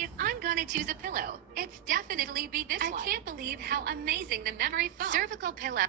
If I'm gonna choose a pillow, it's definitely be this one. I can't believe how amazing the memory foam cervical pillow.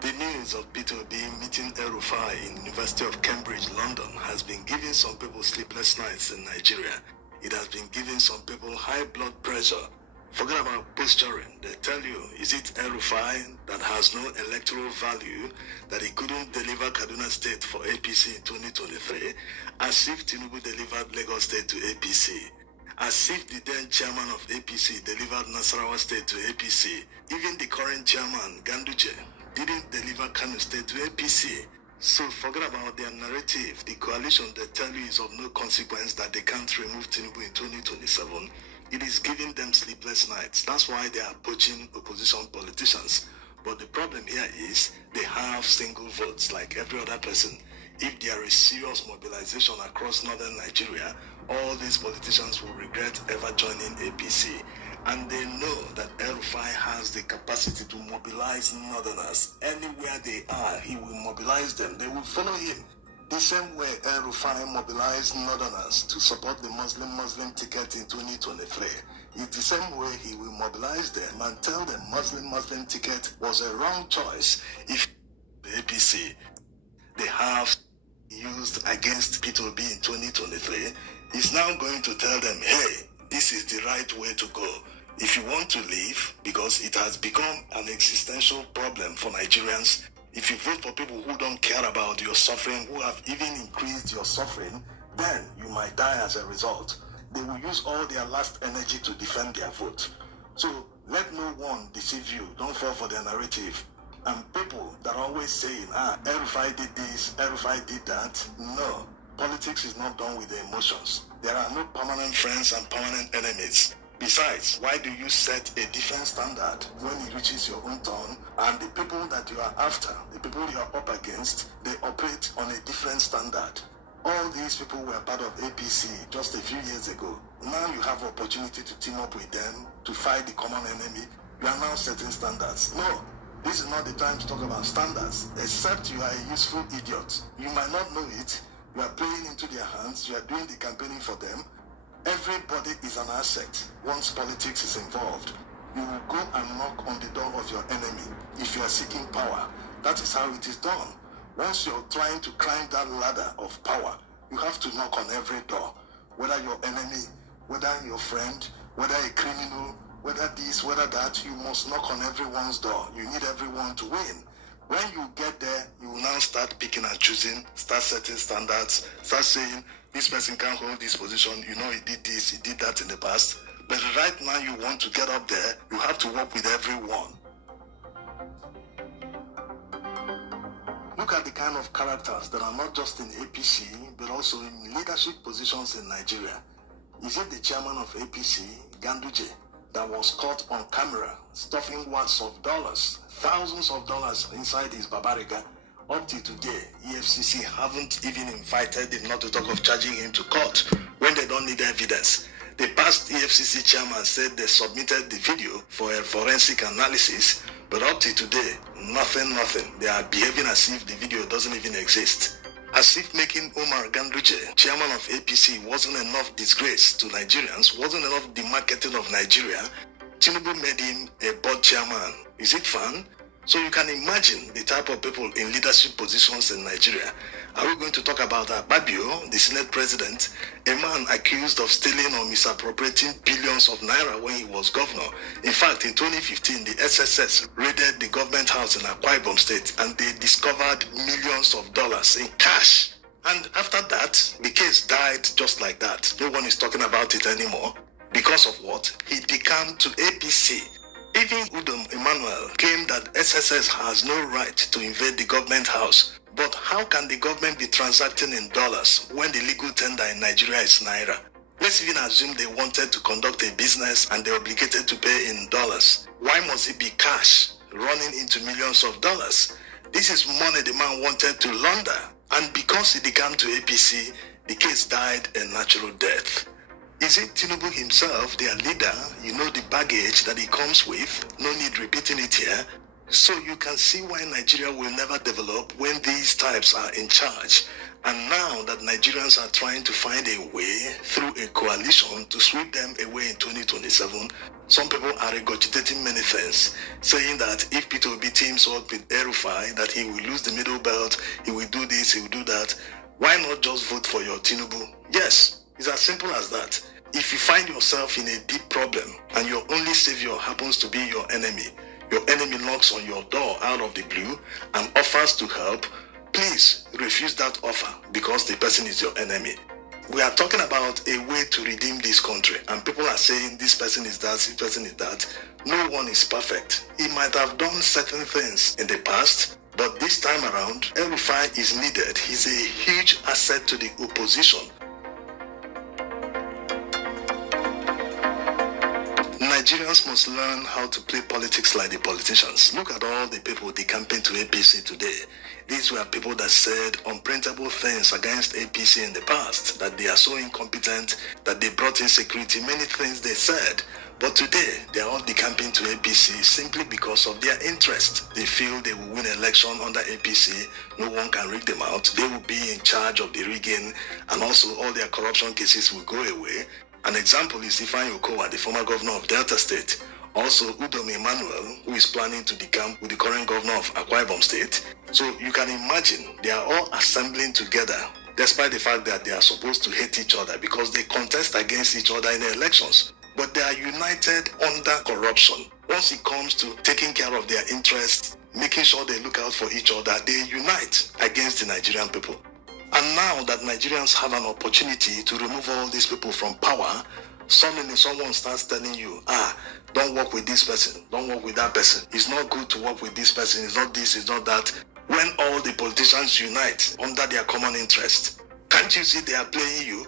The news of Peter Obi meeting El-Rufai in University of Cambridge, London, has been giving some people sleepless nights in Nigeria. It has been giving some people high blood pressure. Forget about posturing. They tell you, is it El-Rufai that has no electoral value, that he couldn't deliver Kaduna State for APC in 2023, as if Tinubu delivered Lagos State to APC, as if the then chairman of APC delivered Nasarawa State to APC. Even the current chairman, Ganduje, didn't deliver Kano State to APC. So forget about their narrative. The coalition they tell you is of no consequence, that they can't remove Tinubu in 2027. It is giving them sleepless nights. That's why they are poaching opposition politicians. But the problem here is they have single votes like every other person. If there is serious mobilization across northern Nigeria, all these politicians will regret ever joining APC. And they know that El-Rufai has the capacity to mobilize northerners. Anywhere they are, he will mobilize them. They will follow him. The same way El-Rufai mobilized northerners to support the Muslim ticket in 2023, it's the same way he will mobilize them and tell them Muslim ticket was a wrong choice if the APC they have used against Peter Obi in 2023 is now going to tell them, hey, this is the right way to go. If you want to leave, because it has become an existential problem for Nigerians, if you vote for people who don't care about your suffering, who have even increased your suffering, then you might die as a result. They will use all their last energy to defend their vote. So let no one deceive you. Don't fall for their narrative. And people that are always saying, El-Rufai did this, El-Rufai did that. No, politics is not done with the emotions. There are no permanent friends and permanent enemies. Besides, why do you set a different standard when it reaches your own turn, and the people that you are after, the people you are up against, they operate on a different standard? All these people were part of APC just a few years ago. Now you have opportunity to team up with them to fight the common enemy. You are now setting standards. No, this is not the time to talk about standards, except you are a useful idiot. You might not know it. You are playing into their hands. You are doing the campaigning for them. Everybody is an asset once politics is involved. You will go and knock on the door of your enemy if you are seeking power. That is how it is done. Once you're trying to climb that ladder of power, you have to knock on every door. Whether your enemy, whether your friend, whether a criminal, whether this, whether that, you must knock on everyone's door. You need everyone to win. When you get there, you will now start picking and choosing, start setting standards, start saying, this person can't hold this position, you know he did this, he did that in the past. But right now you want to get up there, you have to work with everyone. Look at the kind of characters that are not just in APC, but also in leadership positions in Nigeria. Is it the chairman of APC, Ganduje, that was caught on camera stuffing wads of dollars, thousands of dollars inside his babariga? Up till today, EFCC haven't even invited him, not to talk of charging him to court, when they don't need evidence. The past EFCC chairman said they submitted the video for a forensic analysis, but up till today, nothing. They are behaving as if the video doesn't even exist. As if making Omar Ganduje chairman of APC wasn't enough disgrace to Nigerians, wasn't enough demarketing of Nigeria, Tinubu made him a board chairman. Is it fun? So you can imagine the type of people in leadership positions in Nigeria. Are we going to talk about Babio, the Senate president, a man accused of stealing or misappropriating billions of naira when he was governor? In fact, in 2015, the SSS raided the government house in Akwa Ibom State and they discovered millions of dollars in cash. And after that, the case died just like that. No one is talking about it anymore. Because of what? He decamped to APC. Even Udom Emmanuel claimed that SSS has no right to invade the government house. But how can the government be transacting in dollars when the legal tender in Nigeria is naira? Let's even assume they wanted to conduct a business and they're obligated to pay in dollars. Why must it be cash running into millions of dollars? This is money the man wanted to launder. And because he decamped to APC, the case died a natural death. Is it Tinubu himself, their leader? You know the baggage that he comes with. No need repeating it here. So you can see why Nigeria will never develop when these types are in charge. And now that Nigerians are trying to find a way through a coalition to sweep them away in 2027, some people are regurgitating many things, saying that if Peter Obi teams up with El-Rufai, that he will lose the middle belt, he will do this, he will do that. Why not just vote for your Tinubu? Yes, it's as simple as that. If you find yourself in a deep problem and your only savior happens to be your enemy knocks on your door out of the blue and offers to help, please refuse that offer because the person is your enemy. We are talking about a way to redeem this country, and people are saying this person is that, this person is that. No one is perfect. He might have done certain things in the past, but this time around, El-Rufai is needed. He's a huge asset to the opposition. Nigerians must learn how to play politics like the politicians. Look at all the people decamping to APC today. These were people that said unprintable things against APC in the past, that they are so incompetent, that they brought insecurity, many things they said. But today, they are all decamping to APC simply because of their interest. They feel they will win an election under APC, no one can rig them out, they will be in charge of the rigging, and also all their corruption cases will go away. An example is Ifeanyi Okowa, the former governor of Delta State. Also, Udom Emmanuel, who is planning to decamp with the current governor of Akwa Ibom State. So you can imagine they are all assembling together, despite the fact that they are supposed to hate each other because they contest against each other in the elections. But they are united under corruption. Once it comes to taking care of their interests, making sure they look out for each other, they unite against the Nigerian people. And now that Nigerians have an opportunity to remove all these people from power, suddenly someone starts telling you, don't work with this person, don't work with that person. It's not good to work with this person, it's not this, it's not that. When all the politicians unite under their common interest, can't you see they are playing you?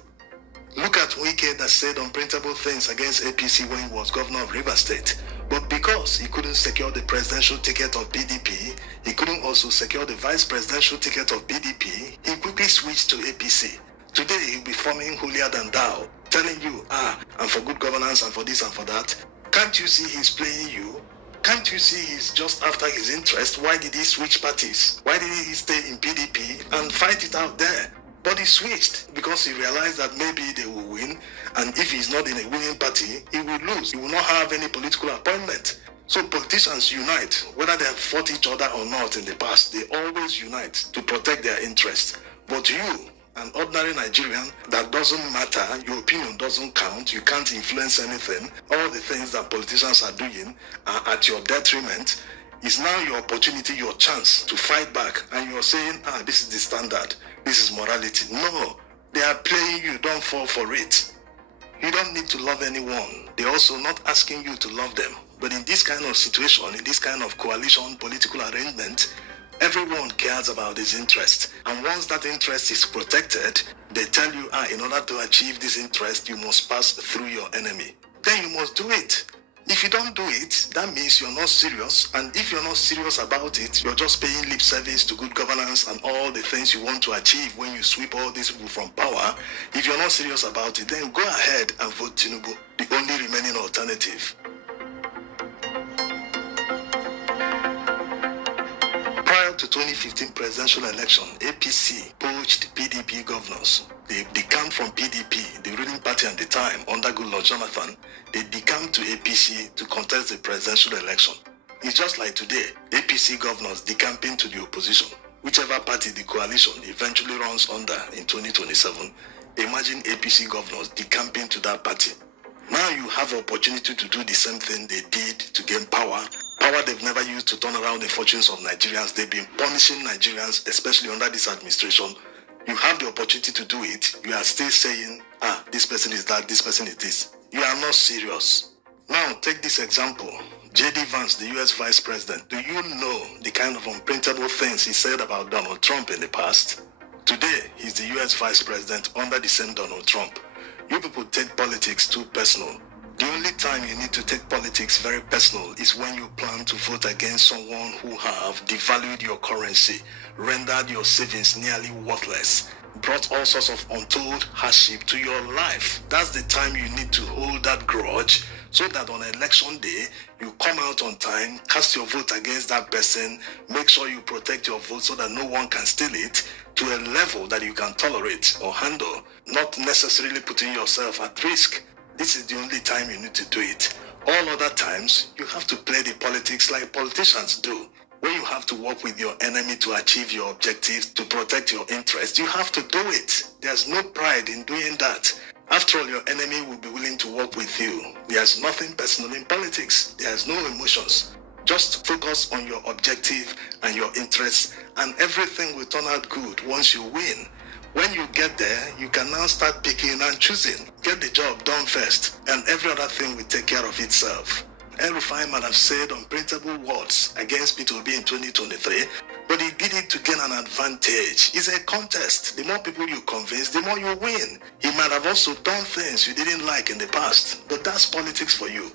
Look at Wike that said unprintable things against APC when he was governor of Rivers State. But because he couldn't secure the presidential ticket of PDP, he couldn't also secure the vice presidential ticket of PDP, he quickly switched to APC. Today he'll be forming holier than thou, telling you, I'm for good governance and for this and for that. Can't you see he's playing you? Can't you see he's just after his interest? Why did he switch parties? Why didn't he stay in PDP and fight it out there? But he switched because he realized that maybe they will win, and if he's not in a winning party, he will lose. He will not have any political appointment. So politicians unite, whether they have fought each other or not in the past, they always unite to protect their interests. But you, an ordinary Nigerian, that doesn't matter, your opinion doesn't count, you can't influence anything, all the things that politicians are doing are at your detriment. It's now your opportunity, your chance to fight back, and you're saying, this is the standard, this is morality. No, they are playing you, don't fall for it. You don't need to love anyone. They're also not asking you to love them. But in this kind of situation, in this kind of coalition, political arrangement, everyone cares about his interest. And once that interest is protected, they tell you, in order to achieve this interest, you must pass through your enemy. Then you must do it. If you don't do it, that means you're not serious. And if you're not serious about it, you're just paying lip service to good governance and all the things you want to achieve when you sweep all these people from power. If you're not serious about it, then go ahead and vote Tinubu, the only remaining alternative. Prior to 2015 presidential election, APC poached PDP governors. They decamped from PDP, the ruling party at the time, under Goodluck Jonathan. They decamped to APC to contest the presidential election. It's just like today, APC governors decamping to the opposition. Whichever party the coalition eventually runs under in 2027, imagine APC governors decamping to that party. Now you have an opportunity to do the same thing they did to gain power. Power they've never used to turn around the fortunes of Nigerians. They've been punishing Nigerians, especially under this administration. You have the opportunity to do it. You are still saying, this person is that, this person is this. You are not serious. Now, take this example. J.D. Vance, the U.S. Vice President. Do you know the kind of unprintable things he said about Donald Trump in the past? Today, he's the U.S. Vice President under the same Donald Trump. You people take politics too personal. The only time you need to take politics very personal is when you plan to vote against someone who have devalued your currency, rendered your savings nearly worthless, brought all sorts of untold hardship to your life. That's the time you need to hold that grudge so that on election day, you come out on time, cast your vote against that person, make sure you protect your vote so that no one can steal it. to a level that you can tolerate or handle, not necessarily putting yourself at risk. This is the only time you need to do it. All other times, you have to play the politics like politicians do. When you have to work with your enemy to achieve your objectives, to protect your interests, you have to do it. There's no pride in doing that. After all, your enemy will be willing to work with you. There's nothing personal in politics. There's no emotions. Just focus on your objective and your interests, and everything will turn out good once you win. When you get there, you can now start picking and choosing. Get the job done first, and every other thing will take care of itself. El-Rufai might have said unprintable words against P2B in 2023, but he did it to gain an advantage. It's a contest. The more people you convince, the more you win. He might have also done things you didn't like in the past, but that's politics for you.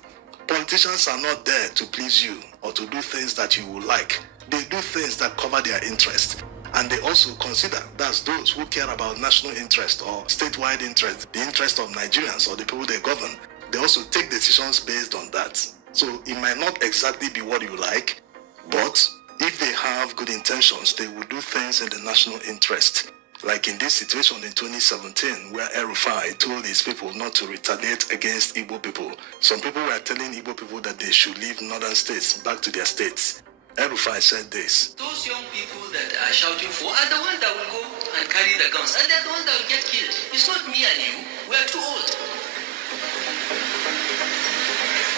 Politicians are not there to please you or to do things that you will like. They do things that cover their interest. And they also consider that's those who care about national interest or statewide interest, the interest of Nigerians or the people they govern. They also take decisions based on that. So it might not exactly be what you like, but if they have good intentions, they will do things in the national interest. Like in this situation in 2017, where El-Rufai told his people not to retaliate against Igbo people. Some people were telling Igbo people that they should leave northern states back to their states. El-Rufai said this. Those young people that are shouting for are the ones that will go and carry the guns, and they're the ones that will get killed. It's not me and you. We are too old.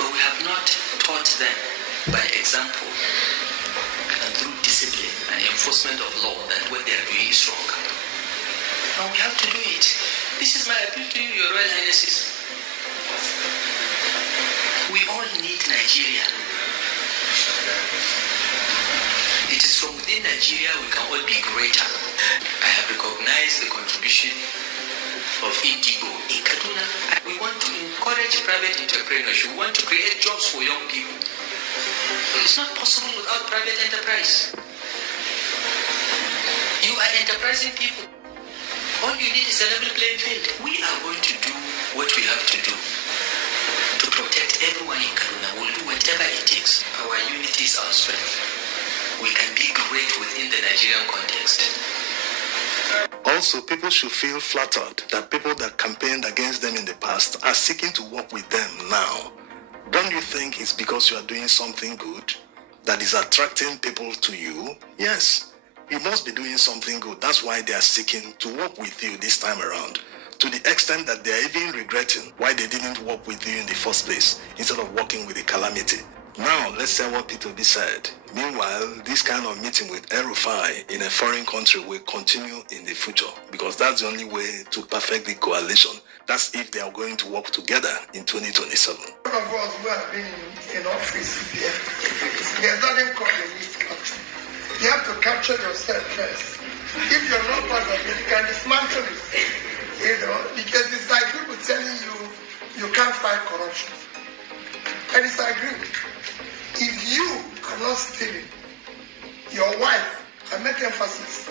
But we have not taught them by example and through discipline and enforcement of law that what they are doing is wrong. And we have to do it. This is my appeal to you, Your Royal Highnesses. We all need Nigeria. It is from within Nigeria we can all be greater. I have recognized the contribution of Indigo in Kaduna. We want to encourage private entrepreneurship. We want to create jobs for young people. But it's not possible without private enterprise. You are enterprising people. All you need is a level playing field. We are going to do what we have to do to protect everyone in Kaduna. We'll do whatever it takes. Our unity is our strength. We can be great within the Nigerian context. Also, people should feel flattered that people that campaigned against them in the past are seeking to work with them now. Don't you think it's because you are doing something good that is attracting people to you? Yes, you must be doing something good. That's why they are seeking to work with you this time around, to the extent that they are even regretting why they didn't work with you in the first place instead of working with the calamity. Now, let's say what P2B said. Meanwhile, this kind of meeting with El-Rufai in a foreign country will continue in the future, because that's the only way to perfect the coalition. That's if they are going to work together in 2027. All of us who have been in office here, there's nothing called a list capture. You have to capture yourself first. If you're not part of it, you can dismantle it. Because it's like people telling you you can't fight corruption. I disagree. If you are not stealing, your wife, I make emphasis,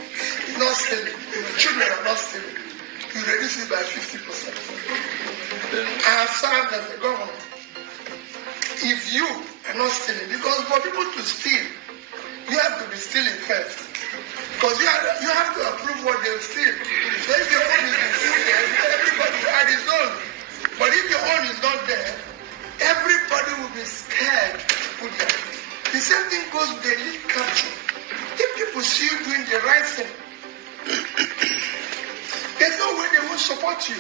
is not stealing, your children are not stealing, you reduce it by 50%. I have served as a governor. If you are not stealing, because for people to steal, you have to be stealing first. Because you have to approve what they steal. So if your own is there, everybody will add his own. But if your own is not there, everybody will be scared to put that. The same thing goes with the elite culture. If people see you doing the right thing, there's no way they will support you.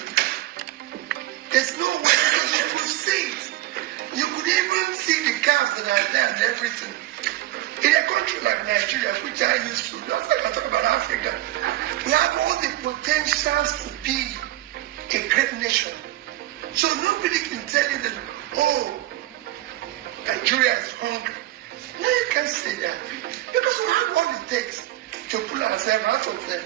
There's no way, because you could see it. You could even see the cars that are there and everything. In a country like Nigeria, which I used to, just like I talk about Africa, we have all the potentials to be a great nation. So nobody can tell you that, oh, Nigeria is hungry. No, you can't say that. Because we have all it takes to pull ourselves out of them.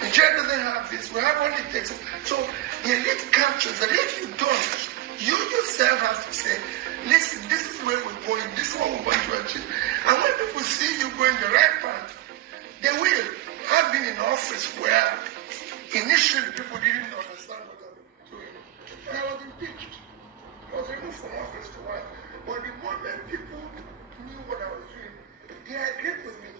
Nigeria doesn't have this. We have all it takes. So the elite captures that if you don't, you yourself have to say, listen, this is where we're going. This is what we want to achieve. And when people see you going the right path, they will. I've been in office where initially people didn't understand what I was doing. I was impeached. I was removed from office to work. But the moment people knew what I was doing, they agreed with me.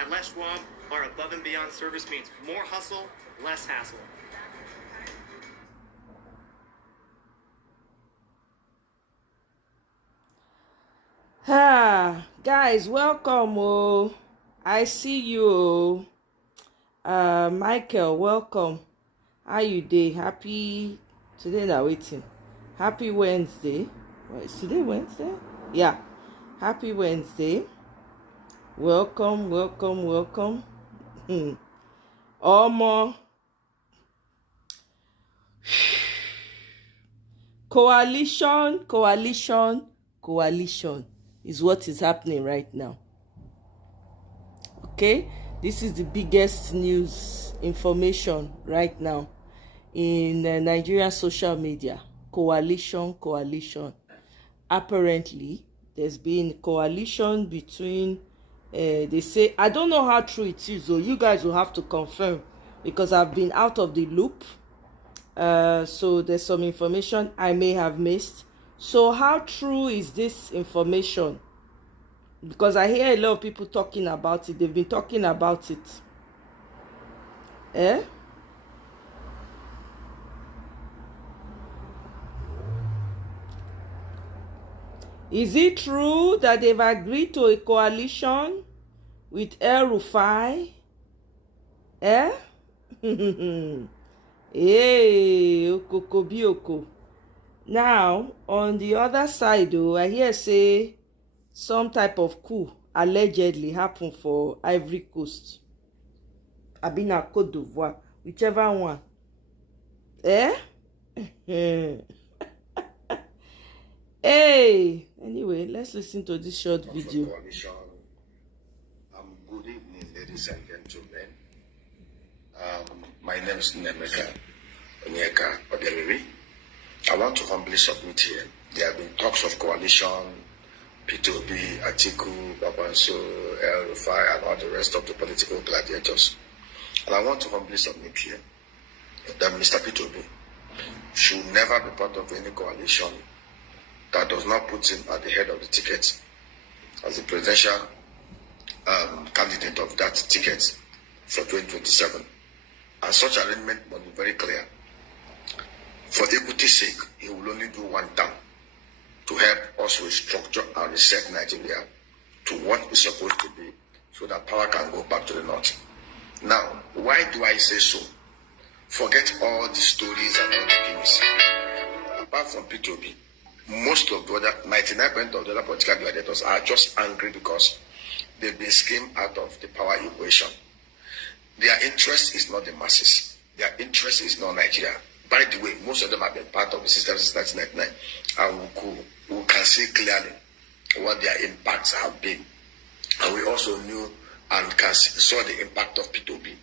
Unless Schwab, our above and beyond service means more hustle, less hassle. Guys, welcome. Oh, I see you. Michael, welcome. How you day? Happy today now waiting. Happy Wednesday. What is today, Wednesday? Yeah. Happy Wednesday. Welcome. Omo. Coalition is what is happening right now. Okay, this is the biggest news information right now in Nigerian social media. Coalition. Apparently, there's been coalition between. They say, I don't know how true it is, though. You guys will have to confirm because I've been out of the loop. So there's some information I may have missed. So how true is this information? Because I hear a lot of people talking about it. They've been talking about it. Is it true that they've agreed to a coalition with El-Rufai? Hey, Okokobioko. Now, on the other side, though, I hear say some type of coup allegedly happened for Ivory Coast. Abina Côte d'Ivoire, whichever one. Hey, anyway, let's listen to this short video. Good evening, ladies and gentlemen. My name is Nemeka Onyeka Odeliri. I want to humbly submit here. There have been talks of coalition, P2B, Atiku, Babachir El-Rufai, and all the rest of the political gladiators. And I want to humbly submit here that Mr. P2B should never be part of any coalition that does not put him at the head of the ticket as the presidential candidate of that ticket for 2027. And such arrangement must be very clear. For equity's sake, he will only do one term to help us restructure and reset Nigeria to what it's supposed to be so that power can go back to the north. Now, why do I say so? Forget all the stories and all the things. Apart from P2B, most of the other, 99% of the other political gladiators are just angry because they've been schemed out of the power equation. Their interest is not the masses. Their interest is not Nigeria. By the way, most of them have been part of the system since 1999, and we can see clearly what their impacts have been. And we also knew and saw the impact of P2B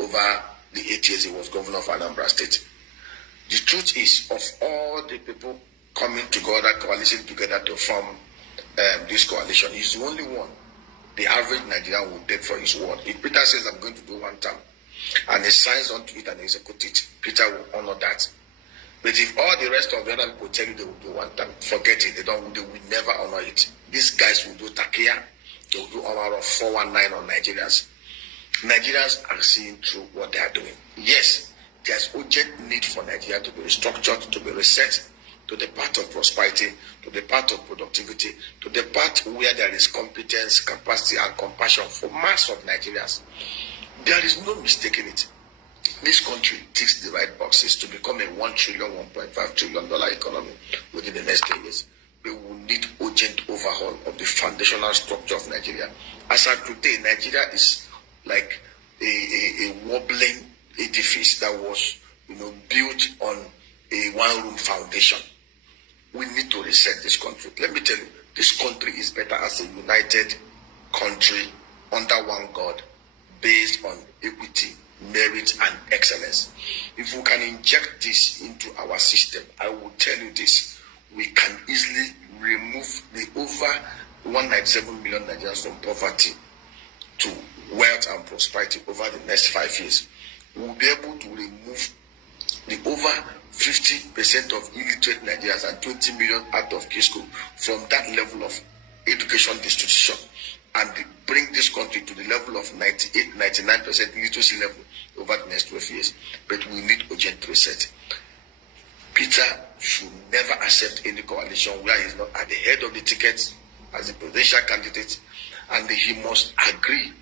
over the 8 years he was governor of Anambra State. The truth is, of all the people coming together, coalition together to form this coalition, he's the only one the average Nigerian will take for his word. If Peter says, I'm going to do one term, and he signs onto it and execute it, Peter will honor that. But if all the rest of the other people tell you they will do one term, forget it. They will never honor it. These guys will do takia. They will do honor of 419 on Nigerians. Nigerians are seeing through what they are doing. Yes, there's urgent need for Nigeria to be restructured, to be reset to the path of prosperity, to the path of productivity, to the path where there is competence, capacity, and compassion for mass of Nigerians. There is no mistaking it. This country ticks the right boxes to become a $1 trillion, $1.5 trillion economy within the next 10 years. We will need urgent overhaul of the foundational structure of Nigeria. As of today, Nigeria is like a wobbling edifice that was, built on a one-room foundation. We need to reset this country. Let me tell you, this country is better as a united country under one God, based on equity, merit, and excellence. If we can inject this into our system, I will tell you this, we can easily remove the over 197 million Nigerians from poverty to wealth and prosperity over the next 5 years. We will be able to remove the over 50% of illiterate Nigerians and 20 million out of school from that level of education destitution. and bring this country to the level of 98, 99% literacy level over the next 12 years. But we need urgent reset. Peter should never accept any coalition where he's not at the head of the ticket as a presidential candidate, and he must agree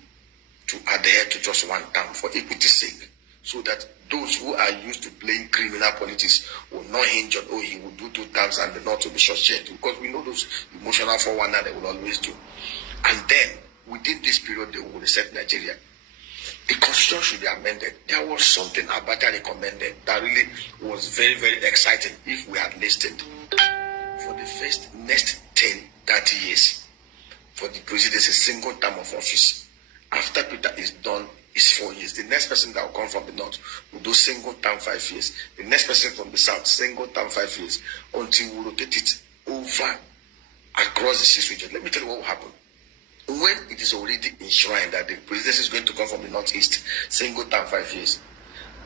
to adhere to just one term for equity's sake, so that those who are used to playing criminal politics will not hinge on, oh, he will do 2 terms and not to be short-changed, because we know those emotional 419 they will always do. And then, within this period, they will reset Nigeria. The constitution should be amended. There was something Abacha recommended that really was very, very exciting if we had listened. For the next 10, 30 years, for the presidency, a single term of office. After Peter is done, is 4 years. The next person that will come from the north will do single term 5 years. The next person from the south, single term 5 years, until we rotate it over across the 6 regions. Let me tell you what will happen. When it is already enshrined that the presidency is going to come from the northeast, single term 5 years,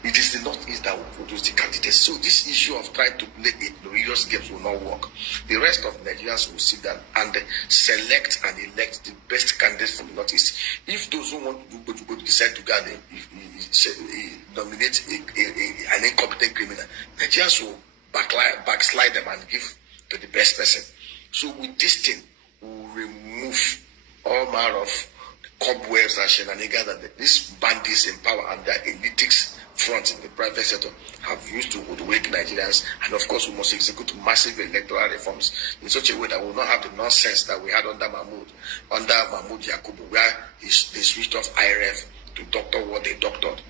it is the northeast that will produce the candidates. So this issue of trying to play religious games will not work. The rest of Nigerians will sit down and select and elect the best candidates from the northeast. If those who want to decide to go and nominate an incompetent criminal, Nigerians will backslide them and give to the best person. So with this thing, we will remove all manner of cobwebs and shenanigans that these bandits in power and their elitics front in the private sector have used to hoodwink Nigerians. And of course, we must execute massive electoral reforms in such a way that we will not have the nonsense that we had under Mahmoud Yakubu, where they switched off IRF to doctor what they doctored.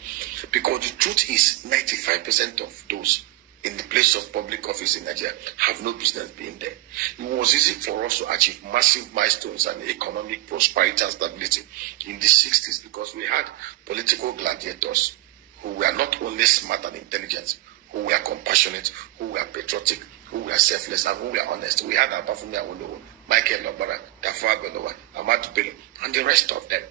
Because the truth is, 95% of those in the place of public office in Nigeria have no business being there. It was easy for us to achieve massive milestones and economic prosperity and stability in the 60s because we had political gladiators who were not only smart and intelligent, who were compassionate, who were patriotic, who were selfless, and who were honest. We had Abafumi Awolowo, Michael Lobara, Tafawa Balewa, Ahmadu Bello, and the rest of them.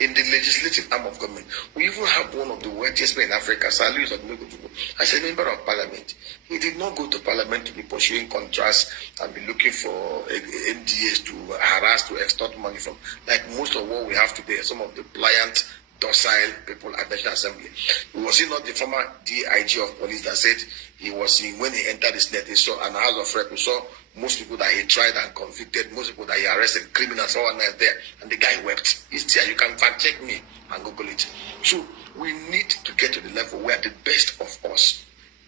In the legislative arm of government, we even have one of the wealthiest men in Africa, Saliu Sadugbo, as a member of parliament. He did not go to parliament to be pursuing contracts and be looking for MDAs to harass, to extort money from, like most of what we have today, some of the pliant, docile people at the National Assembly. Was he not the former DIG of police that said he was in, when he entered the Senate, he saw an house of rep, he saw most people that he tried and convicted, most people that he arrested, criminals, all night there, and the guy wept. It's there. You can fact check me and Google it. So we need to get to the level where the best of us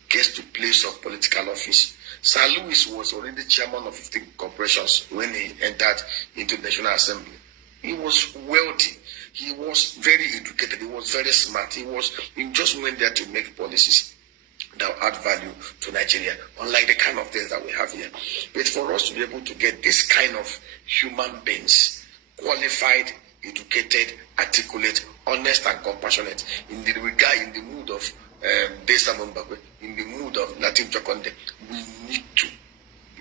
gets to place of political office. Sir Lewis was already chairman of 15 corporations when he entered into the National Assembly. He was wealthy. He was very educated. He was very smart. He just went there to make policies that will add value to Nigeria, unlike the kind of things that we have here. But for us to be able to get this kind of human beings, qualified, educated, articulate, honest, and compassionate, in the regard, in the mood of Desa Mbakwe, in the mood of Latin Chokonde, we need to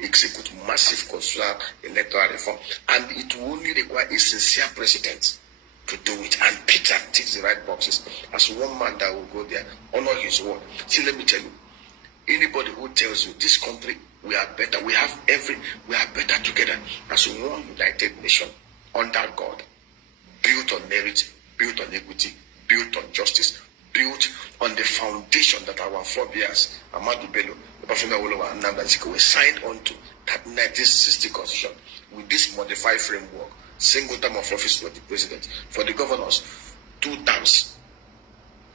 execute massive constitutional electoral reform. And it will only require a sincere president to do it. And Peter ticks the right boxes as one man that will go there, honor his word. See, let me tell you, anybody who tells you this country, we are better, we are better together as one united nation under God, built on merit, built on equity, built on justice, built on the foundation that our forebears, Ahmadu Bello, Babachir Lawal, and Nnamdi Azikiwe signed onto that 1960 constitution with this modified framework. Single term of office for the president, for the governors, 2 terms.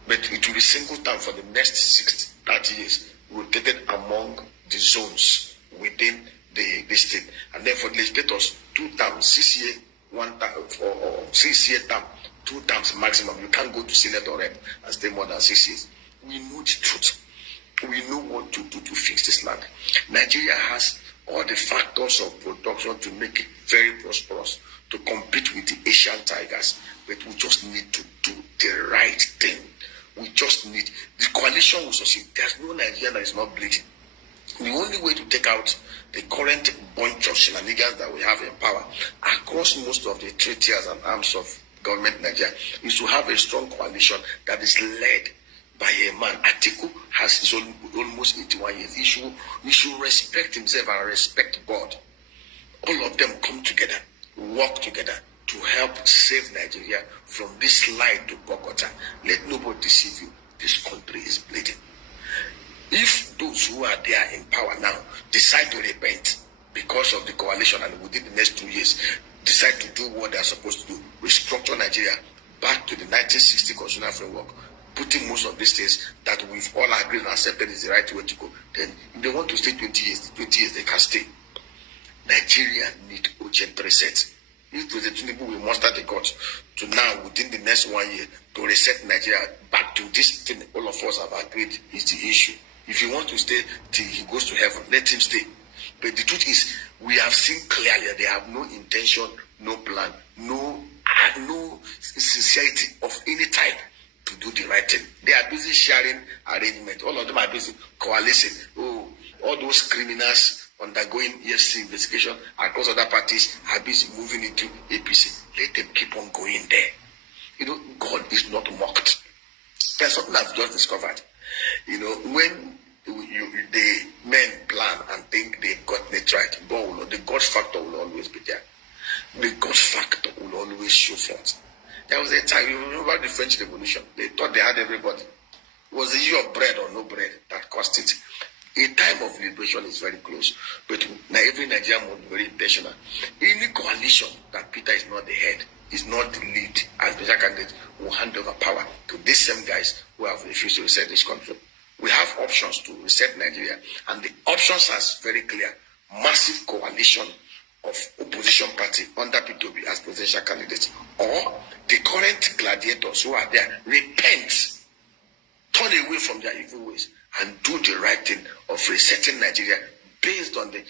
But it will be single term for the next 30 years, rotated among the zones within the state. And then for the legislators, 2 terms, 6 year, 1 term, or 6 year term, 2 terms maximum. You can't go to Senate or rep and stay more than 6 years. We know the truth. We know what to do to fix this land. Nigeria has all the factors of production to make it very prosperous, to compete with the Asian tigers, but we just need to do the right thing. We just need, the coalition will succeed. There's no Nigeria that is not bleeding. The only way to take out the current bunch of shenanigans that we have in power across most of the 3 tiers and arms of government in Nigeria is to have a strong coalition that is led by a man. Atiku has almost 81 years. He should respect himself and respect God. All of them come together, work together to help save Nigeria from this slide to Bogota. Let nobody deceive you. This country is bleeding. If those who are there in power now decide to repent because of the coalition and within the next 2 years decide to do what they are supposed to do, restructure Nigeria back to the 1960 constitutional framework, putting most of these things that we've all agreed and accepted is the right way to go, then if they want to stay 20 years, they can stay. Nigeria need urgent reset. If President Tinubu will muster the guts to now, within the next 1 year, to reset Nigeria back to this thing all of us have agreed is the issue. If he wants to stay till he goes to heaven, let him stay. But the truth is, we have seen clearly they have no intention, no plan, no sincerity of any type to do the right thing. They are busy sharing arrangement. All of them are busy coalescing. Oh, all those criminals undergoing EFCC investigation across other parties are busy moving into APC. Let them keep on going there. You know, God is not mocked. There's something I've just discovered. You know, when the men plan and think they've gotten it right, the God factor will always be there. The God factor will always show forth. There was a time, you remember the French Revolution, they thought they had everybody. It was the issue of bread or no bread that caused it. A time of liberation is very close, but now every Nigerian must be very intentional. Any coalition that Peter is not the head, is not the lead as the candidate, will hand over power to these same guys who have refused to reset this country. We have options to reset Nigeria, and the options are very clear. Massive coalition of opposition party under P2B as presidential candidates, or the current gladiators who are there repent, turn away from their evil ways, and do the right thing of resetting Nigeria based on the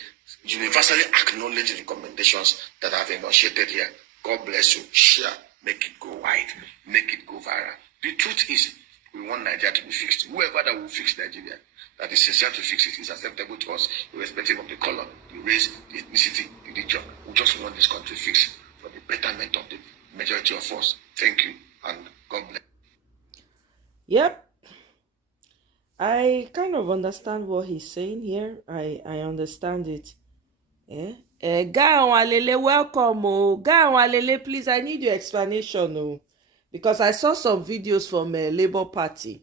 universally acknowledged recommendations that I've enunciated here. God bless you. Share, make it go wide, make it go viral. The truth is, we want Nigeria to be fixed. Whoever that will fix Nigeria, that is sincere to fix it, is acceptable to us, irrespective of the color, the race, the ethnicity, the religion. We just want this country fixed for the betterment of the majority of us. Thank you, and God bless. Yep. I kind of understand what he's saying here. I understand it. Yeah. Walele, welcome. Oh, Walele, please, I need your explanation. Oh, because I saw some videos from Labour Party.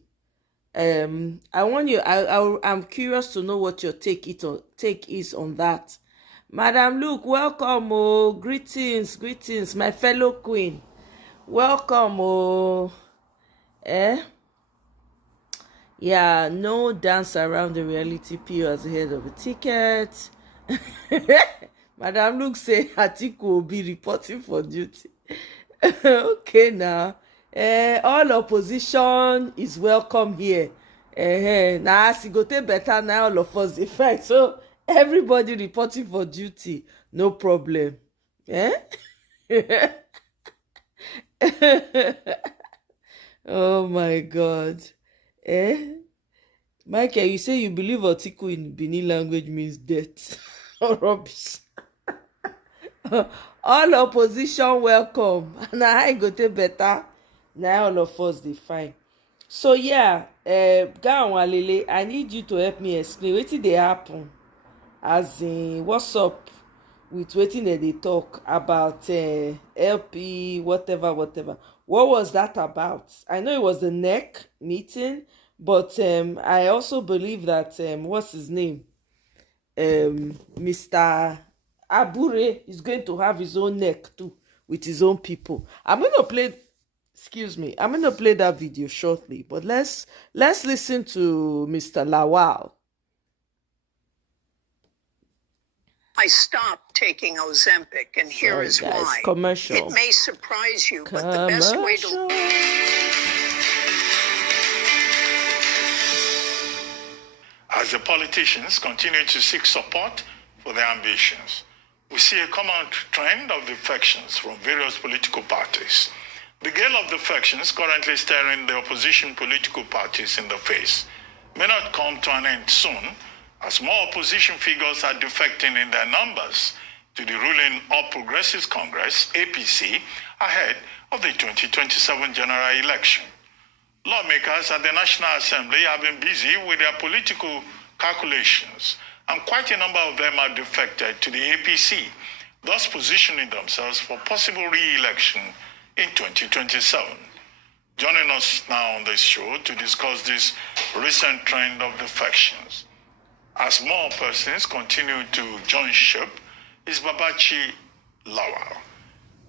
I want you. I'm curious to know what your take is on that. Madam Luke, welcome. Oh, greetings, my fellow queen. Welcome. Oh, yeah, no dance around the reality PO as the head of the ticket. Madam Luke say Atiku will be reporting for duty. Okay, now. All opposition is welcome here. Now, as it go take better now, all of us dey fight. So, everybody reporting for duty. No problem. Oh, my God. Michael, you say you believe Atiku in Benin language means death or rubbish. All opposition welcome. Now I go take better. Now all of us dey fine. So yeah, Walele, I need you to help me explain wetin dey happen. As in, what's up with wetin they talk about LP, whatever. What was that about? I know it was the NEC meeting, but I also believe that what's his name? Mr. Abure is going to have his own NEC too with his own people. I'm going to play that video shortly, but let's listen to Mr. Lawal. I stopped taking Ozempic, and here is why. Commercial. It may surprise you, but the best way to... As the politicians continue to seek support for their ambitions, we see a common trend of defections from various political parties. The gale of defections currently staring the opposition political parties in the face may not come to an end soon, as more opposition figures are defecting in their numbers to the ruling All Progressives Congress, APC, ahead of the 2027 general election. Lawmakers at the National Assembly have been busy with their political calculations, and quite a number of them are defected to the APC, thus positioning themselves for possible re-election in 2027. Joining us now on this show to discuss this recent trend of defections, as more persons continue to join ship, is Babachir Lawal,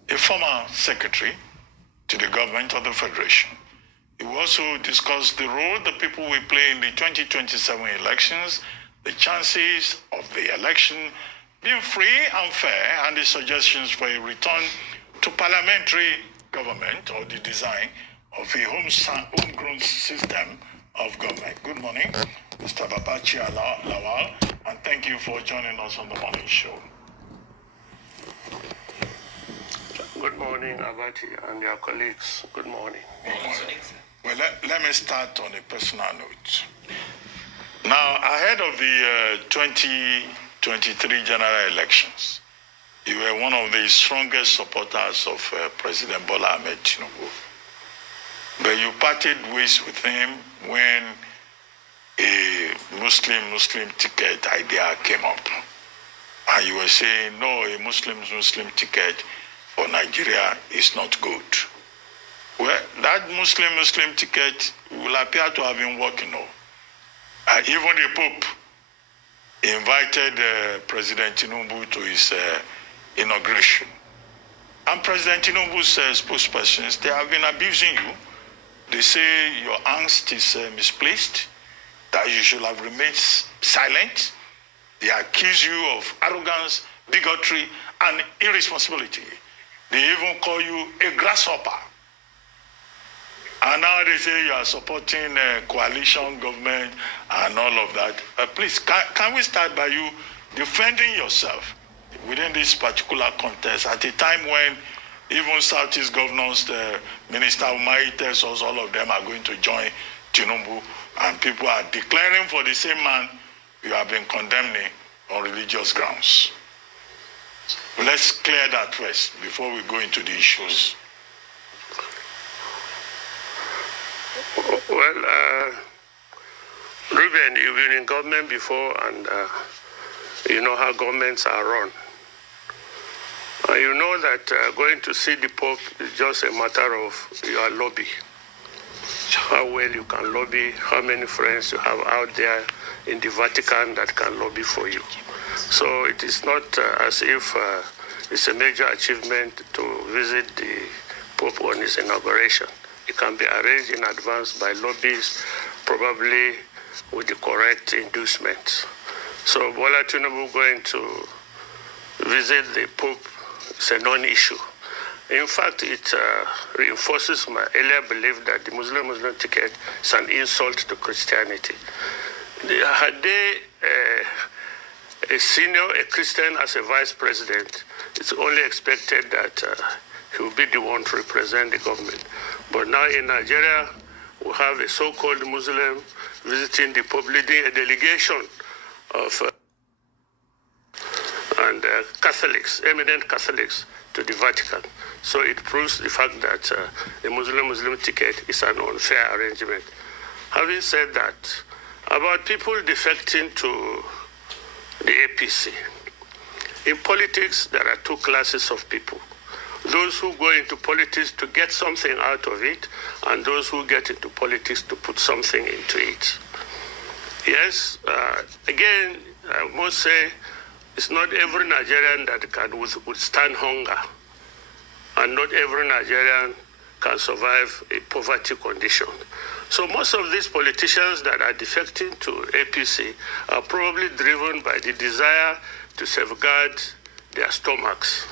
a former secretary to the government of the Federation. He will also discuss the role the people will play in the 2027 elections, the chances of the election being free and fair, and the suggestions for a return to parliamentary government or the design of a homegrown system of government. Good morning, Mr. Babachir Lawal, and thank you for joining us on the morning show. Good morning, Abati, and your colleagues. Good morning. Good morning. Well, let me start on a personal note. Now, ahead of the 2023 general elections, you were one of the strongest supporters of President Bola Ahmed Tinubu. But you parted ways with him when a Muslim ticket idea came up. And you were saying, no, a Muslim ticket for Nigeria is not good. Well, that Muslim ticket will appear to have been working now. Even the Pope invited President Tinubu to his inauguration. And President Tinubu's spokespersons, they have been abusing you. They say your angst is misplaced, that you should have remained silent. They accuse you of arrogance, bigotry, and irresponsibility. They even call you a grasshopper. And now they say you are supporting a coalition government and all of that. Please, can we start by you defending yourself within this particular contest at a time when even Southeast governors, the Minister Omoye tells us all of them are going to join Tinubu, and people are declaring for the same man you have been condemning on religious grounds. Let's clear that first before we go into the issues. Well, Ruben, you've been in government before, and you know how governments are run. You know that going to see the Pope is just a matter of your lobby. How well you can lobby, how many friends you have out there in the Vatican that can lobby for you. So it is not as if it's a major achievement to visit the Pope on his inauguration. It can be arranged in advance by lobbies, probably with the correct inducements. So Bola Tinubu going to visit the Pope is a non-issue. In fact, it reinforces my earlier belief that the Muslim ticket is an insult to Christianity. Had they a Christian as a vice president, it's only expected that he will be the one to represent the government. But now in Nigeria, we have a so-called Muslim visiting the Pope, leading a delegation of Catholics, eminent Catholics, to the Vatican. So it proves the fact that the Muslim ticket is an unfair arrangement. Having said that, about people defecting to the APC. In politics, there are two classes of people. Those who go into politics to get something out of it, and those who get into politics to put something into it. Yes, again, I must say, it's not every Nigerian that can withstand hunger, and not every Nigerian can survive a poverty condition. So most of these politicians that are defecting to APC are probably driven by the desire to safeguard their stomachs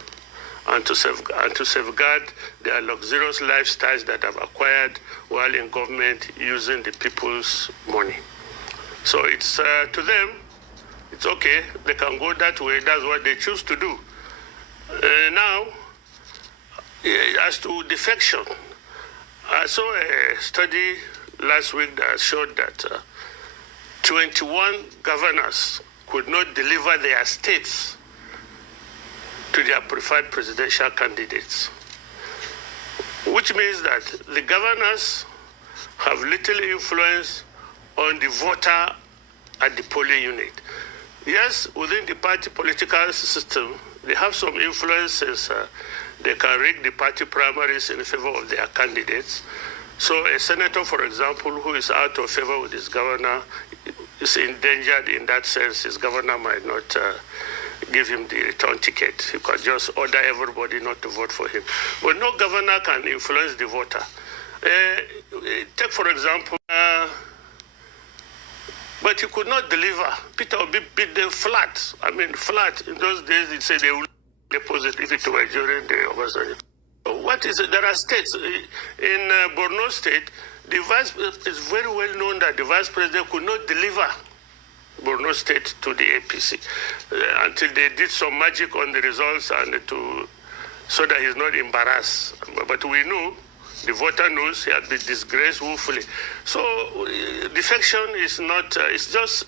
and to safeguard their luxurious lifestyles that have acquired while in government using the people's money. So it's to them, it's okay. They can go that way. That's what they choose to do. Now, as to defection, I saw a study last week that showed that 21 governors could not deliver their states to their preferred presidential candidates, which means that the governors have little influence on the voter at the polling unit. Yes, within the party political system, they have some influences. They can rig the party primaries in favor of their candidates. So a senator, for example, who is out of favor with his governor is endangered in that sense. His governor might not give him the return ticket. He can just order everybody not to vote for him. But no governor can influence the voter. Take, for example, but he could not deliver. Peter Obi beat them flat. I mean, flat. In those days, they said they would deposit if it were during the Obasanjo. What is it? There are states. In Borno State, it's very well known that the vice president could not deliver Borno State to the APC until they did some magic on the results and so that he's not embarrassed. But we know, the voter knows he had been disgraced woefully. So defection is not, it's just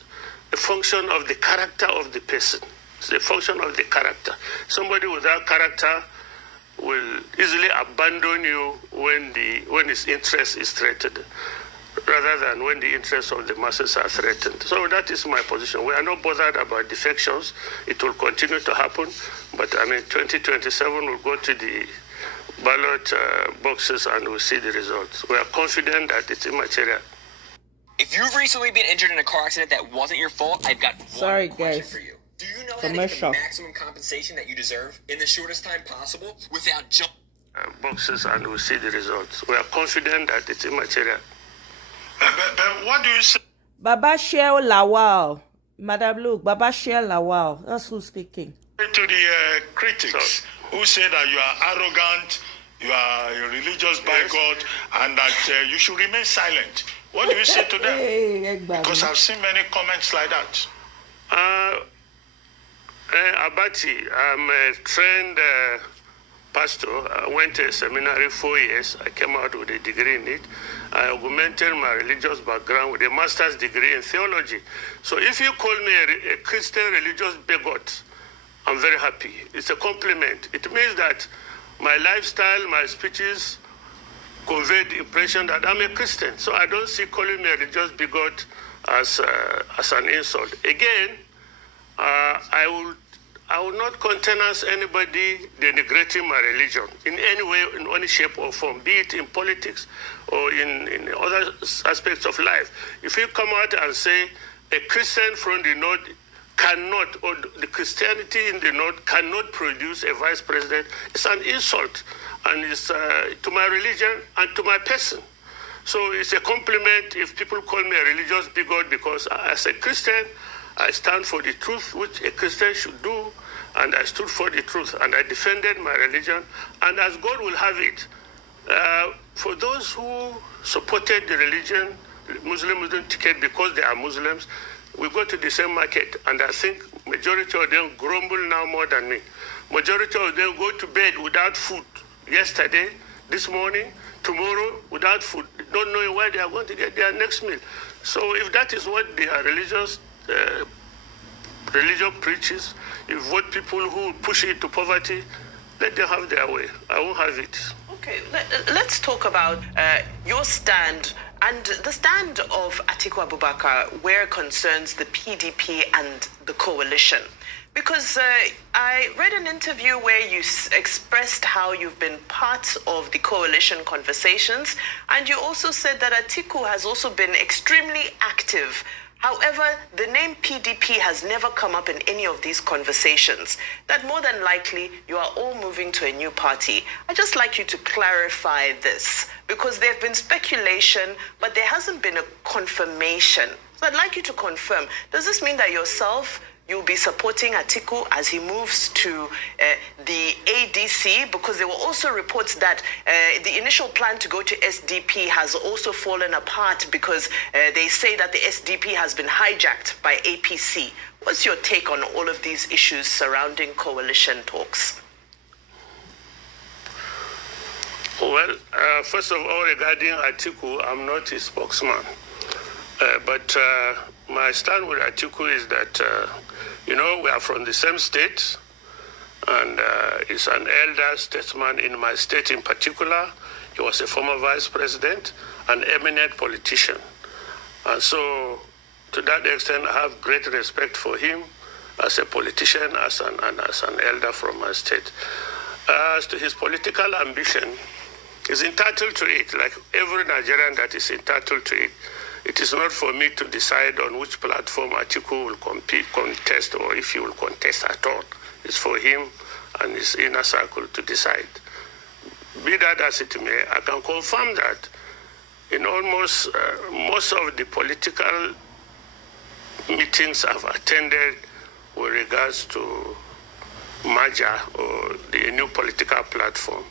a function of the character of the person. It's a function of the character. Somebody without character will easily abandon you when his interest is threatened, rather than when the interests of the masses are threatened. So that is my position. We are not bothered about defections. It will continue to happen. But I mean, 2027 will go to the ballot boxes and we'll see the results. We are confident that it's immaterial. If you've recently been injured in a car accident that wasn't your fault, I've got one question for you. Do you know how to get the maximum compensation that you deserve in the shortest time possible without boxes and we'll see the results. We are confident that it's immaterial. But what do you say? Babachir Lawal. Madam, look, Babachir Lawal. That's who's speaking. To the critics who say that you are arrogant, you are a religious bigot, and that you should remain silent. What do you say to them? Because I've seen many comments like that. Abati, I'm a trained pastor. I went to a seminary 4 years. I came out with a degree in it. I augmented my religious background with a master's degree in theology. So if you call me a Christian religious bigot, I'm very happy. It's a compliment. It means that my lifestyle, my speeches convey the impression that I'm a Christian. So I don't see calling me a religious bigot as an insult. Again, I will not countenance anybody denigrating my religion in any way, in any shape or form, be it in politics or in other aspects of life. If you come out and say a Christian from the North cannot, or the Christianity in the North cannot produce a vice president, it's an insult, and it's to my religion and to my person. So it's a compliment if people call me a religious bigot, because as a Christian, I stand for the truth, which a Christian should do, and I stood for the truth, and I defended my religion, and as God will have it, for those who supported the religion, Muslim ticket because they are Muslims, we go to the same market, and I think majority of them grumble now more than me. Majority of them go to bed without food. Yesterday, this morning, tomorrow, without food, not knowing where they are going to get their next meal. So if that is what their religion preaches, if what people who push it to poverty, let them have their way. I won't have it. Okay, let's talk about your stand and the stand of Atiku Abubakar where it concerns the PDP and the coalition. Because I read an interview where you expressed how you've been part of the coalition conversations, and you also said that Atiku has also been extremely active. However, the name PDP has never come up in any of these conversations, that more than likely you are all moving to a new party. I'd just like you to clarify this, because there have been speculation, but there hasn't been a confirmation. So I'd like you to confirm, does this mean that yourself, you'll be supporting Atiku as he moves to the ADC? Because there were also reports that the initial plan to go to SDP has also fallen apart because they say that the SDP has been hijacked by APC. What's your take on all of these issues surrounding coalition talks? Well, first of all, regarding Atiku, I'm not his spokesman. But my stand with Atiku is that, we are from the same state, and he's an elder statesman in my state in particular. He was a former vice president, an eminent politician. And so, to that extent, I have great respect for him as a politician, as an elder from my state. As to his political ambition, he's entitled to it, like every Nigerian that is entitled to it. It is not for me to decide on which platform Atiku will contest, or if he will contest at all. It's for him and his inner circle to decide. Be that as it may, I can confirm that in almost most of the political meetings I've attended with regards to merger or the new political platform,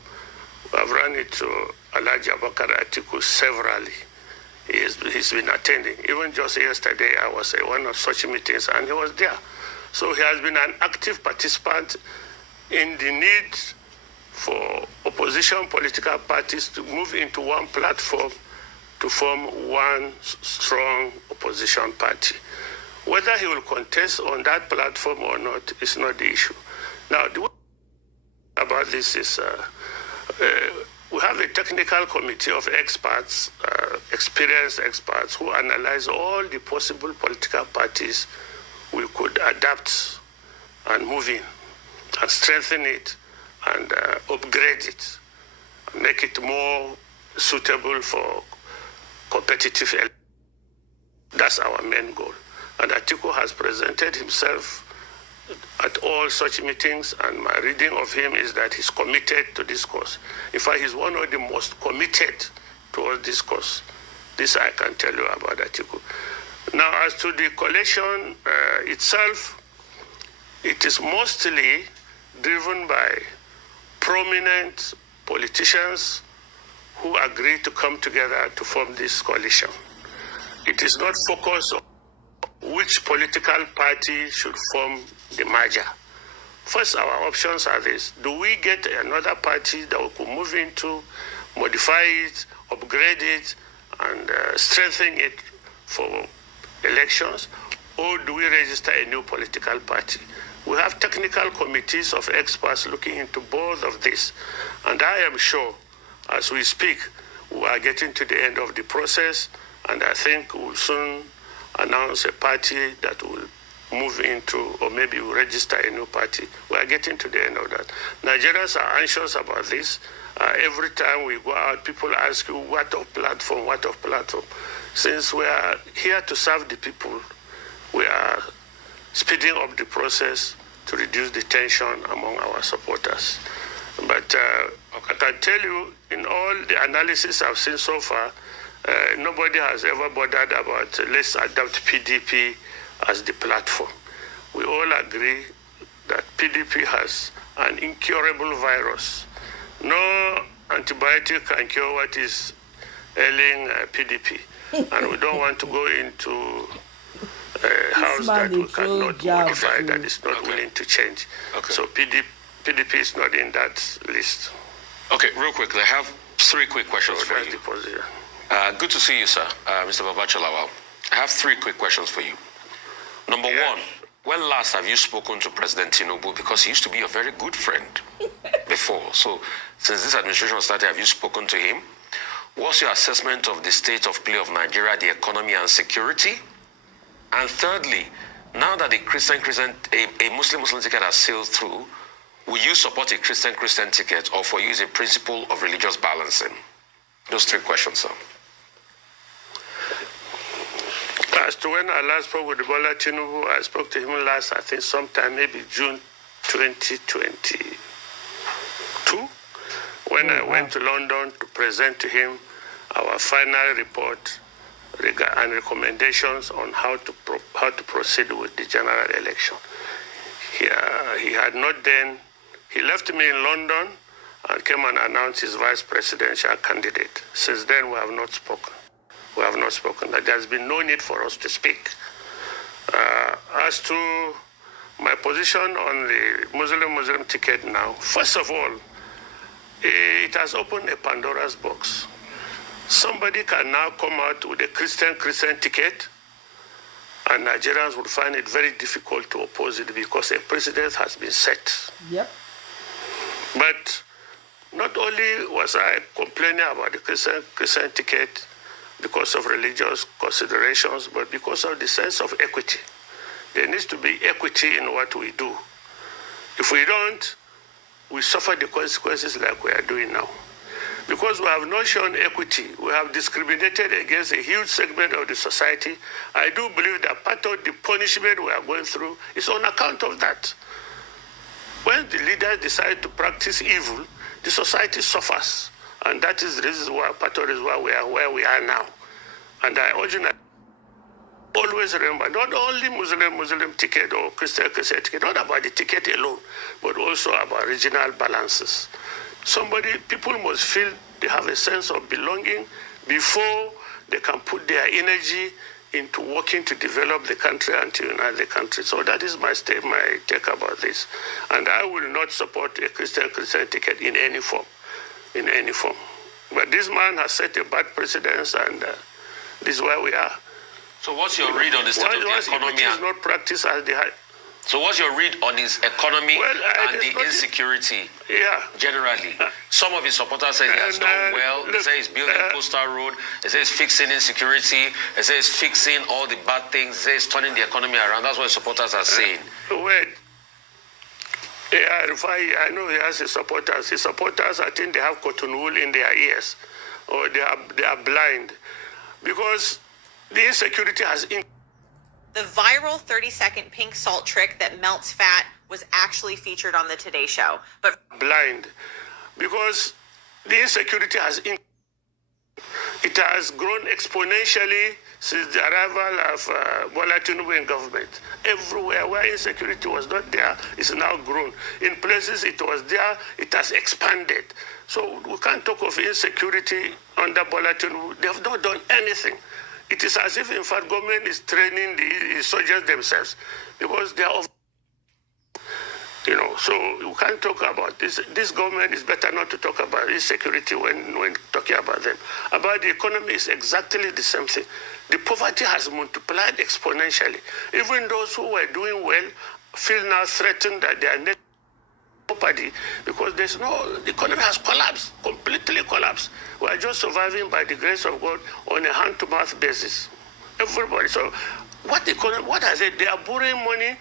I've run into Babachir Atiku severally. He's been attending. Even just yesterday, I was at one of such meetings, and he was there. So he has been an active participant in the need for opposition political parties to move into one platform to form one strong opposition party. Whether he will contest on that platform or not is not the issue. Now, the way about this is we have a technical committee of experts, experienced experts, who analyze all the possible political parties we could adapt and move in and strengthen it and upgrade it, make it more suitable for competitive. That's our main goal. And Atiku has presented himself at all such meetings, and my reading of him is that he's committed to this cause. In fact, he's one of the most committed towards this cause. This I can tell you about Atiku. Now, as to the coalition itself, it is mostly driven by prominent politicians who agree to come together to form this coalition. It is not focused on which political party should form the merger. First, our options are this. Do we get another party that we could move into, modify it, upgrade it, and strengthen it for elections? Or do we register a new political party? We have technical committees of experts looking into both of this. And I am sure, as we speak, we are getting to the end of the process, and I think we'll soon announce a party that will move into, or maybe we'll register a new party. We are getting to the end of that. Nigerians are anxious about this. Every time we go out, people ask you, what of platform, what of platform? Since we are here to serve the people, we are speeding up the process to reduce the tension among our supporters. But I can tell you, in all the analysis I've seen so far, nobody has ever bothered about let's adopt PDP as the platform. We all agree that PDP has an incurable virus. No antibiotic can cure what is ailing PDP. And we don't want to go into a house that we cannot modify, that is not willing to change. Okay. So PDP is not in that list. Okay, real quickly, I have 3 quick questions for you. Good to see you, sir, Mr. Babachir Lawal. I have 3 quick questions for you. Number 1, when last have you spoken to President Tinubu? Because he used to be a very good friend before. So since this administration started, have you spoken to him? What's your assessment of the state of play of Nigeria, the economy and security? And thirdly, now that a Muslim ticket has sailed through, will you support a Christian ticket, or for you is a principle of religious balancing? Those 3 questions, sir. As to when I last spoke with Bola Tinubu, I spoke to him last, I think sometime maybe June 2022, when I went to London to present to him our final report and recommendations on how to proceed with the general election. He had not then, he left me in London and came and announced his vice presidential candidate. Since then, we have not spoken. We have not spoken. There's been no need for us to speak. As to my position on the Muslim ticket now, first of all, it has opened a Pandora's box. Somebody can now come out with a Christian ticket, and Nigerians would find it very difficult to oppose it because a precedent has been set. Yep. But not only was I complaining about the Christian ticket because of religious considerations, but because of the sense of equity. There needs to be equity in what we do. If we don't, we suffer the consequences like we are doing now. Because we have not shown equity, we have discriminated against a huge segment of the society. I do believe that part of the punishment we are going through is on account of that. When the leaders decide to practice evil, the society suffers. And that is the reason why, part of the reason why we are where we are now. And I urge you always remember, not only Muslim ticket or Christian ticket, not about the ticket alone, but also about regional balances. People must feel they have a sense of belonging before they can put their energy into working to develop the country and to unite the country. So that is my take about this. And I will not support a Christian ticket in any form. But this man has set a bad precedence, and this is where we are. So what's your read on the state of the economy? It is not practiced as the high. So what's your read on his economy and the insecurity generally? Some of his supporters say he has done well. They say he's building Coastal Road. They say he's fixing insecurity. They say he's fixing all the bad things. They say he's turning the economy around. That's what his supporters are saying. I know he has his supporters. His supporters, I think they have cotton wool in their ears, or they are blind, because the insecurity has increased. The viral 30-second pink salt trick that melts fat was actually featured on the Today Show. But blind, because the insecurity has increased. It has grown exponentially since the arrival of Bola Tinubu in government. Everywhere where insecurity was not there, it's now grown. In places it was there, it has expanded. So we can't talk of insecurity under Bola Tinubu. They have not done anything. It is as if, in fact, government is training the soldiers themselves, because they are, so you can't talk about this. This government is better not to talk about insecurity when talking about them. About the economy is exactly the same thing. The poverty has multiplied exponentially. Even those who were doing well feel now threatened that they are next property, because the economy has collapsed, completely collapsed. We are just surviving by the grace of God on a hand-to-mouth basis. Everybody. So what are they? They are borrowing money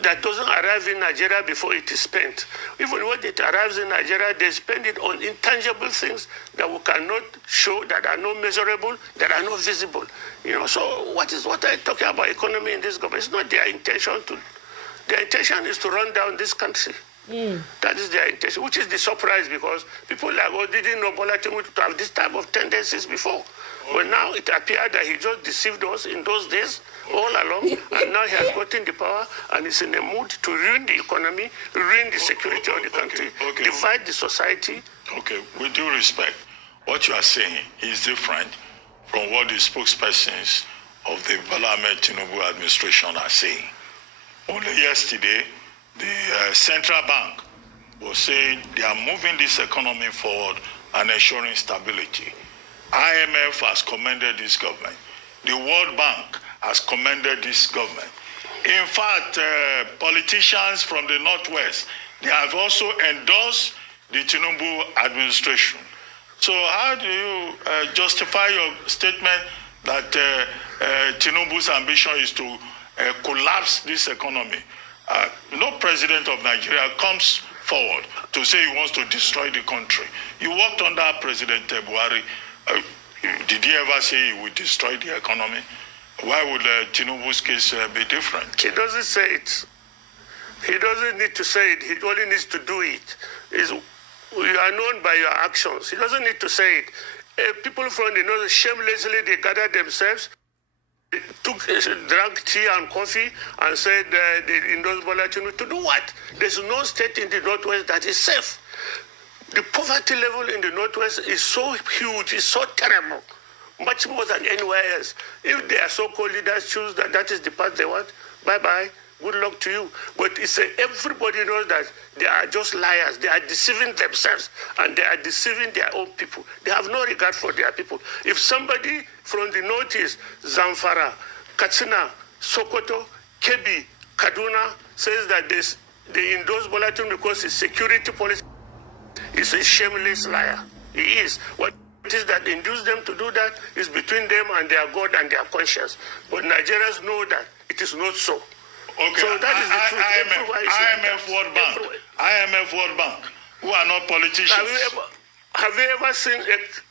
that doesn't arrive in Nigeria before it is spent. Even when it arrives in Nigeria, they spend it on intangible things that we cannot show, that are not measurable, that are not visible. So what are talking about economy in this government? It's not their intention to. Their intention is to run down this country. That is their intention, which is the surprise, because people like didn't know Bola Tinubu to have this type of tendencies before. But now it appeared that he just deceived us in those days all along, and now he has gotten the power and is in a mood to ruin the economy, ruin the security of the country, divide the society. Okay, with due respect, what you are saying is different from what the spokespersons of the Bola Ahmed Tinubu administration are saying. Only yesterday, the central bank was saying they are moving this economy forward and ensuring stability. IMF has commended this government. The World Bank has commended this government. In fact, politicians from the Northwest, they have also endorsed the Tinubu administration. So how do you justify your statement that Tinubu's ambition is to collapse this economy? No president of Nigeria comes forward to say he wants to destroy the country. You worked under President Buhari. Did he ever say he would destroy the economy? Why would Tinubu's case be different? He doesn't say it. He doesn't need to say it. He only needs to do it. You are known by your actions. He doesn't need to say it. People from the north, shamelessly, they gathered themselves, drank tea and coffee, and said they endorsed Bola Tinubu. To do what? There's no state in the Northwest that is safe. The poverty level in the Northwest is so huge, it's so terrible, much more than anywhere else. If their so-called leaders choose that is the path they want, bye-bye, good luck to you. But everybody knows that they are just liars. They are deceiving themselves, and they are deceiving their own people. They have no regard for their people. If somebody from the Northeast, Zamfara, Katsina, Sokoto, Kebbi, Kaduna, says that they endorse Bola Tinubu because his security policy is a shameless liar. He is. What it is that induced them to do that is between them and their God and their conscience. But Nigerians know that it is not so. Okay. So that is the truth. IMF, World Bank, who are not politicians. Have you ever seen it?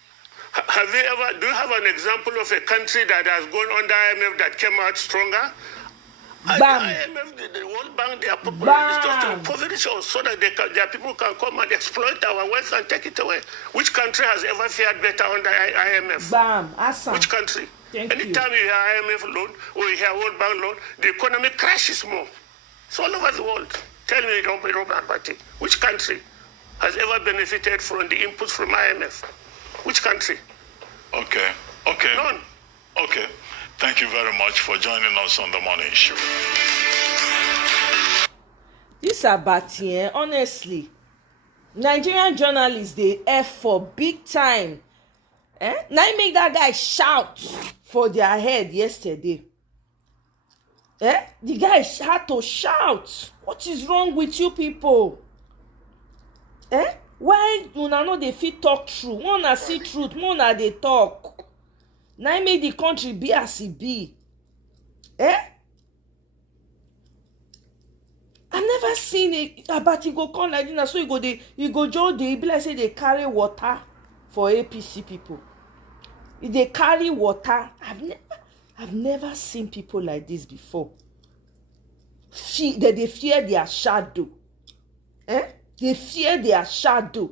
Do you have an example of a country that has gone under IMF that came out stronger? IMF, the World Bank, they are just impoverish us so that their people can come and exploit our wealth and take it away. Which country has ever fared better under IMF? Which country? Anytime you hear IMF loan or you hear World Bank loan, the economy crashes more. It's all over the world. Tell me, Robert, which country has ever benefited from the inputs from IMF? Which country? Okay. None. Okay. Thank you very much for joining us on the morning show. This Abati, honestly, Nigerian journalists, they F for big time. Now make that guy shout for their head yesterday. The guy had to shout. What is wrong with you people? Why una no dey fit talk true? Una see truth, una dey talk. Now make the country be as it be. I never seen it. But go come like this, so you go join the be like say they carry water for APC people. If they carry water, I've never seen people like this before. They fear their shadow. They fear their shadow.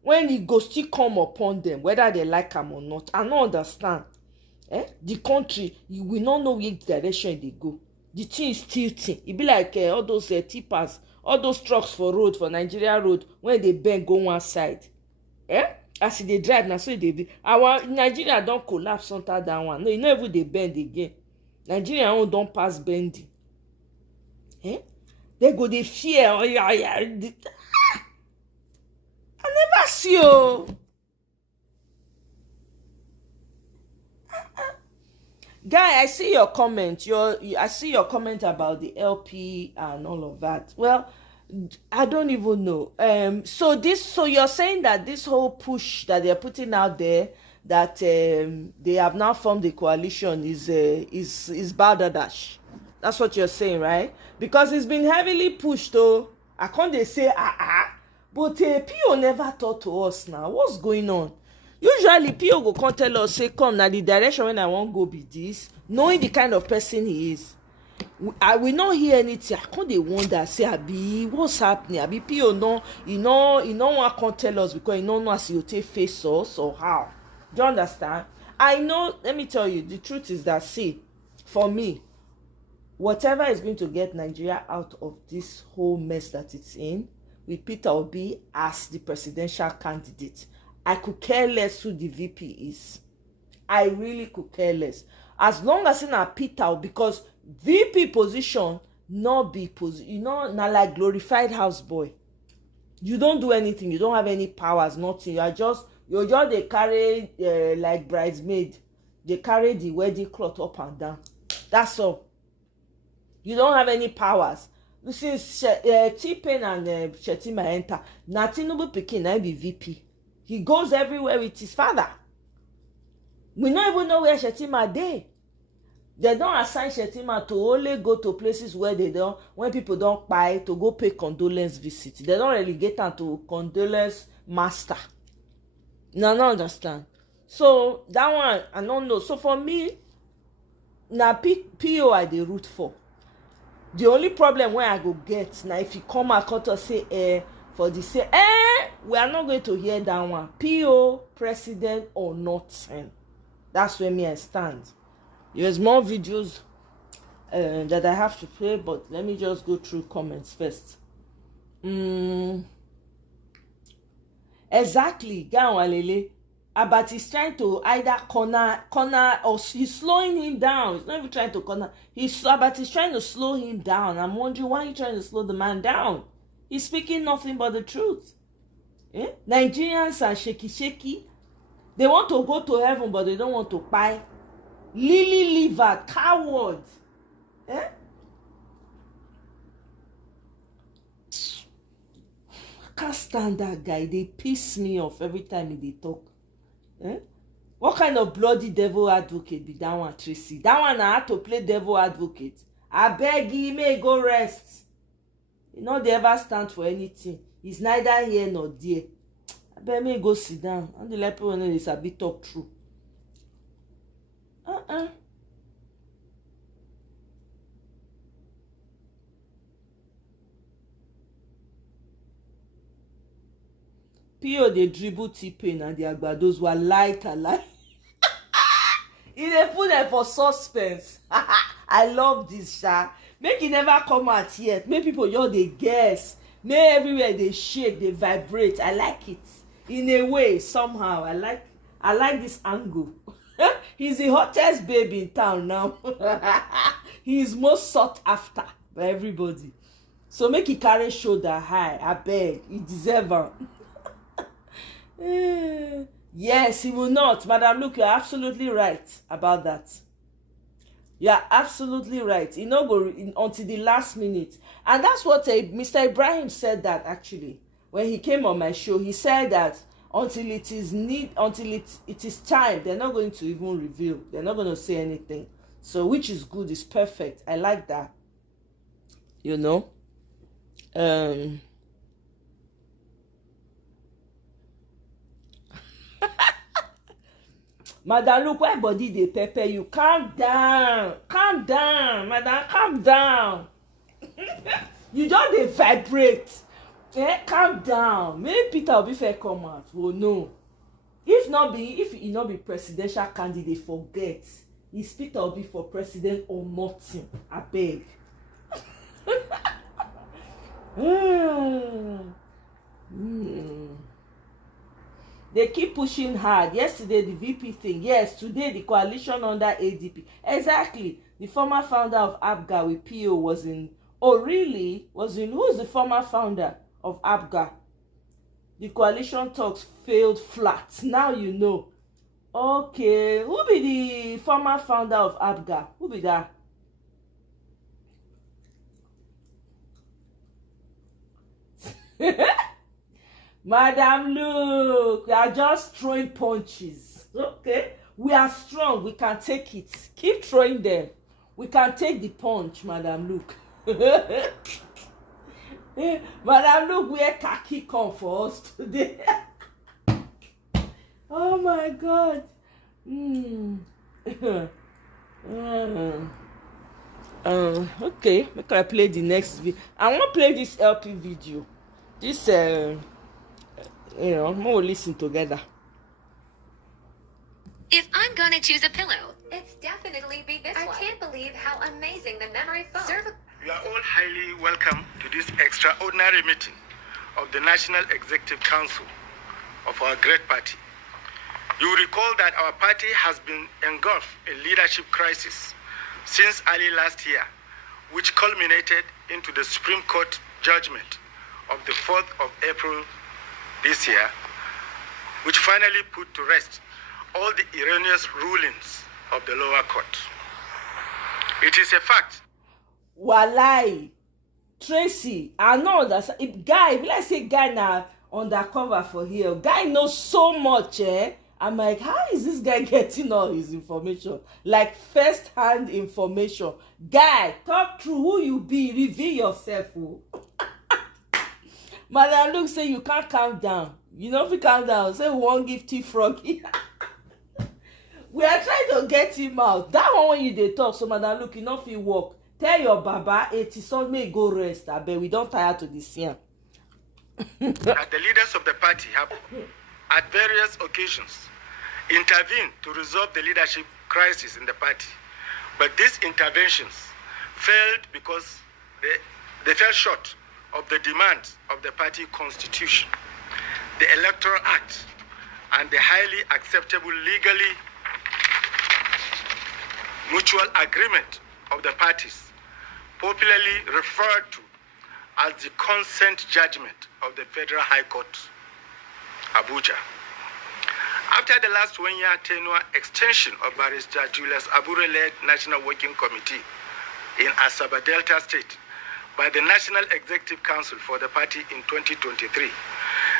When it go still come upon them, whether they like them or not. I don't understand. The country, you will not know which direction they go. The thing is tilting. It be like all those tippers, all those trucks for road, for Nigeria road, when they bend go one side. As they drive, now so they be. Our Nigeria don't collapse under that one. No, you know even they bend again. Nigeria own don't pass bending. They go they fear. I never see you. Guy, I see your comment. I see your comment about the LP and all of that. Well, I don't even know. So you're saying that this whole push that they're putting out there, that they have now formed a coalition, is Baldadash. That's what you're saying, right? Because it's been heavily pushed, though. I can't say but PO never talk to us now. What's going on? Usually PO go come tell us, say, come now, the direction when I want go be this, knowing the kind of person he is. I will not hear anything. I can't wonder, say, Abi, what's happening? Abi PO no, you know what can't tell us because you know as you take face us or how. Do you understand? I know, let me tell you, the truth is that, see, for me, whatever is going to get Nigeria out of this whole mess that it's in, with Peter Obi as the presidential candidate, I could care less who the VP is. I really could care less. As long as in a Peter, because VP position not be position, not like glorified houseboy. You don't do anything. You don't have any powers. Nothing. You're just they carry like bridesmaid. They carry the wedding cloth up and down. That's all. You don't have any powers. Since T-Pain and Shetima enter, Tinubu Pikin I be VP. He goes everywhere with his father. We don't even know where Shetima dey. They don't assign Shetima to only go to places where when people don't buy to go pay condolence visit. They don't relegate them to condolence master. No, I don't understand. So that one I don't know. So for me, now PO I dey root for. The only problem where I go get now if you come out and say for the say we are not going to hear that one. PO president or not. That's where me I stand. There's more videos that I have to play, but let me just go through comments first. Exactly, Ganwalele. But he's trying to either corner, or he's slowing him down. He's not even trying to corner. He's trying to slow him down. I'm wondering why you're trying to slow the man down. He's speaking nothing but the truth. Nigerians are shaky. They want to go to heaven, but they don't want to buy. Lily liver, coward. I can't stand that guy. They piss me off every time they talk. What kind of bloody devil advocate be that one, Tracy? That one I had to play devil advocate. I beg you, may go rest. You know, they ever stand for anything. He's neither here nor there. I beg me go sit down. And the let people know this a bit talk true. P.O. they dribble T-Pain and the agbados were light. He dey put them for suspense. I love this, sha. Make it never come out yet. Make people just dey guess. Make everywhere they shake, they vibrate. I like it. In a way, somehow. I like this angle. He's the hottest baby in town now. He is most sought after by everybody. So make he carry shoulder high. I beg. He deserve it. Yes, he will not. Madam, look, you're absolutely right about that. You're absolutely right. He not go until the last minute. And that's what Mr. Ibrahim said that actually. When he came on my show, he said that until it is time, they're not going to even reveal. They're not going to say anything. So, which is good, it's perfect. I like that. You know? Madam, look, why body dey pepper you? Calm down, madam, calm down. You just dey vibrate. Calm down. Maybe Peter Obi fair come out. Oh no. If he not be presidential candidate, forget. He's Peter Obi for president or nothing. I beg. They keep pushing hard. Yesterday, the VP thing. Yes, today, the coalition under ADP. Exactly. The former founder of ABGA with PO was in... Oh, really? Who's the former founder of ABGA? The coalition talks failed flat. Now you know. Okay. Who be the former founder of ABGA? Who be that? Madam, look, we are just throwing punches. Okay? We are strong. We can take it. Keep throwing them. We can take the punch, Madam, look. Madam, look where khaki come for us today. Oh, my God. Okay, make I play the next video. I want to play this LP video. This, we'll listen together. If I'm gonna choose a pillow, it's definitely be this one. I can't believe how amazing the memory foam. You are all highly welcome to this extraordinary meeting of the National Executive Council of our great party. You will recall that our party has been engulfed in leadership crisis since early last year, which culminated into the Supreme Court judgment of the 4th of April this year, which finally put to rest all the erroneous rulings of the lower court. It is a fact. Walai, Tracy, I know that guy, let's say guy now undercover for here. Guy knows so much, I'm like, how is this guy getting all his information? Like first-hand information. Guy, talk through who you be, reveal yourself. Madam, look, say you can't calm down. You know if you calm down, say we won't give tea froggy. We are trying to get him out. That one when you dey talk, so Madam, look, you know if you walk. Tell your baba, 80 son may go rest. I bet we don't tire to this year. That the leaders of the party have, at various occasions, intervened to resolve the leadership crisis in the party. But these interventions failed because they fell short of the demands of the party constitution, the Electoral Act, and the highly acceptable legally mutual agreement of the parties, popularly referred to as the consent judgment of the Federal High Court, Abuja. After the last one-year tenure extension of Barrister Julius Abure-led National Working Committee in Asaba Delta State by the National Executive Council for the party in 2023,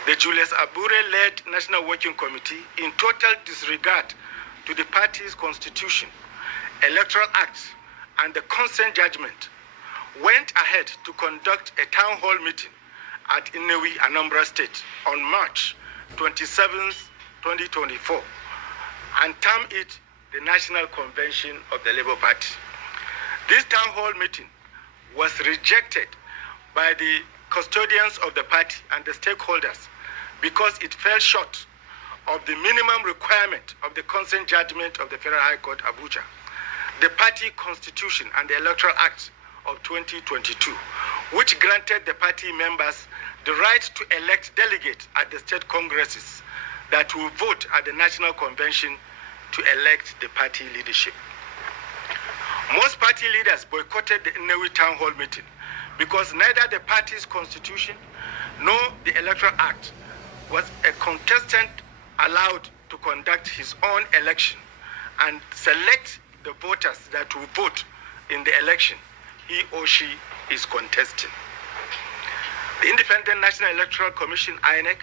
the Julius Abure-led National Working Committee, in total disregard to the party's constitution, Electoral Act, and the consent judgment went ahead to conduct a town hall meeting at Nnewi, Anambra State on March 27, 2024, and termed it the National Convention of the Labour Party. This town hall meeting was rejected by the custodians of the party and the stakeholders because it fell short of the minimum requirement of the consent judgment of the Federal High Court, Abuja, the party constitution and the Electoral Act of 2022, which granted the party members the right to elect delegates at the state congresses that will vote at the National Convention to elect the party leadership. Most party leaders boycotted the Nnewi Town Hall meeting because neither the party's constitution nor the Electoral Act was a contestant allowed to conduct his own election and select the voters that will vote in the election he or she is contesting. The Independent National Electoral Commission, INEC,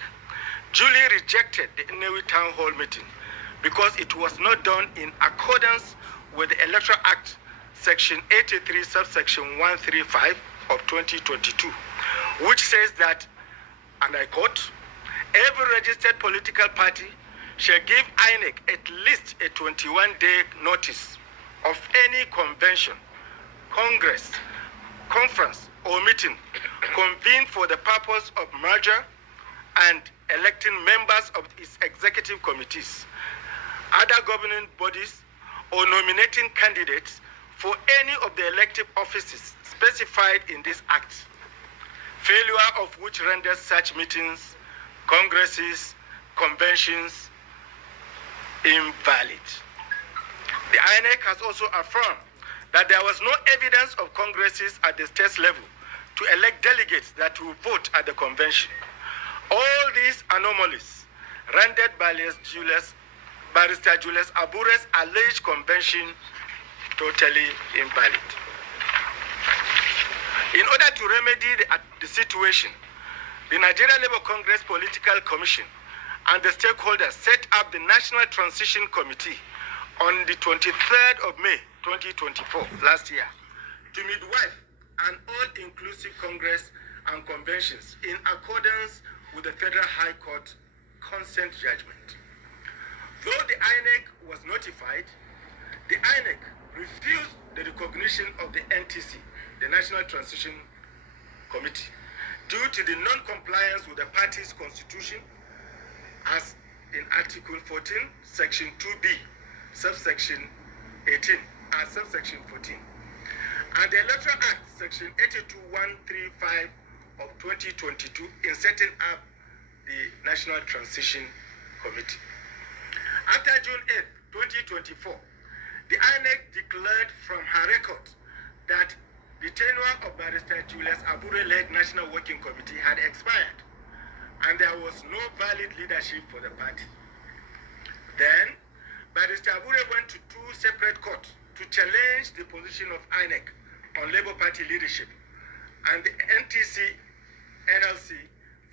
duly rejected the Nnewi Town Hall meeting because it was not done in accordance with the Electoral Act, Section 83, subsection 135 of 2022, which says that, and I quote, every registered political party shall give INEC at least a 21-day notice of any convention, congress, conference, or meeting convened for the purpose of merger and electing members of its executive committees, other governing bodies, or nominating candidates for any of the elective offices specified in this act, failure of which renders such meetings, congresses, conventions invalid. The INEC has also affirmed that there was no evidence of congresses at the state level to elect delegates that will vote at the convention. All these anomalies rendered Barrister Julius Abure's alleged convention totally invalid. In order to remedy the situation, the Nigeria Labour Congress Political Commission and the stakeholders set up the National Transition Committee on the 23rd of May 2024, last year, to midwife an all-inclusive Congress and conventions in accordance with the Federal High Court consent judgment. Though the INEC was notified, the INEC refused the recognition of the NTC, the National Transition Committee, due to the non-compliance with the party's constitution as in Article 14, Section 2B, subsection 18, and subsection 14, and the Electoral Act, Section 82135 of 2022, in setting up the National Transition Committee. After June 8, 2024, the INEC declared from her record that the tenure of Barrister Julius Abure-led National Working Committee had expired, and there was no valid leadership for the party. Then, Barrister Abure went to two separate courts to challenge the position of INEC on Labour Party leadership and the NTC NLC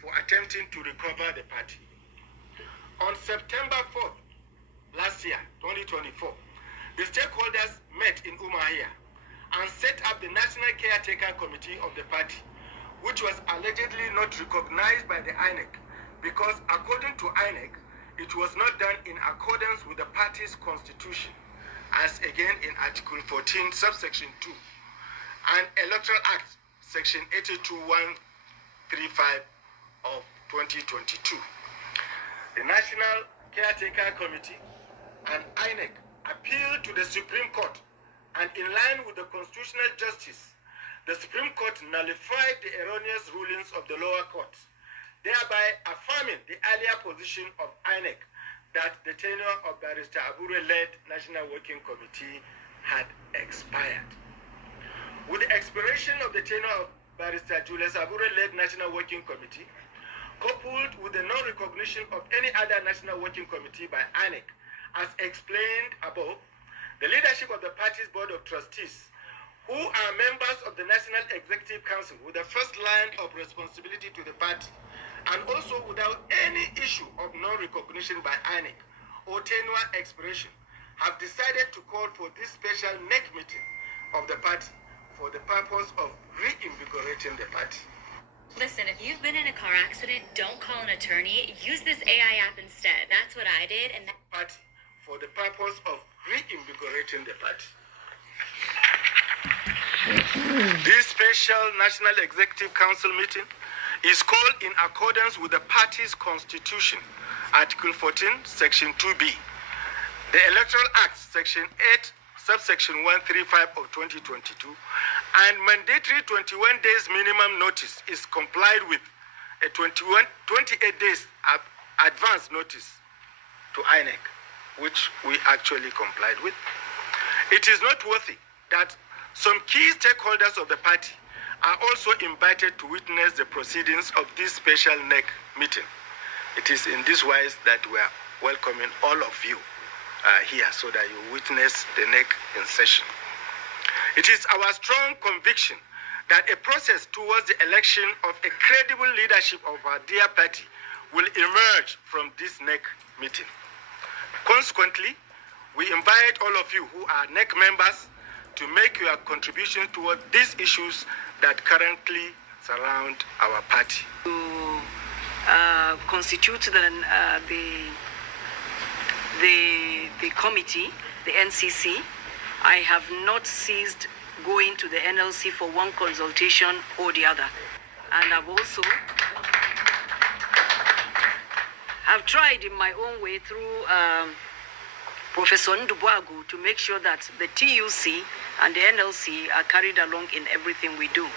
for attempting to recover the party. On September 4th, last year, 2024, the stakeholders met in Omoye and set up the National Caretaker Committee of the party, which was allegedly not recognized by the INEC because, according to INEC, it was not done in accordance with the party's constitution, as again in Article 14, subsection 2, and Electoral Act, Section 82135 of 2022. The National Caretaker Committee and INEC appealed to the Supreme Court, and in line with the constitutional justice, the Supreme Court nullified the erroneous rulings of the lower courts, thereby affirming the earlier position of INEC that the tenure of Barrister Abure-led National Working Committee had expired. With the expiration of the tenure of Barrister Julius Abure-led National Working Committee, coupled with the non-recognition of any other National Working Committee by INEC, as explained above, the leadership of the party's Board of Trustees, who are members of the National Executive Council with the first line of responsibility to the party, and also without any issue of non-recognition by INEC or tenure expiration, have decided to call for this special NEC meeting of the party for the purpose of reinvigorating the party. Listen, if you've been in a car accident, don't call an attorney. Use this AI app instead. That's what I did, and party for the purpose of reinvigorating the party. This special National Executive Council meeting is called in accordance with the party's constitution, Article 14, Section 2B. The Electoral Act, Section 8, Subsection 135 of 2022, and mandatory 21 days minimum notice is complied with a 28 days advance notice to INEC, which we actually complied with. It is noteworthy that some key stakeholders of the party are also invited to witness the proceedings of this special NEC meeting. It is in this wise that we are welcoming all of you here so that you witness the NEC in session. It is our strong conviction that a process towards the election of a credible leadership of our dear party will emerge from this NEC meeting. Consequently, we invite all of you who are NEC members to make your contribution toward these issues that currently surround our party. To constitute the committee, the NCC, I have not ceased going to the NLC for one consultation or the other. And I've also tried in my own way through Professor Ndubuagu to make sure that the TUC and the NLC are carried along in everything we do.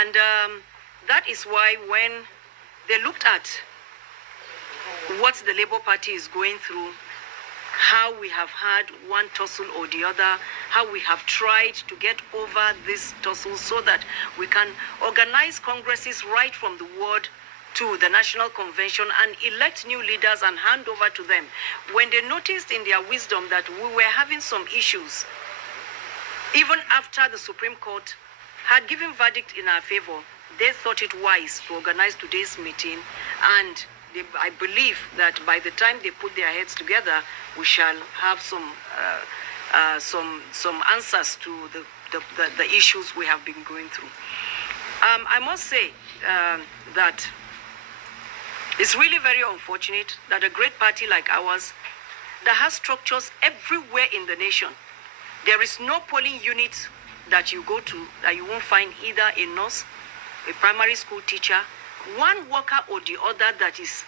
And that is why when they looked at what the Labour Party is going through, how we have had one tussle or the other, how we have tried to get over this tussle so that we can organize congresses right from the ward to the National Convention and elect new leaders and hand over to them. When they noticed in their wisdom that we were having some issues, even after the Supreme Court had given verdict in our favor, they thought it wise to organize today's meeting, and I believe that by the time they put their heads together, we shall have some answers to the issues we have been going through. I must say that it's really very unfortunate that a great party like ours that has structures everywhere in the nation, there is no polling unit that you go to that you won't find either a nurse, a primary school teacher, one worker or the other that is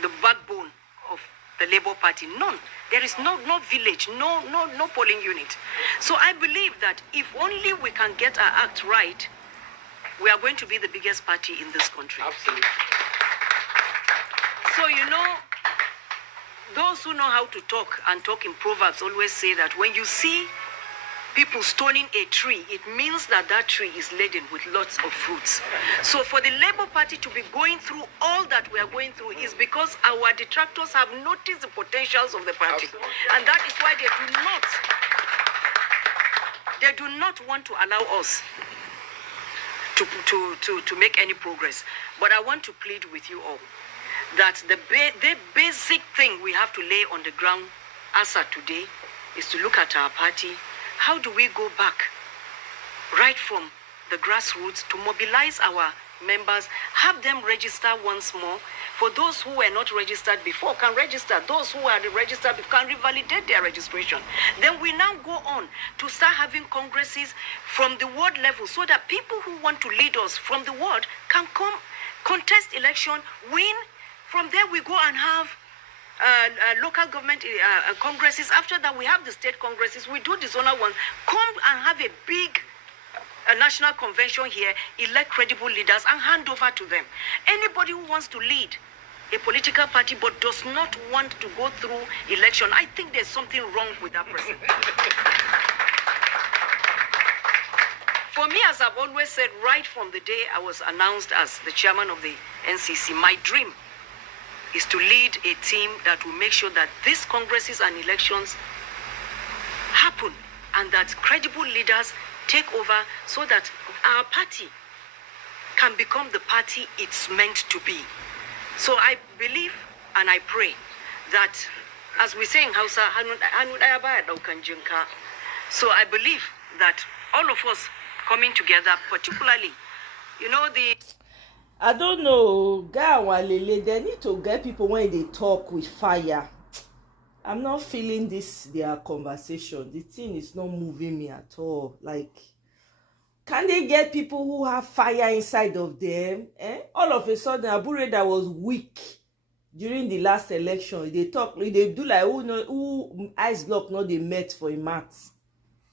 the backbone of the Labour Party. None. There is no village, no polling unit. So I believe that if only we can get our act right, we are going to be the biggest party in this country. Absolutely. So, you know, those who know how to talk and talk in proverbs always say that when you see people stoning a tree, it means that that tree is laden with lots of fruits. So for the Labour Party to be going through all that we are going through is because our detractors have noticed the potentials of the party. And that is why they do not want to allow us to make any progress. But I want to plead with you all that the basic thing we have to lay on the ground as of today is to look at our party. How do we go back right from the grassroots to mobilize our members, have them register once more? For those who were not registered before can register. Those who are registered can revalidate their registration. Then we now go on to start having congresses from the ward level so that people who want to lead us from the ward can come, contest election, win. From there we go and have local government congresses. After that, we have the state congresses. We do this other one. Come and have a big national convention here, elect credible leaders, and hand over to them. Anybody who wants to lead a political party but does not want to go through election, I think there's something wrong with that person. For me, as I've always said, right from the day I was announced as the chairman of the NCC, my dream is to lead a team that will make sure that these congresses and elections happen and that credible leaders take over so that our party can become the party it's meant to be. So I believe and I pray that, as we say in Hausa, so I believe that all of us coming together, particularly, I don't know, they need to get people when they talk with fire. I'm not feeling their conversation. The thing is not moving me at all. Like, can they get people who have fire inside of them? All of a sudden, Abure that was weak during the last election, they do like who ice block not they met for a maths.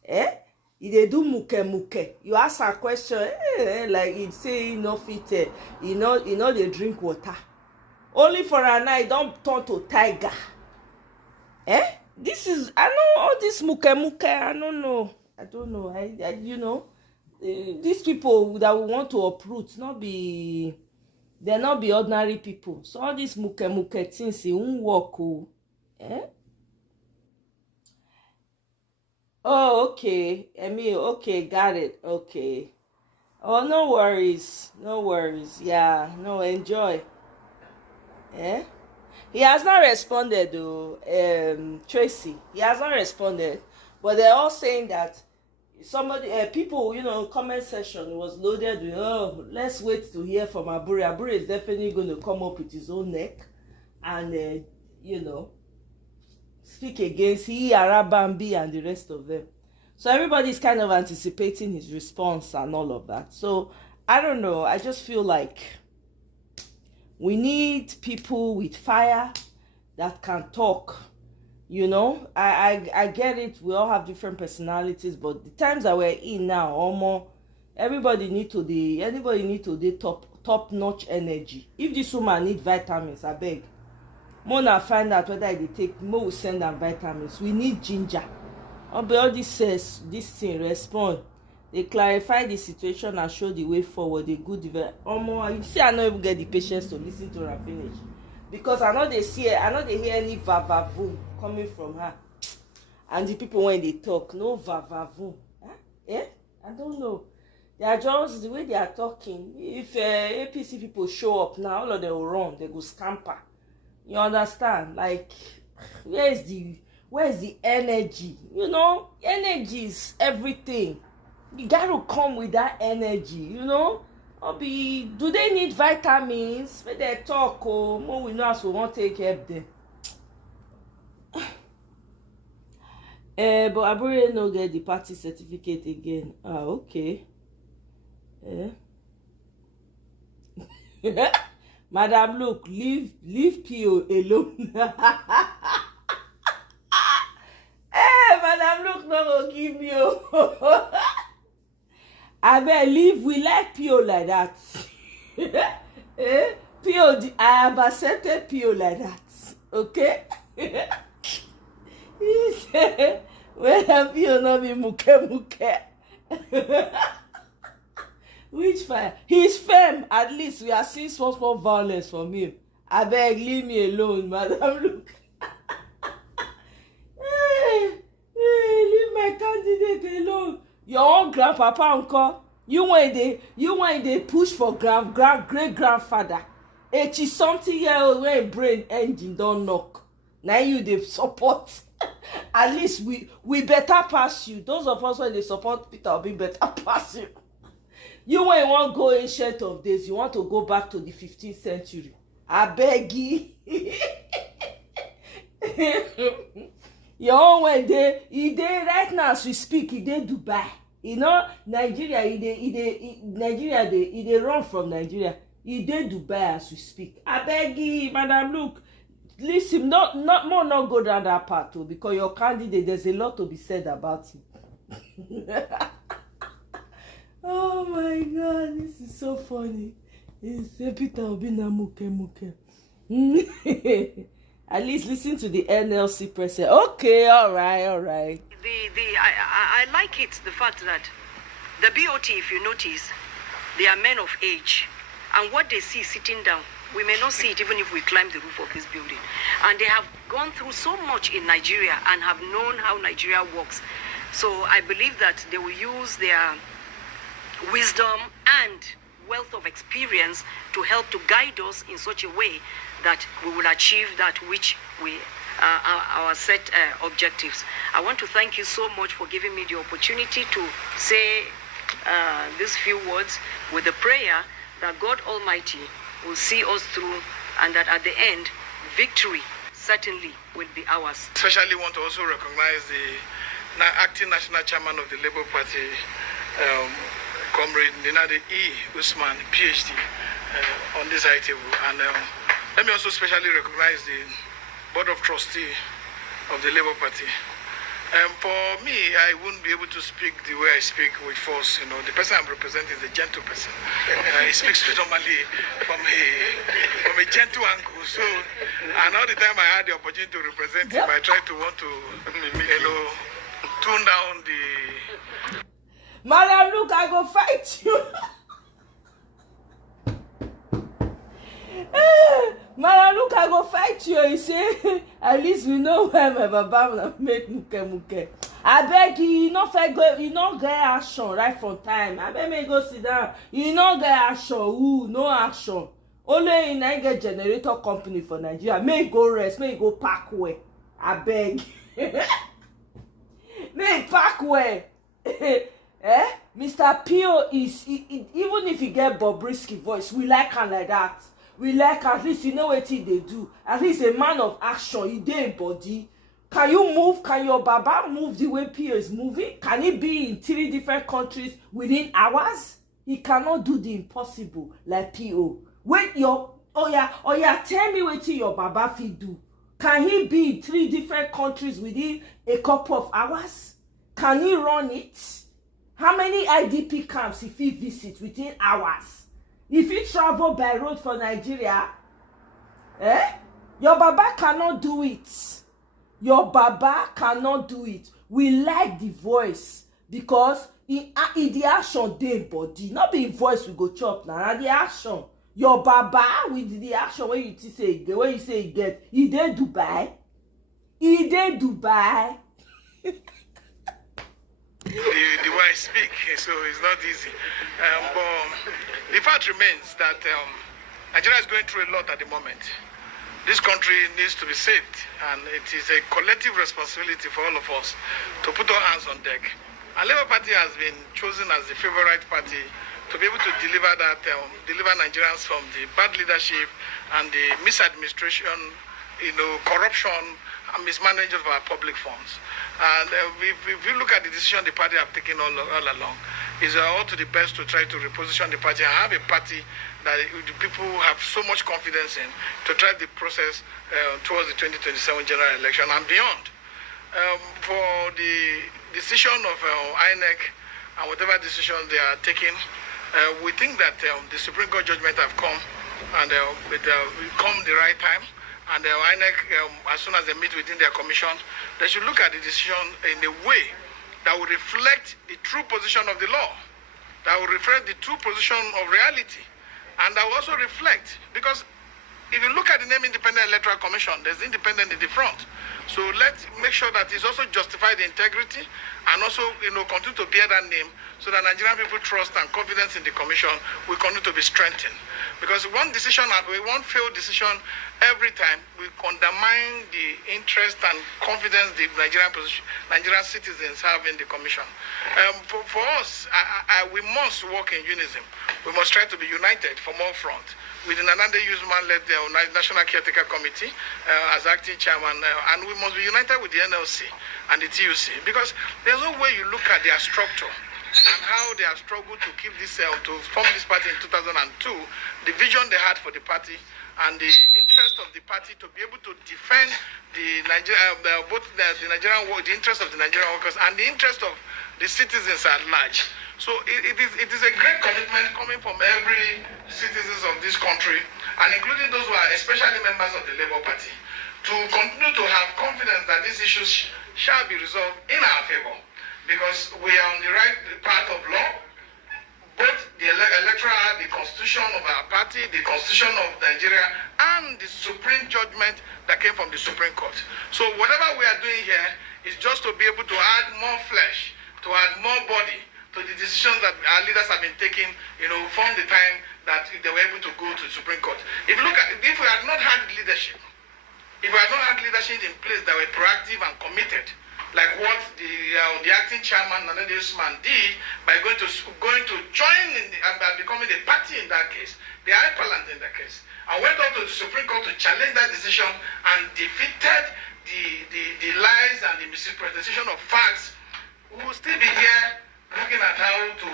They do muke. You ask a question, like it say no fit, they drink water. Only for a night, don't turn to tiger. This is, I know all this muke. I don't know. I these people that we want to uproot, they're not be ordinary people. So all these muke things, it won't work. Oh, okay. Okay, got it. Okay. Oh, no worries. Yeah, no, enjoy. He has not responded though, Tracy. He has not responded. But they're all saying that people, comment section was loaded with, let's wait to hear from Abure. Abure is definitely going to come up with his own neck and, speak against Arabambi and the rest of them. So everybody's kind of anticipating his response and all of that. So I don't know. I just feel like we need people with fire that can talk. I get it. We all have different personalities, but the times that we're in now, everybody need to do top notch energy. If this woman need vitamins, I beg. Mona find out whether they take. Mo will send them vitamins. We need ginger. All this thing respond. They clarify the situation and show the way forward. The good development. You see, I don't even get the patience to listen to her finish, because I know they hear any vavavoom coming from her, and the people when they talk, no vavavoom. I don't know. They are just the way they are talking. If APC people show up now, all of them will run. They go scamper. You understand? Like, where is the energy? Energy is everything. You gotta come with that energy, do they need vitamins? When they talk, more we know as we want to take help them. But Abure no get the party certificate again. Okay. Madam, look, leave PO alone. Madam, look, no go give me. I better leave. We like PO like that. PO, I have accepted PO like that. Okay? He said, when PO not be muke. Which fire? He's firm. At least we are seeing small violence from him. I beg, leave me alone, madam. Look. Leave my candidate alone. Your own grandpapa, uncle. You want they push for great grandfather. 80-something-year-old when brain engine don't knock. Now you they support. At least we better pass you. Those of us when they support Peter Obi better pass you. You when you want to go ancient of days, you want to go back to the 15th century. I beg you. Your own when they right now as we speak, they Dubai. Nigeria, they run from Nigeria. They Dubai as we speak. I beg you, madam, look. Listen, not go down that part too, because your candidate, there's a lot to be said about him. Oh my God, this is so funny. It's Peter Obina muke. At least listen to the NLC president. Okay, all right. I like it, the fact that the BOT, if you notice, they are men of age, and what they see sitting down, we may not see it even if we climb the roof of this building. And they have gone through so much in Nigeria and have known how Nigeria works. So I believe that they will use their wisdom and wealth of experience to help to guide us in such a way that we will achieve that which we our set objectives. I want to thank you so much for giving me the opportunity to say these few words with the prayer that God Almighty will see us through, and that at the end, victory certainly will be ours. Especially want to also recognize the acting national chairman of the Labour Party, Comrade Ninade E. Usman, PhD, on this high table. And let me also specially recognize the Board of Trustees of the Labour Party. For me, I wouldn't be able to speak the way I speak with force. You know, the person I'm representing is a gentle person. He speaks normally from a gentle angle. So, and all the time I had the opportunity to represent him, I tried to want to, tune down the... Madam, look, I go fight you. Madam, look, I go fight you. You say, at least we know where my baba make muke. I beg you, not go, you not get action right from time. I beg me go sit down. You not get action. Ooh, no action. Only in I get generator company for Nigeria. May go rest, may go pack way. I beg. May pack way. Mr. Pio is even if you get Bobrisky voice, we like her like that. We like at least you know what they do. At least a man of action, he dey body. Can you move? Can your baba move the way Pio is moving? Can he be in 3 different countries within hours? He cannot do the impossible like Pio. Wait your tell me what your baba fit do. Can he be in 3 different countries within a couple of hours? Can he run it? How many IDP camps if he visit within hours? If you travel by road for Nigeria, your baba cannot do it. Your baba cannot do it. We like the voice because in the action dey body. Not be voice we go chop now. The action. Your baba with the action when you say when you say he get, he dey Dubai. He dey Dubai. The way I speak, so it's not easy. But the fact remains that Nigeria is going through a lot at the moment. This country needs to be saved, and it is a collective responsibility for all of us to put our hands on deck. And Labour Party has been chosen as the favorite party to be able to deliver that, deliver Nigerians from the bad leadership and the misadministration, corruption and mismanagement of our public funds. And if you look at the decision the party have taken all along, it's all to the best to try to reposition the party and have a party that the people have so much confidence in to drive the process towards the 2027 general election and beyond. For the decision of INEC and whatever decision they are taking, we think that the Supreme Court judgment have come and it will come the right time. And INEC, as soon as they meet within their commission, they should look at the decision in a way that will reflect the true position of the law, that will reflect the true position of reality, and that will also reflect, because if you look at the name Independent Electoral Commission, there's independent in the front. So let's make sure that it's also justified the integrity and also, continue to bear that name so that Nigerian people trust and confidence in the commission will continue to be strengthened. Because one failed decision every time will undermine the interest and confidence the Nigerian citizens have in the commission. For us, we must work in unison. We must try to be united from all fronts. With Nanande Usman led the National Caretaker Committee as acting chairman, and we must be united with the NLC and the TUC, because there's no way you look at their structure and how they have struggled to keep this, to form this party in 2002, the vision they had for the party, and the interest of the party to be able to defend the interest of the Nigerian workers and the interest of the citizens at large. So it is a great commitment coming from every citizens of this country, and including those who are especially members of the Labour Party, to continue to have confidence that these issues shall be resolved in our favor, because we are on the right path of law. Both the electoral, the constitution of our party, the constitution of Nigeria, and the supreme judgment that came from the Supreme Court. So whatever we are doing here is just to be able to add more flesh, to add more body to the decisions that our leaders have been taking, from the time that they were able to go to the Supreme Court. If we had not had leadership, if we had not had leadership in place that were proactive and committed, like what the acting chairman Nana Usman did by going to join and becoming the party in that case, the appellant in that case, and went on to the Supreme Court to challenge that decision and defeated the lies and the misrepresentation of facts, we will still be here looking at how to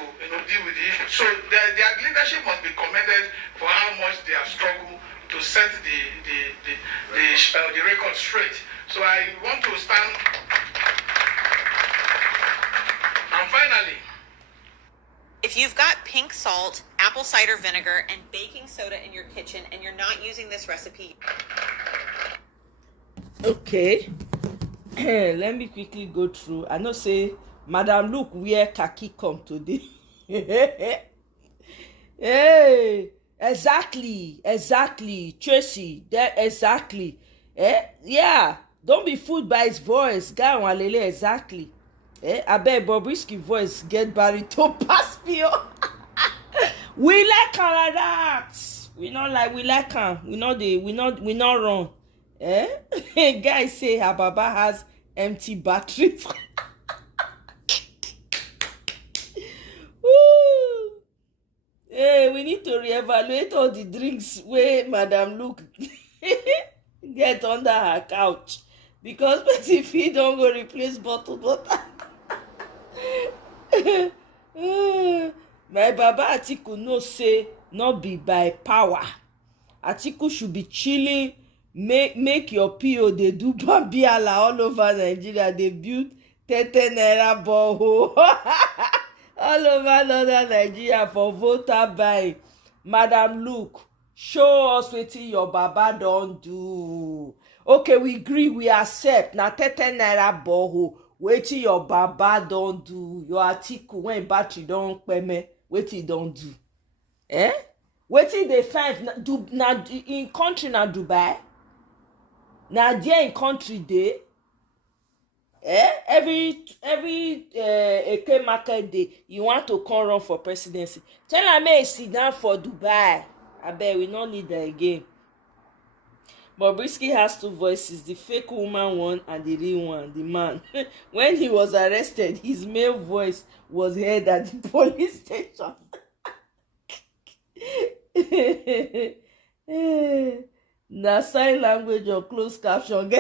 deal with the issue. So their leadership must be commended for how much they have struggled to set the record straight. So I want to stand. And finally, if you've got pink salt, apple cider vinegar, and baking soda in your kitchen and you're not using this recipe. Okay. Let me quickly go through. I know say Madam look where khaki come today. Hey, exactly, Tracy, that exactly. Yeah, don't be fooled by his voice. Guy walele exactly. I bet Bobrisky voice get baritone pass me. We like her like that. We like her. We not wrong. Guy say her baba has empty batteries. Hey, we need to reevaluate all the drinks where Madam Luke get under her couch, because if he don't go replace bottled water. My baba Atiku no say not be by power. Atiku should be chilling. Make your PO they do Bambiala all over Nigeria. They build 10 naira borehole all over northern Nigeria for voter buying. Madam Luke, show us wetin your baba don do. Okay, we agree, we accept. Na 10 naira borehole. Wetin your baba don do. Your Atiku when battery don peme, wetin don do. Wetin dey find na in country na Dubai. Na there in country dey. Every Eke market day, you want to come run for presidency. Tell am make he sit down for Dubai. Abeg, we no need that again. Bobrisky has two voices, the fake woman one and the real one, the man. When he was arrested, his male voice was heard at the police station. Na sign language or closed caption.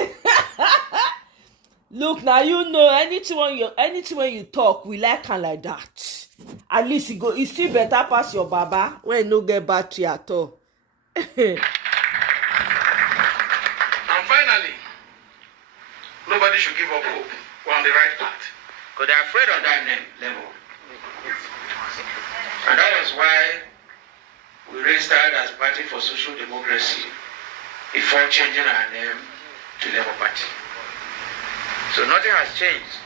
Look, now you know anything when you talk, we like am like that. At least e still better pass your baba when no get battery at all. And finally, nobody should give up hope. We're on the right path. Because they're afraid of that level. And that was why we registered as Party for Social Democracy before changing our name to Labour Party. So nothing has changed.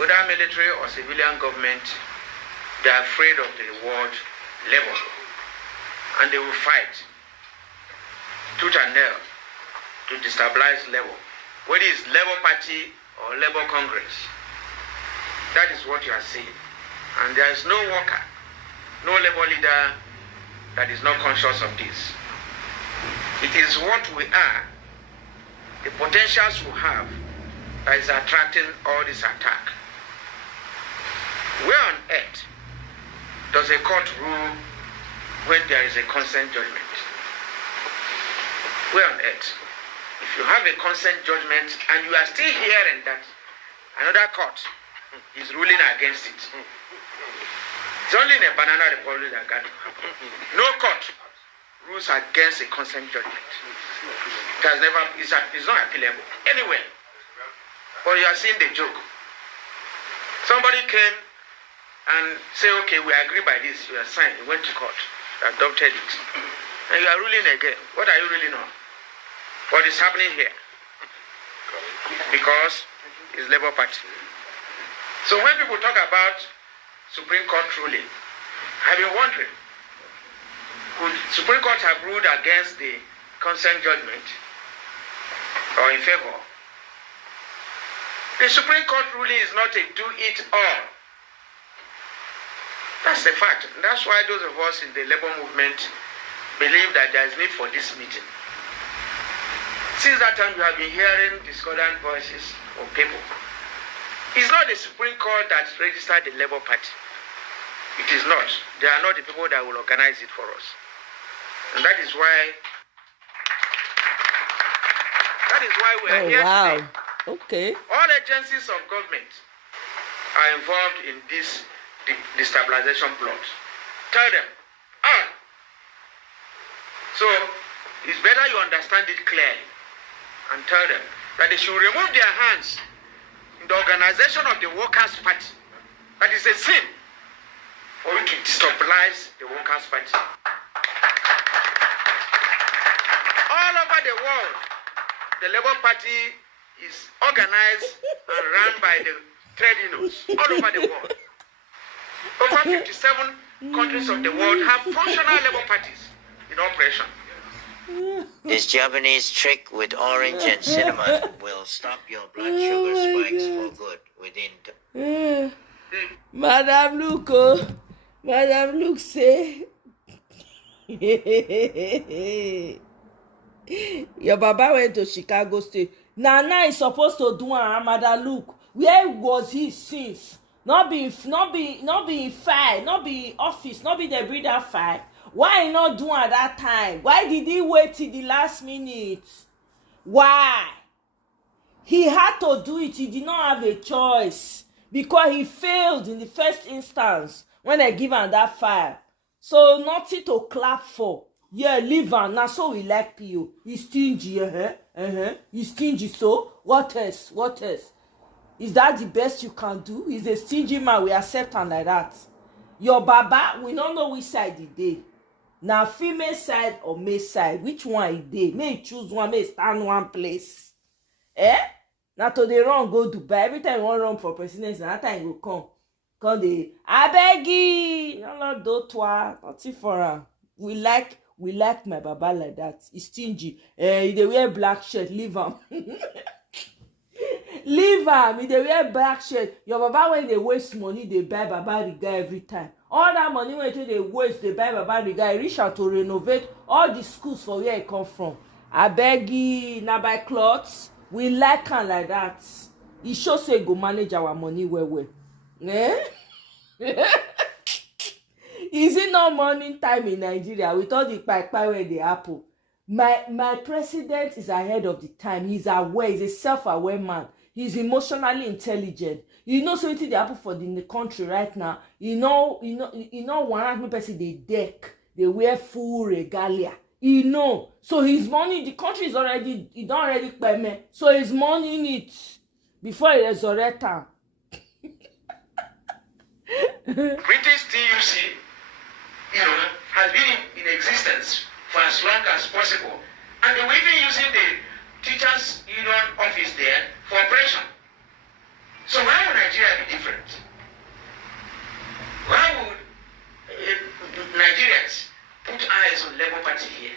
Whether military or civilian government, they are afraid of the word Labour. And they will fight tooth and nail to destabilize Labour. Whether it's Labour Party or Labour Congress, that is what you are seeing. And there is no worker, no Labour leader that is not conscious of this. It is what we are, the potentials we have, that is attracting all this attack. Where on earth does a court rule when there is a consent judgment? Where on earth? If you have a consent judgment and you are still hearing that another court is ruling against it, it's only in a banana republic that can happen. No court rules against a consent judgment. It has never, it's not appealable anywhere. But you are seeing the joke. Somebody came and said, okay, we agree by this. You are signed. You went to court. You adopted it. And you are ruling again. What are you ruling on? What is happening here? Because it's Labour Party. So when people talk about Supreme Court ruling, I've been wondering, could Supreme Court have ruled against the consent judgment or in favor? The Supreme Court ruling is not a do-it-all. That's the fact. And that's why those of us in the Labour movement believe that there is need for this meeting. Since that time, you have been hearing discordant voices of people. It's not the Supreme Court that registered the Labour Party. It is not. They are not the people that will organize it for us. And that is why we are here today. Okay. All agencies of government are involved in this destabilization plot. Tell them, So it's better you understand it clearly and tell them that they should remove their hands in the organization of the Workers' Party. That is a sin for you to destabilize the Workers' Party. All over the world, the Labour Party is organized and run by the trade unions all over the world. Over 57 countries of the world have functional Labour parties in operation. This Japanese trick with orange and cinnamon will stop your blood sugar spikes for good within. Madam Luke say, your Baba went to Chicago State. Nana is supposed to do an Madam Luke. Where was he since? Not be fire, not be office, not be the breeder fire. Why not do at that time? Why did he wait till the last minute? Why? He had to do it. He did not have a choice because he failed in the first instance when they give him that file. So nothing to clap for. Yeah, leave him. Now so we like you. He's stingy. He's stingy. So what else? What else? Is that the best you can do? He's a stingy man. We accept him like that. Your Baba, we don't know which side he did. Now female side or male side, which one he did? May choose one, may stand one place. Now to the run go Dubai. Every time you want run for presidency, that time you go come the I beg you, no do toi, nothing for him. We like my Baba like that. He's stingy. They wear black shirt, leave him. Leave him. If they wear black shirt, your Baba when they waste money, they buy Baba Riga every time. All that money when they waste, they buy Baba Riga. Reach out to renovate all the schools for where it come from. I beg you, now buy clothes. We like him like that. He sure say go manage our money well. Is it not morning time in Nigeria with all the pipe where the apple? My president is ahead of the time. He's aware. He's a self-aware man. He's emotionally intelligent. You know something they happen for the country right now. You know 100% they deck. They wear full regalia. You know. So his money, the country is already, he don't already pay me. So his money in it before he resurrect her. British TUC, has been in existence for as long as possible. And they were even using the teachers' union office there for operation. So why would Nigeria be different? Why would Nigerians put eyes on Labour Party here?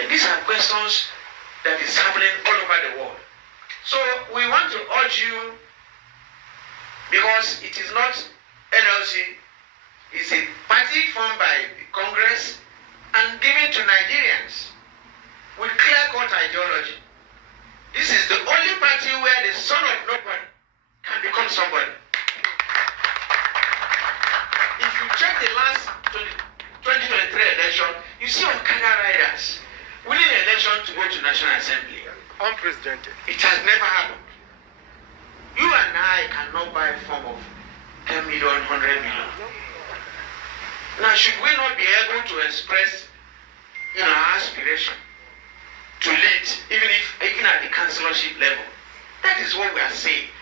And these are questions that is happening all over the world. So we want to urge you, because it is not NLC, it's a party formed by the Congress and given to Nigerians with clear-cut ideology. This is the only party where the son of nobody can become somebody. If you check the last 2023 election, you see Okada riders winning the election to go to National Assembly. Unprecedented. It has never happened. You and I cannot buy a form of 10 million, 100 million. Now, should we not be able to express our aspiration to lead, even at the councillorship level? That is what we are saying.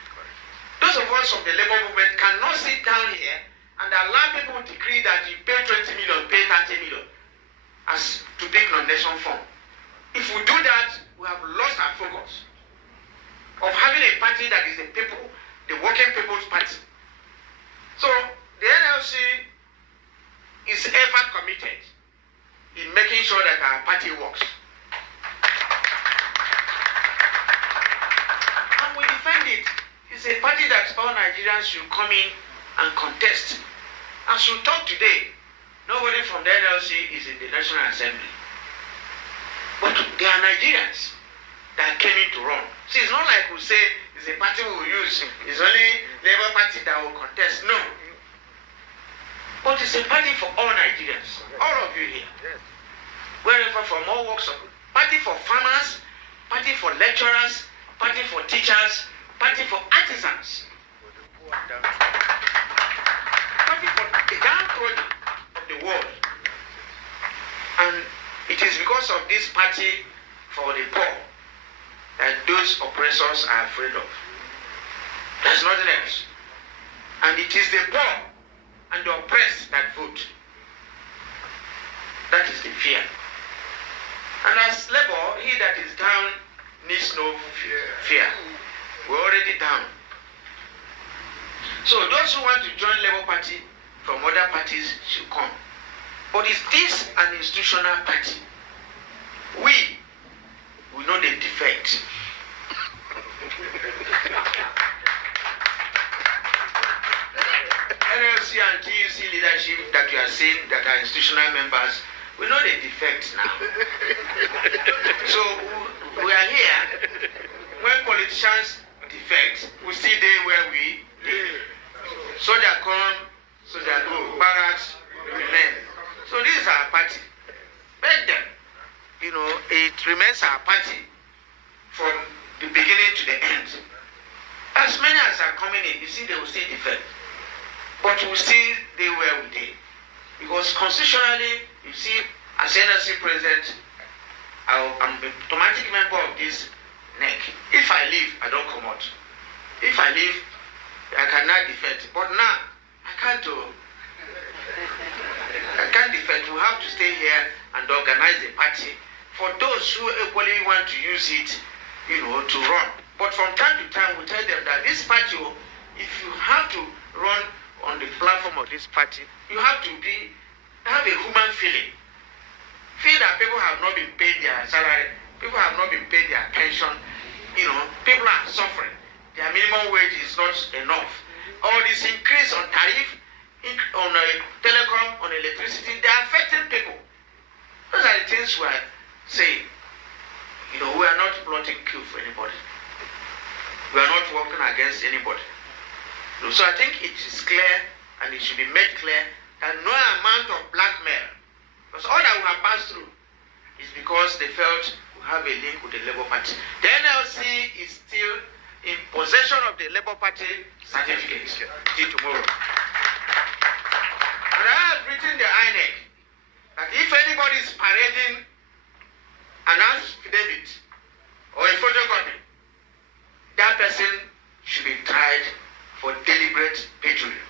Those of us from the Labour movement cannot sit down here and allow people to decree that you pay 20 million, pay 30 million as to take nomination form. If we do that, we have lost our focus of having a party that is the people, the working people's party. So the NLC is ever committed in making sure that our party works. And we defend it. It's a party that all Nigerians should come in and contest. As we talk today, nobody from the NLC is in the National Assembly. But they are Nigerians that came in to run. See, it's not like we say it's a party we will use. It's only Labour Party that will contest. No. But it's a party for all Nigerians. All of you here. Wherever, from all walks of party for farmers, party for lecturers, party for teachers, party for artisans, party for the downtrodden of the world. And it is because of this party for the poor that those oppressors are afraid of. There's nothing else. And it is the poor and the oppressed that vote. That is the fear. And as Labour, he that is down needs no fear. We're already down. So those who want to join Labour Party from other parties should come. But is this an institutional party? We know the defect. NLC and TUC leadership that you are saying that are institutional members, we know the defect now. So we are here. When politicians defect, we see them where we live. Soldier come, soldier go, barracks remain. So this is our party. Beg them. You know, it remains our party from the beginning to the end. As many as are coming in, you see they will still defect. But we still they where we did. Because constitutionally, you see, as NLC president, I'm an automatic member of this NEC. If I leave, I don't come out. If I leave, I cannot defect. But now, I can't defect. We have to stay here and organize the party for those who equally want to use it, you know, to run. But from time to time, we tell them that this party, if you have to run on the platform of this party, you have to have a human feeling. Feel that people have not been paid their salary, people have not been paid their pension, you know, people are suffering. Their minimum wage is not enough. All this increase on tariff, on telecom, on electricity, they are affecting people. Those are the things we are saying. You know, we are not plotting coup for anybody. We are not working against anybody. So I think it is clear, and it should be made clear, that no amount of blackmail, because all that we have passed through is because they felt we have a link with the Labour Party. The NLC is still in possession of the Labour Party certificate till tomorrow. And I have written the INEC that if anybody is parading an affidavit or a photocopy, that person should be tried for deliberate perjury.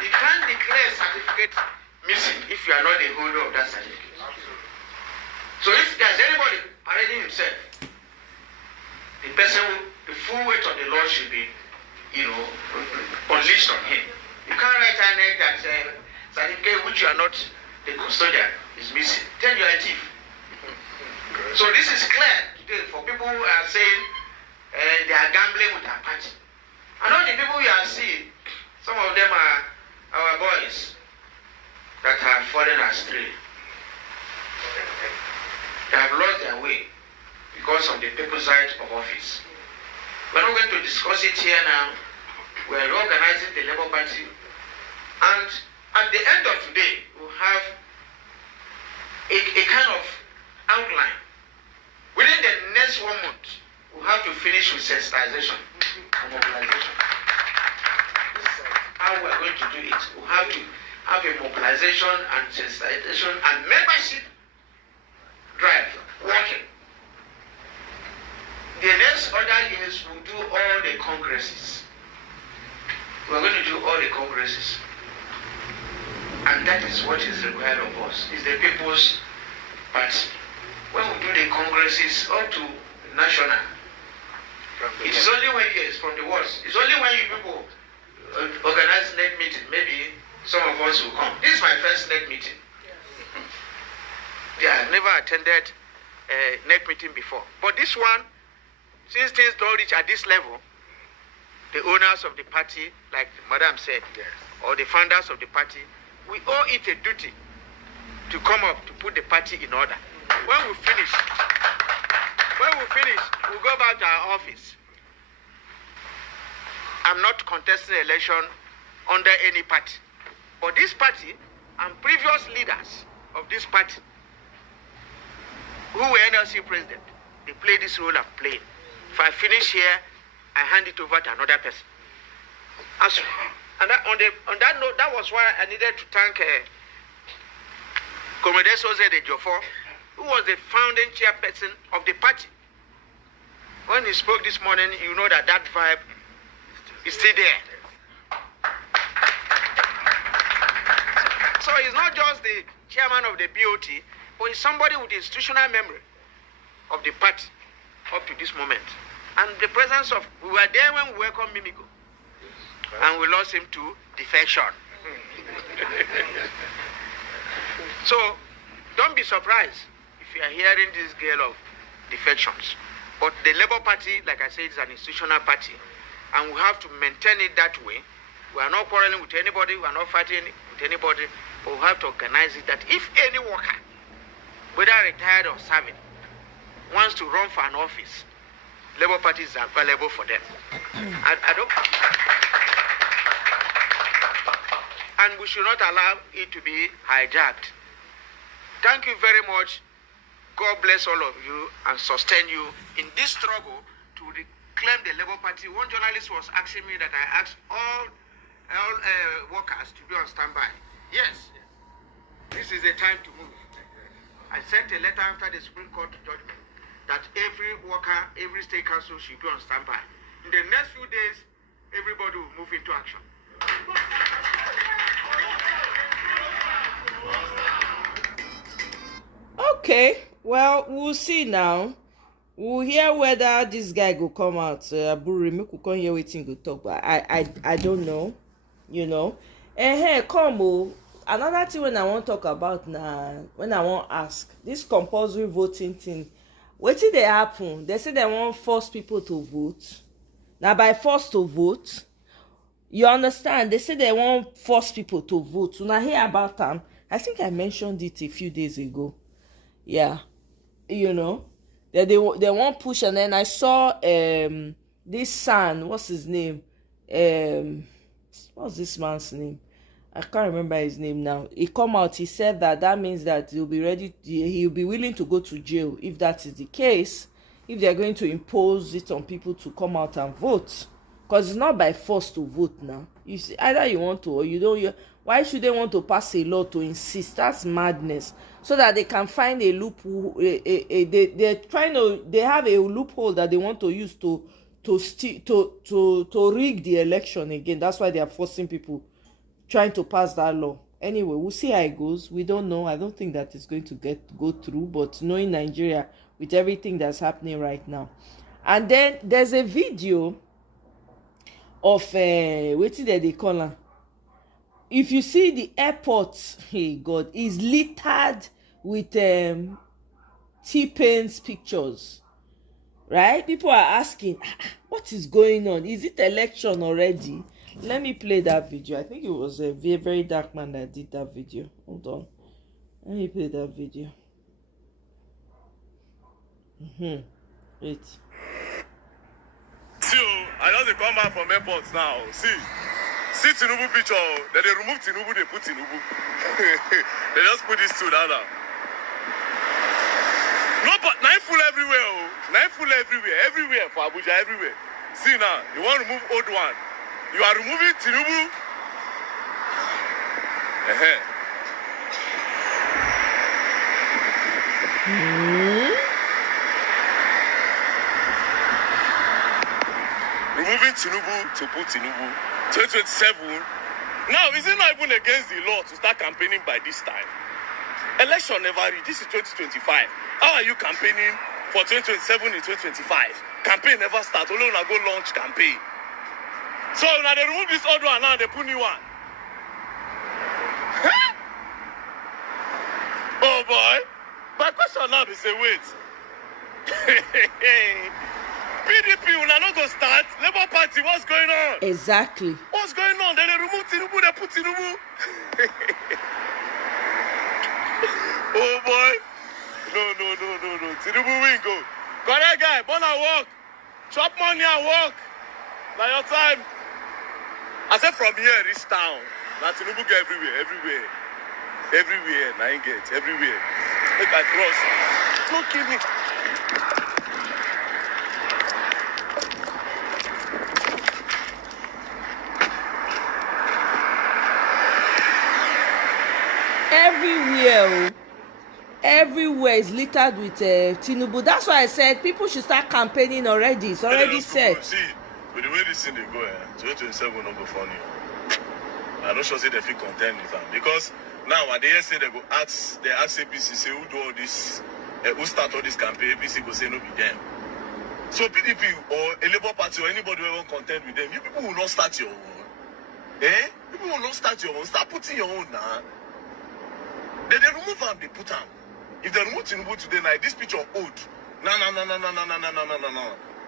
You can't declare a certificate missing if you are not the holder of that certificate. So if there's anybody parading himself, the person, the full weight of the law should be, you know, unleashed on him. You can't write an egg that certificate which you are not the custodian is missing. Then you are a thief. So this is clear today for people who are saying they are gambling with our party. And all the people you are seeing, some of them are our boys that have fallen astray. They have lost their way because of the people's right of office. We're not going to discuss it here now. We're reorganizing the Labour Party. And at the end of today, we'll have a kind of outline. Within the next 1 month, we'll have to finish with sensitization and mobilization. This is how we're going to do it. We'll have to have a mobilization and sensitization and membership drive working. The next other years, we'll do all the congresses. We're going to do all the congresses. And that is what is required of us. It's the people's party. When we do the congresses up to national, it is only when it's from the words. It's only when you people organize NEC meeting, maybe some of us will come. This is my first NEC meeting. Yeah, I've never attended a NEC meeting before. But this one, since things don't reach at this level, the owners of the party, like Madam said, or the founders of the party, we owe it a duty to come up to put the party in order. When we finish, we'll go back to our office. I'm not contesting the election under any party. But this party and previous leaders of this party who were NLC president, they play this role I'm playing. If I finish here, I hand it over to another person. On that note, that was why I needed to thank Comrade Soze de Jofor, who was the founding chairperson of the party. When he spoke this morning, you know that vibe is still there. So he's not just the chairman of the BOT, but he's somebody with institutional memory of the party up to this moment. And the presence of, we were there when we welcomed Mimiko, and we lost him to defection. So don't be surprised if you are hearing this gale of defections. But the Labour Party, like I said, is an institutional party, and we have to maintain it that way. We are not quarreling with anybody, we are not fighting with anybody, but we have to organize it that if any worker, whether retired or serving, wants to run for an office, Labour Party is available for them. I don't... And we should not allow it to be hijacked. Thank you very much. God bless all of you and sustain you in this struggle to reclaim the Labour Party. One journalist was asking me that I asked all workers to be on standby. Yes, this is the time to move. I sent a letter after the Supreme Court judgment that every worker, every state council should be on standby. In the next few days, everybody will move into action. Okay, well, we'll see now. We'll hear whether this guy will come out. Aburi, make we come hear wetin go talk, but I don't know, you know. Hey, come another thing when I want to talk about now, when I want to ask this compulsory voting thing, wetin dey happen? They say they want force people to vote. Now by force to vote, you understand? They say they want force people to vote. So now hear about them. I think I mentioned it a few days ago. Yeah, you know, they won't push. And then I saw this son, what's his name, what's this man's name, I can't remember his name now. He come out, he said that means that he'll be ready, he'll be willing to go to jail if that is the case, if they're going to impose it on people to come out and vote, because it's not by force to vote now. You see, either you want to or you don't. Why should they want to pass a law to insist? That's madness. So that they can find a loophole. They're trying to. They have a loophole that they want to use to rig the election again. That's why they are forcing people, trying to pass that law. Anyway, we'll see how it goes. We don't know. I don't think that it's going to go through. But knowing Nigeria with everything that's happening right now, and then there's a video of wetin they call her. If you see the airport, hey God, is littered with T-Pain's pictures, right? People are asking, what is going on? Is it election already? Let me play that video. I think it was a very, very dark man that did that video. Hold on. Let me play that video. Wait. See, I just come back from airports now. See Tinubu picture. Then they remove Tinubu, they put Tinubu. They just put these two down now. No, but knife full everywhere. Knife full everywhere. Everywhere for Abuja, everywhere. See now, you want to remove old one. You are removing Tinubu. Removing Tinubu to put Tinubu. 2027. Now, is it not even against the law to start campaigning by this time? Election never reached. This is 2025. How are you campaigning for 2027 in 2025? Campaign never starts. Only when I go launch campaign. So now they remove this old one, now they put new one. Oh boy. My question now is say wait. PDP will not go start. Labour Party, what's going on? Exactly. What's going on? They remove Tinubu, they put Tinubu. Oh boy. No. Tinubu win go. Correct guy, born and work. Chop money and work. Now your time. I said from here, reach town. Now Tinubu go everywhere. Everywhere. Now he get everywhere. Make I cross. Don't kill me. Everywhere is littered with Tinubu. That's why I said people should start campaigning already. It's already set. See, with the way this thing they go, 2027 will not go funny. I'm not sure say they feel content with them because now when they say they ask APC say who do all this, who start all this campaign, APC go say no be them. So PDP or a Labour Party or anybody who won't contend with them, you people will not start your own. People will not start your own. Start putting your own now. They remove them, they put them. If they remove Tinubu today, like this picture old. No.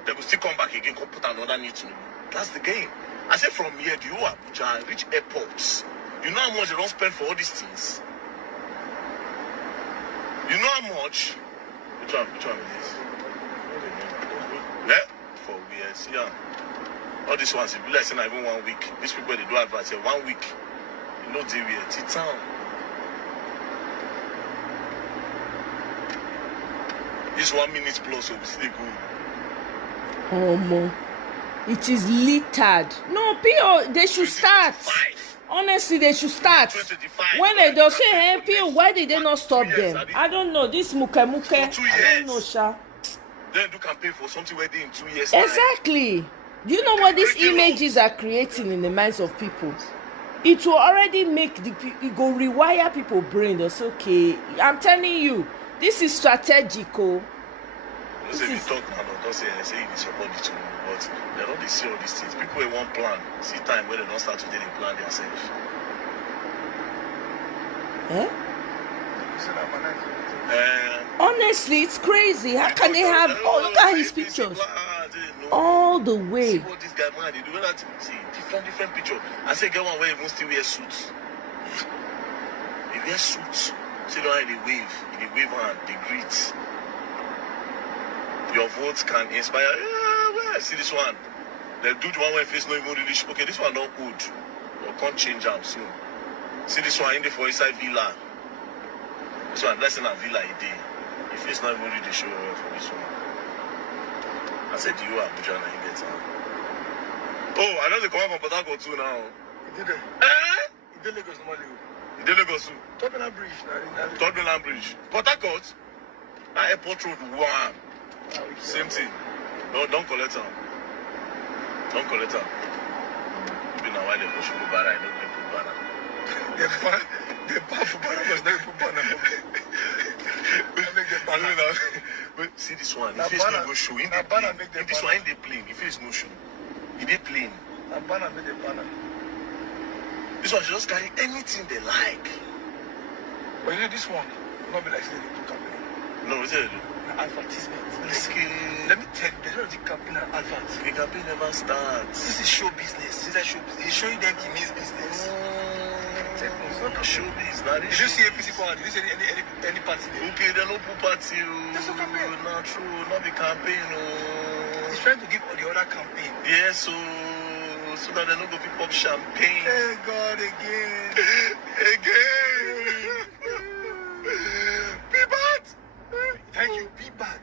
They will still come back again, come put another new Tinubu. That's the game. I said from here, do you Abuja, reach airports? You know how much they don't spend for all these things? You know how much? Which one is this? Yeah? For years, yeah. All these ones, if you like, even 1 week. These people, they do advance here, 1 week. You know, they will T-Town. This 1 minute plus, so we still go. It is littered. No, PO, they should start. Honestly, they should start. When they don't say, hey, PO, why did they not stop them? I don't know. This muke. I don't know, Sha. Then do campaign for something where they in 2 years. Exactly. Do you know what these images are creating in the minds of people? It will already make it go rewire people's brain. That's okay. I'm telling you, this is strategical. Don't say you talk now, don't say you support the two, but they don't see all these things. People with one plan, see time where they don't start today, they plan themselves. Honestly, it's crazy. How can they have? Oh, look at his pictures. All the way. See what this guy man, they do that. See different picture. I say get one where even still wear suits. They wear suits. See the way they wave and they greet. Your votes can inspire. I see this one. They do the one where face not even really. Okay, this one not good. Or can't change them soon. See this one in the for inside villa. This one, that's in a villa a day. If it's not even really show for this one. I said to you, Abuja, and he gets on. Oh, I know they come up from Port Harcourt too now. He did it. He did Lagos normally. He did Lagos too. Tottenham Bridge. Tottenham Bridge. Port Harcourt. That airport road, one. Same thing. No, don't collect them. Don't collect them. You know why they push for banana, I don't put banana. They ban for banana, but they put banana. But see this one, if it's no go show, in the plane. If this one in the plane, if it's no show, in the plane. This one just carry anything they like. But you know this one, not be like saying they do campaign. No, what they do? Advertisement. Let me tell you, there's no campaign and advert. The campaign never starts. This is show business. This is show business. He's showing them he means business. It's not a show business. Did you see APC power? Did you see any party there? Okay, they're not put party. That's a campaign. Not true. Not the campaign. He's trying to give all the other campaign. Yes, so that they're not going to pick up champagne. Thank God again. Be bad. Thank you. Be bad.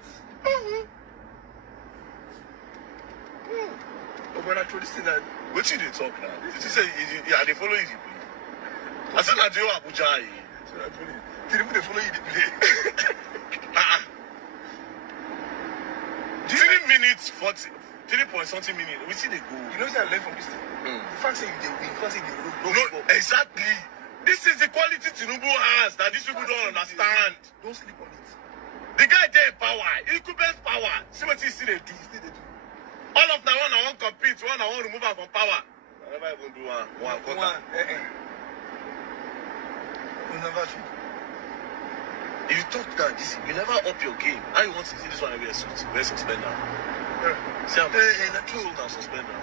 But when I told this thing that what you did talk now? Did you say they follow you? I said that you Abuja. So I told you. They follow you. 3 minutes 40. 3.something minutes. We see they go. You know what I learned from this thing? The fact that they win, the fact that they no, exactly. This is the quality Tinubu has that these people don't understand. Don't sleep on it. The guy there power, incumbent power. See what he see they do. All of them one I want compete, one I want remove her from power. I never even do one quarter. We'll never see. If you talk that this, you never up your game. How you want to see this one wear suit? Wear suspender. See I'm true and suspender.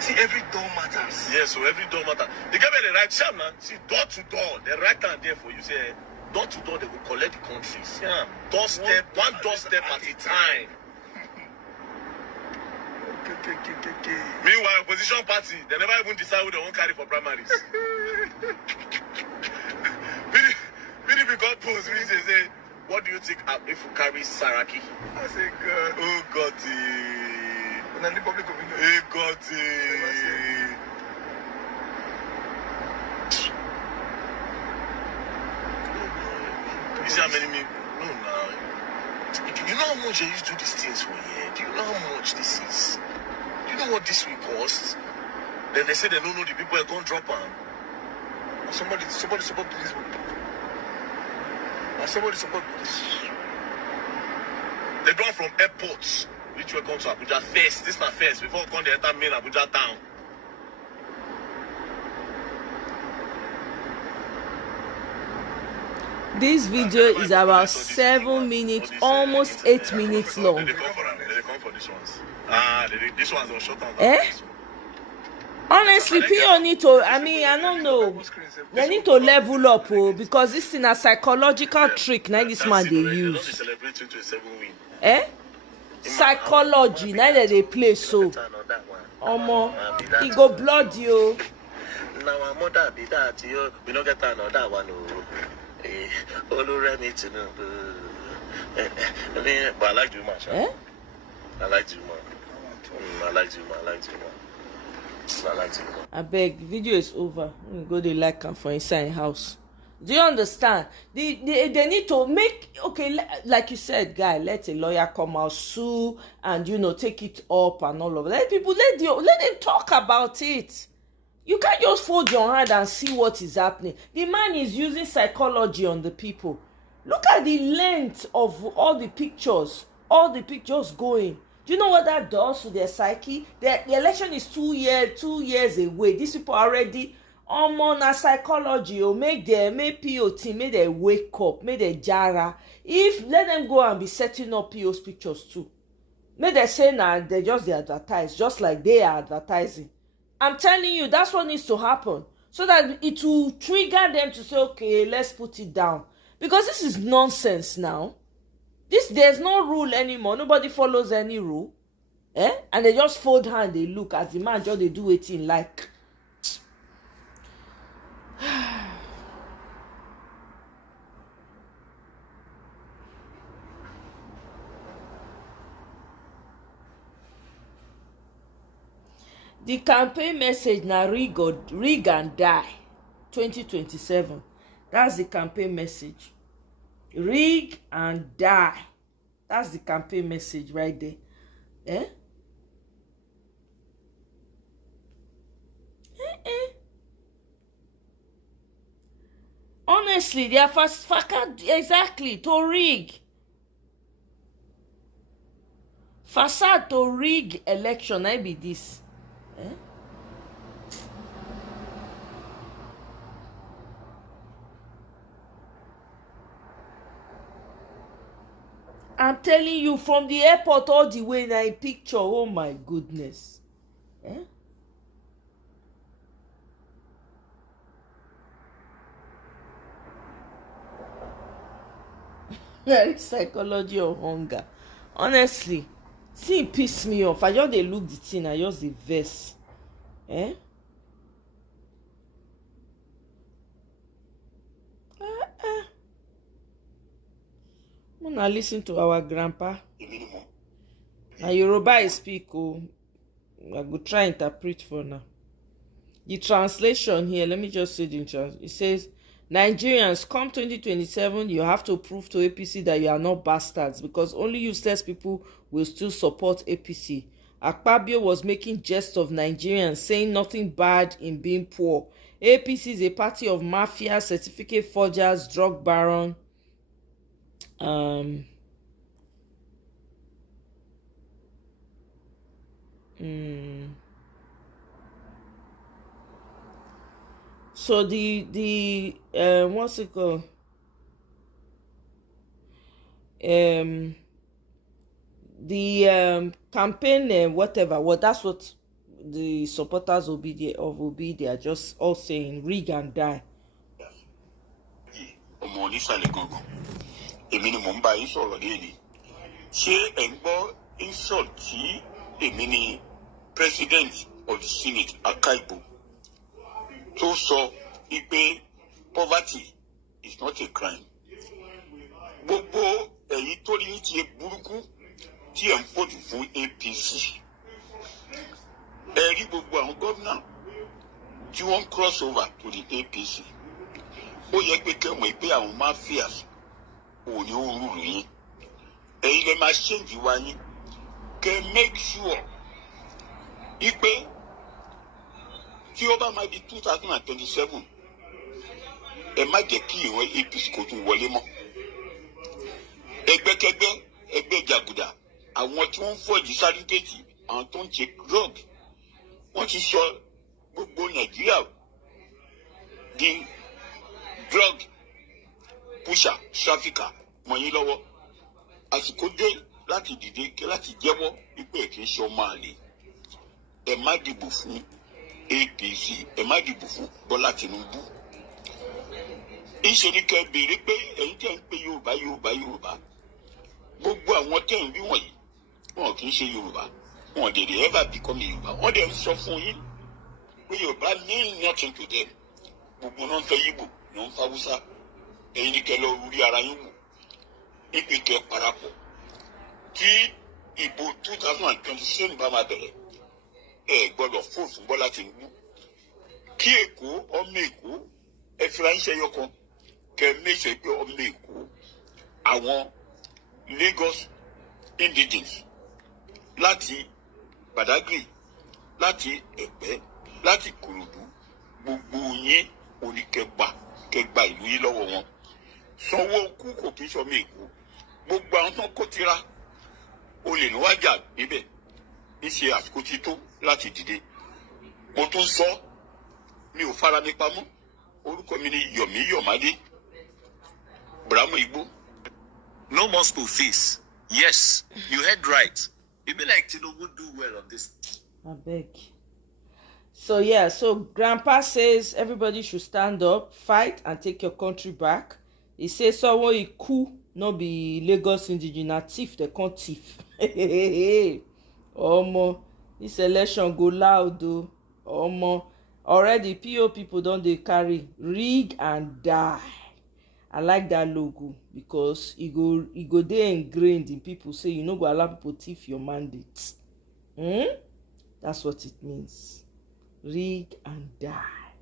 See every door matters. Yeah, so every door matters. The guy where they write sham now. See door to door. They write down there for you. Say door to door, they will collect the countries. Yeah. One doorstep at a time. Meanwhile, opposition party, they never even decide who they won't carry for primaries. PDP got posed, which they say, what do you think if we carry Saraki? I say, God. Oh, God. Hey, God. You see how many people? No, now. You know how much I used to do these things for here? Do you know how much this is? Do you know what this will cost? Then they say they don't know the people, they can't drop them. Somebody support police. Somebody support police. They go from airports, which will come to Abuja first. This is not first, before we come to enter main Abuja town. This video is about 7 minutes, almost 8 minutes long. They come for these ones. This one's on short term. Honestly, people need to, I don't know. They need to level up, because this is a psychological trick now this man they use. Psychology, now that they play so. He go blood you. Now my mother be that you, we don't get another one. But I like you, man. I like you, man. I beg, video is over. Go they like am for inside house. Do you understand? They need to make, okay, like you said, guy, let a lawyer come out, sue, and take it up and all of that. Let people let them talk about it. You can't just fold your hand and see what is happening. The man is using psychology on the people. Look at the length of all the pictures going. Do you know what that does to their psyche? The election is 2 years away. These people are already on psychology. Make POT, make them wake up, make them jara. Let them go and be setting up PO's pictures too. Make them say they just advertise, just like they are advertising. I'm telling you, that's what needs to happen. So that it will trigger them to say, okay, let's put it down. Because this is nonsense now. There's no rule anymore. Nobody follows any rule. And they just fold hand, they look as the man just they do it in like. The campaign message na rig and die 2027. That's the campaign message. Rig and die. That's the campaign message right there. Honestly, they are exactly to rig. Facade to rig election. I be this. I'm telling you, from the airport all the way in a picture. Oh my goodness. That is psychology of hunger. Honestly, see, it piss me off. I just they look the thing, I just the verse. I'm gonna listen to our grandpa. And Yoruba I speak. I go try interpret for now. The translation here, let me just say the translation. It says, Nigerians, come 2027, you have to prove to APC that you are not bastards, because only useless people will still support APC. Akpabio was making jest of Nigerians, saying nothing bad in being poor. APC is a party of mafia, certificate forgers, drug baron. So the what's it called? The campaign whatever. Well, that's what the supporters will be there. They are just all saying rig and die. Omoye ọmọ onísàlẹ̀ gangan èmi ni mò ń bá yín sọ̀rọ̀ léèrè ṣé ẹ̀ ń gbọ́ insult tí èmi ni president of the senate Akaibo tó sọ wípé poverty is not a crime gbogbo èyí tó ní ti burúkú tí ẹ̀ ń fòdù fún APC ẹ rí gbogbo àwọn gómìnà tí wọ́n cross over to the APC ó yẹ pé kẹ́mọ̀ pé àwọn mafias ò ní òórùn yín ẹ̀yin lè máa ṣéǹjì wá yín kẹ́ make sure wípé tí ó bá máa di 2027 ẹ má jẹ́ kí ìwọ̀n APC kò tún wọlé mọ́ ẹgbẹ́kẹ́gbẹ́ ẹgbẹ́ jàgùdà àwọn tí wọ́n ń fọ́ọ̀jì sáríkẹ́tì àwọn tó ń ṣe drug wọ́n ti sọ gbogbo Nàìjíríà di drug pusher trafficker mọ́ yín lọ́wọ́ àsìkò dé láti dìde kí láti jẹ́wọ́ wípé kì í ṣe ọmọ àlè ẹ má dìbò fún APC ẹ má dìbò fún Bọ́lá Tinubu ìṣe ni kẹ́ béèrè pé ẹ̀yin tẹ́ ń pè Yorùbá gbogbo àwọn tẹ́ ń rí wọ̀nyí wọn kì í ṣe Yorùbá wọn dẹ̀ dẹ̀ ever become Yorùbá wọn dẹ̀ ń sọ fún yín pé Yorùbá mean nothing to them gbogbo náà ń fẹ́ Yíbò náà ń fa Hausa ẹ̀yin ni kẹ́ lọ rí ara yín wò níbi kẹ́ parapọ̀ tí ìbò 2027 bá máa bẹ̀rẹ̀ ẹ gbọ́dọ̀ fò fún Bọ́lá Tinubu kí Èkó ọmọ Èkó ẹ fi ránṣẹ́ yọkan kẹ́ méṣe pé ọmọ Èkó àwọn Lagos indigenes láti Badagry láti Ẹ̀pẹ́ láti Ìkòròdú gbogbo yín oníkẹgbà ìlú yín lọ́wọ́ wọn Sanwó-Olú kò kí sọmọ Èkó gbogbo àwọn tó kó tira olè níwájà níbẹ̀ níṣe àsìkò tí tó láti dìde mo tún sọ mi ò fara mi pamọ́ orúkọ mi ni Yomi Yomade Brahmo Igbo. No more school fees. Yes, you heard right. It be like Tinubu do well on this. I beg. So yeah, so Grandpa says everybody should stand up, fight, and take your country back. He says someone he coup, no be Lagos indigenous thief, they can't thief. Omo, this election go loud though. Omo, already PO people don't they carry rig and die. I like that logo because it go there ingrained in people say you no go allow people thief your mandate. That's what it means. Rig and die.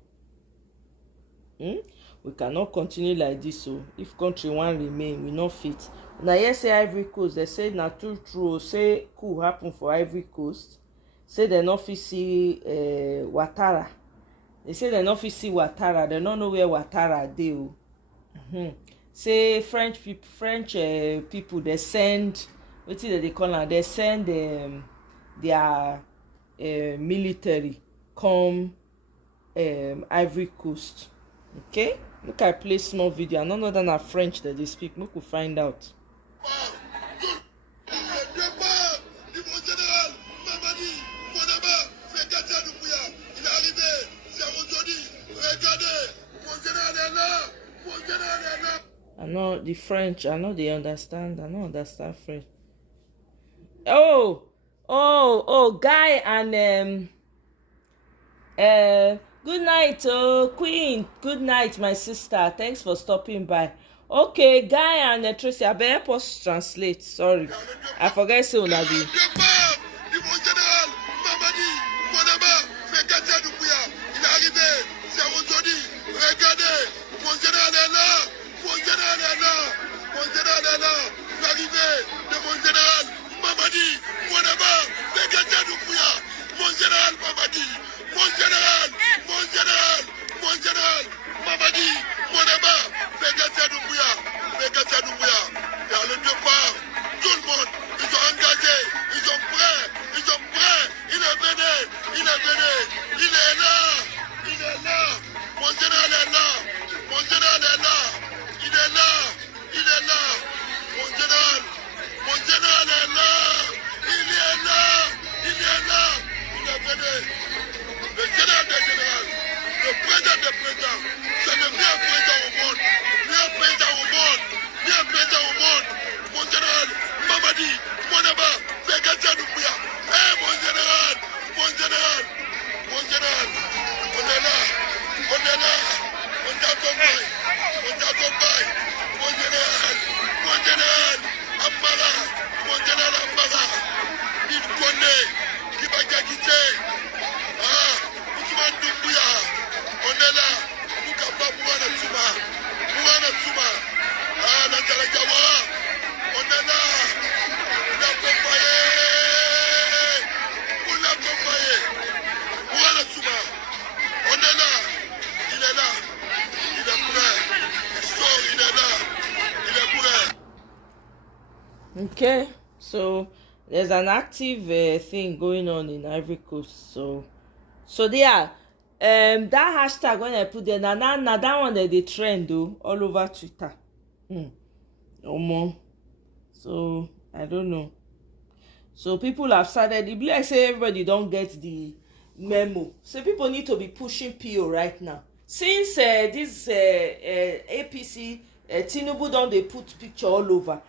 We cannot continue like this. So if country want remain, we not fit. Now yes, say Ivory Coast. They say na true. Say coup happen for Ivory Coast. Say they not fit see Ouattara. They say they not fit see Ouattara. They don't know where Ouattara dey. Say French people they send wetin they call am, they send their military come Ivory Coast. Okay, look, I play small video. I don't know that na French that they speak. We could find out. I know the French. I know they understand. I don't understand French. Oh, Guy and good night, Queen. Good night, my sister. Thanks for stopping by. Okay, Guy and Tracy. I better pause translate. Sorry, I forget to una be. Abadi, Monaba, Vegazanuya, eh, mon général, mon général, mon général, on est là, on t'accompagne, mon général, Amara, mon général Amara, il connaît, qui va gagner, ah, Ousmane Doumbouya, on est là, Moukaba Mouana Souma, ah, Natala Gawara, on est là, on l'accompagne, Mouana Souma, on est là, il est là, il est prêt, il sort, il est là, il est prêt. Okay, so there's an active thing going on in Ivory Coast. So there, that hashtag when I put there, now that one they trend though all over Twitter. So I don't know. So people have started. It be like say everybody don't get the memo. So people need to be pushing PO right now. Since this APC Tinubu don't they put picture all over.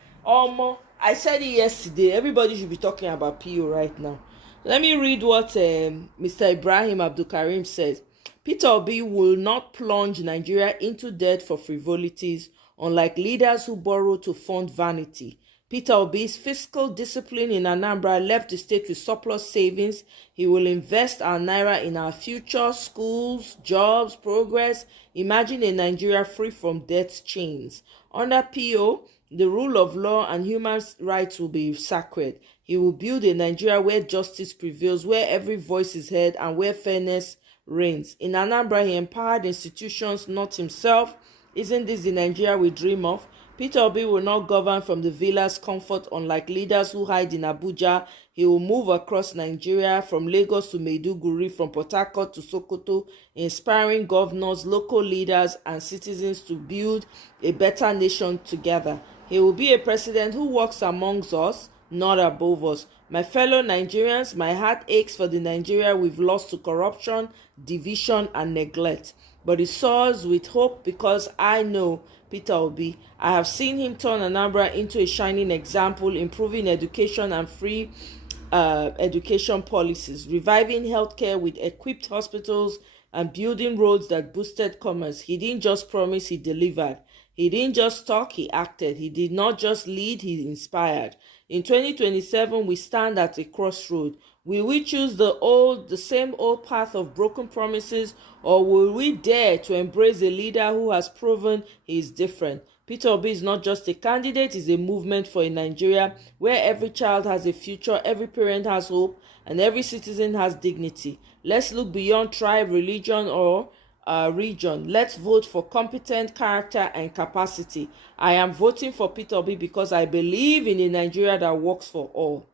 I said it yesterday. Everybody should be talking about PO right now. Let me read what Mr. Ibrahim Abdulkarim says. Peter Obi will not plunge Nigeria into debt for frivolities, unlike leaders who borrow to fund vanity. Peter Obi's fiscal discipline in Anambra left the state with surplus savings. He will invest our naira in our future, schools, jobs, progress. Imagine a Nigeria free from debt chains. Under PO, the rule of law and human rights will be sacred. He will build a Nigeria where justice prevails, where every voice is heard, and where fairness reigns. In Anambra, he empowered institutions, not himself. Isn't this the Nigeria we dream of? Peter Obi will not govern from the villa's comfort, unlike leaders who hide in Abuja. He will move across Nigeria, from Lagos to Maiduguri, from Port Harcourt to Sokoto, inspiring governors, local leaders, and citizens to build a better nation together. He will be a president who walks amongst us, not above us. My fellow Nigerians, my heart aches for the Nigeria we've lost to corruption, division, and neglect. But it soars with hope because I know Peter Obi. I have seen him turn Anambra into a shining example, improving education and free education policies, reviving healthcare with equipped hospitals, and building roads that boosted commerce. He didn't just promise, he delivered. He didn't just talk, he acted. He did not just lead, he inspired. In 2027, we stand at a crossroad. Will we choose the same old path of broken promises, or will we dare to embrace a leader who has proven he is different? Peter Obi is not just a candidate, he's a movement for a Nigeria where every child has a future, every parent has hope, and every citizen has dignity. Let's look beyond tribe, religion, or region. Let's vote for competent character and capacity. I am voting for Peter Obi because I believe in a Nigeria that works for all.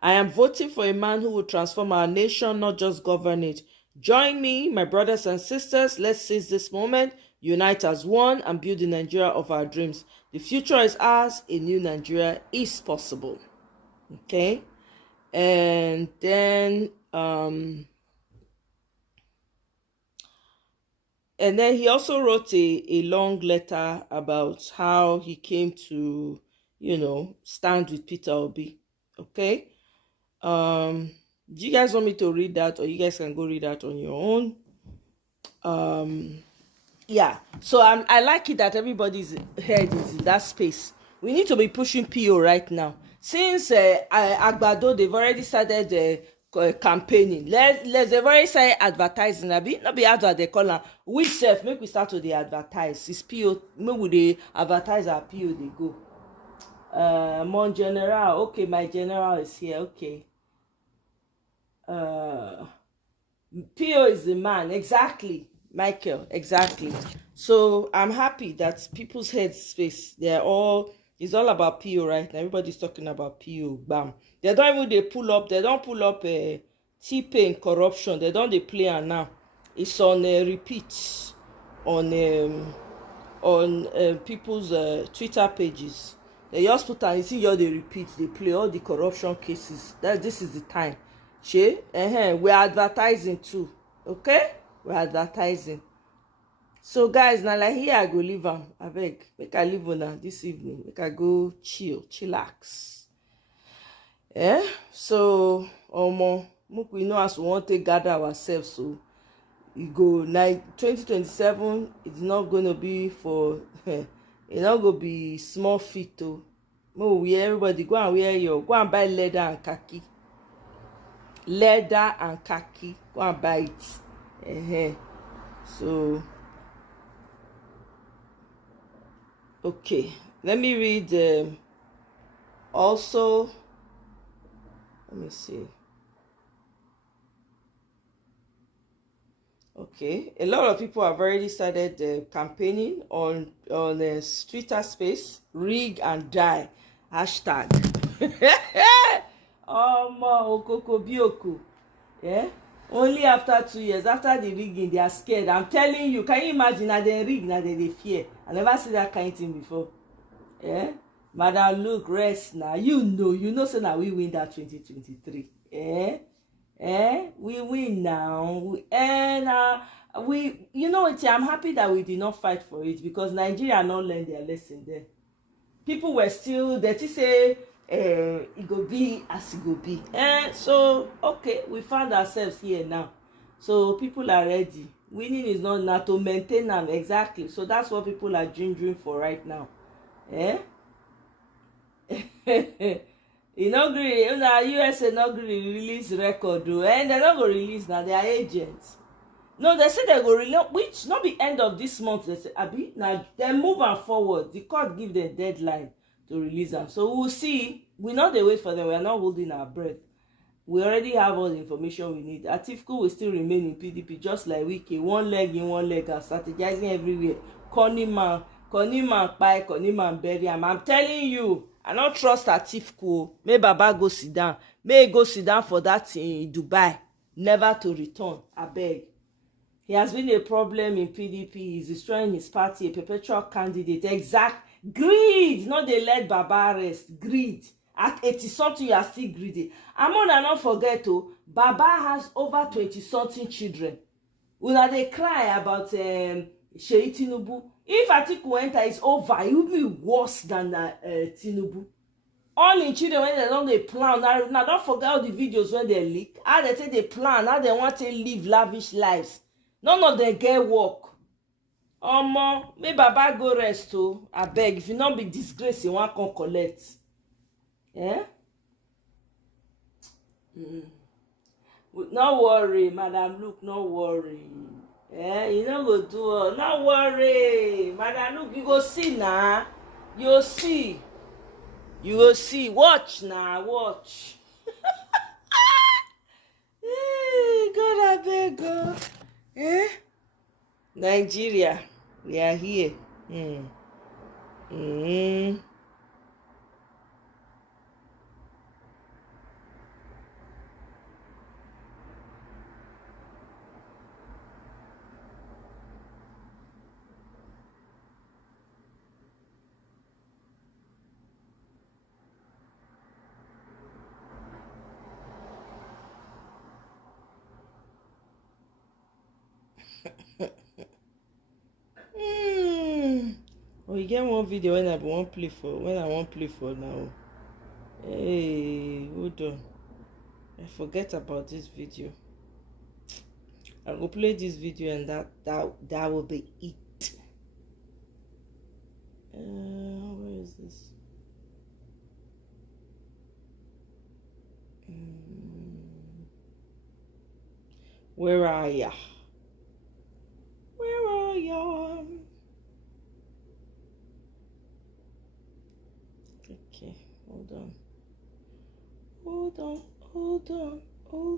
I am voting for a man who will transform our nation, not just govern it. Join me, my brothers and sisters. Let's seize this moment, unite as one, and build the Nigeria of our dreams. The future is ours. A new Nigeria is possible. Okay? And then he also wrote a long letter about how he came to, stand with Peter Obi. Okay? Do you guys want me to read that, or you guys can go read that on your own? Yeah. So I like it that everybody's head is in that space. We need to be pushing PO right now. Since Agbado, they've already started campaigning. They've already started advertising. Not be advert they call them. We self make we start to the advertise. It's PO. Maybe we they advertise our PO. They go. Mon general. Okay, my general is here. Okay. PO is the man. Exactly, Michael. Exactly. So I'm happy that people's head space. It's all about PO right now. Everybody's talking about PO. Bam. They don't even pull up T-Pain corruption. They don't play and now. It's on repeat on people's Twitter pages. They just put and you see all the repeat. They play all the corruption cases. This is the time. We're advertising too. Okay? We're advertising. So guys, now like here I go leave am. Abeg, make I leave una this evening. Make I go chillax. So make we know as we want to gather ourselves. So we go 2027. It's not gonna be for it's not gonna be small feet too. Everybody go and buy leather and khaki. Leather and khaki. Go and buy it. So okay, let me read also. Let me see. Okay, a lot of people have already started campaigning on Twitter space, rig and die hashtag. Okoko Bioko. Yeah. Only after 2 years, after the rigging, they are scared. I'm telling you, can you imagine that they rig, now they fear? I never see that kind of thing before. Yeah? Madam, look, rest now. You know, so now we win that 2023. We win now. You know what? I'm happy that we did not fight for it because Nigeria not learned their lesson there. People were still, they say, it go be as it go be. So okay, we found ourselves here now. So people are ready. Winning is not now to maintain them exactly. So that's what people are gingering for right now. Inaugurate now US inaugurate release record though. And they're not gonna release now, they are agents. No, they say they go release, which not be end of this month. They say, Abi, now they move on forward. The court give them deadline to release them. So we'll see. We not they wait for them. We are not holding our breath. We already have all the information we need. Atiku will still remain in PDP just like Wike. One leg in, one leg out, strategizing everywhere. Connie man bury him. I'm telling you, I don't trust Atiku. May Baba go sit down. May he go sit down for that in Dubai. Never to return. I beg. He has been a problem in PDP. He's destroying his party, a perpetual candidate. Exact greed. Not they let Baba rest. Greed. At 80-something, you are still greedy. I'm gonna not forget, Baba has over 20-something children. When they cry about Sheyi Tinubu, if Atiku enter, it's over. It will be worse than Tinubu. All in children, when they don't they plan. Now don't forget all the videos when they leak. How they say they plan, how they want to live lavish lives. None of them get work. May Baba go rest too. I beg, if you not be disgraced, you want to collect. No worry, Madam. Look, no worry. You don't go do all. No worry, Madam. Look, you go see now. You see. You go see. Watch now. Watch. God, I beg God. Nigeria, we are here. Oh, you get one video when I want play for now. Hey, hold on. I forget about this video. I will play this video and that will be it. Where is this? Where are ya? Where are ya? Okay, hold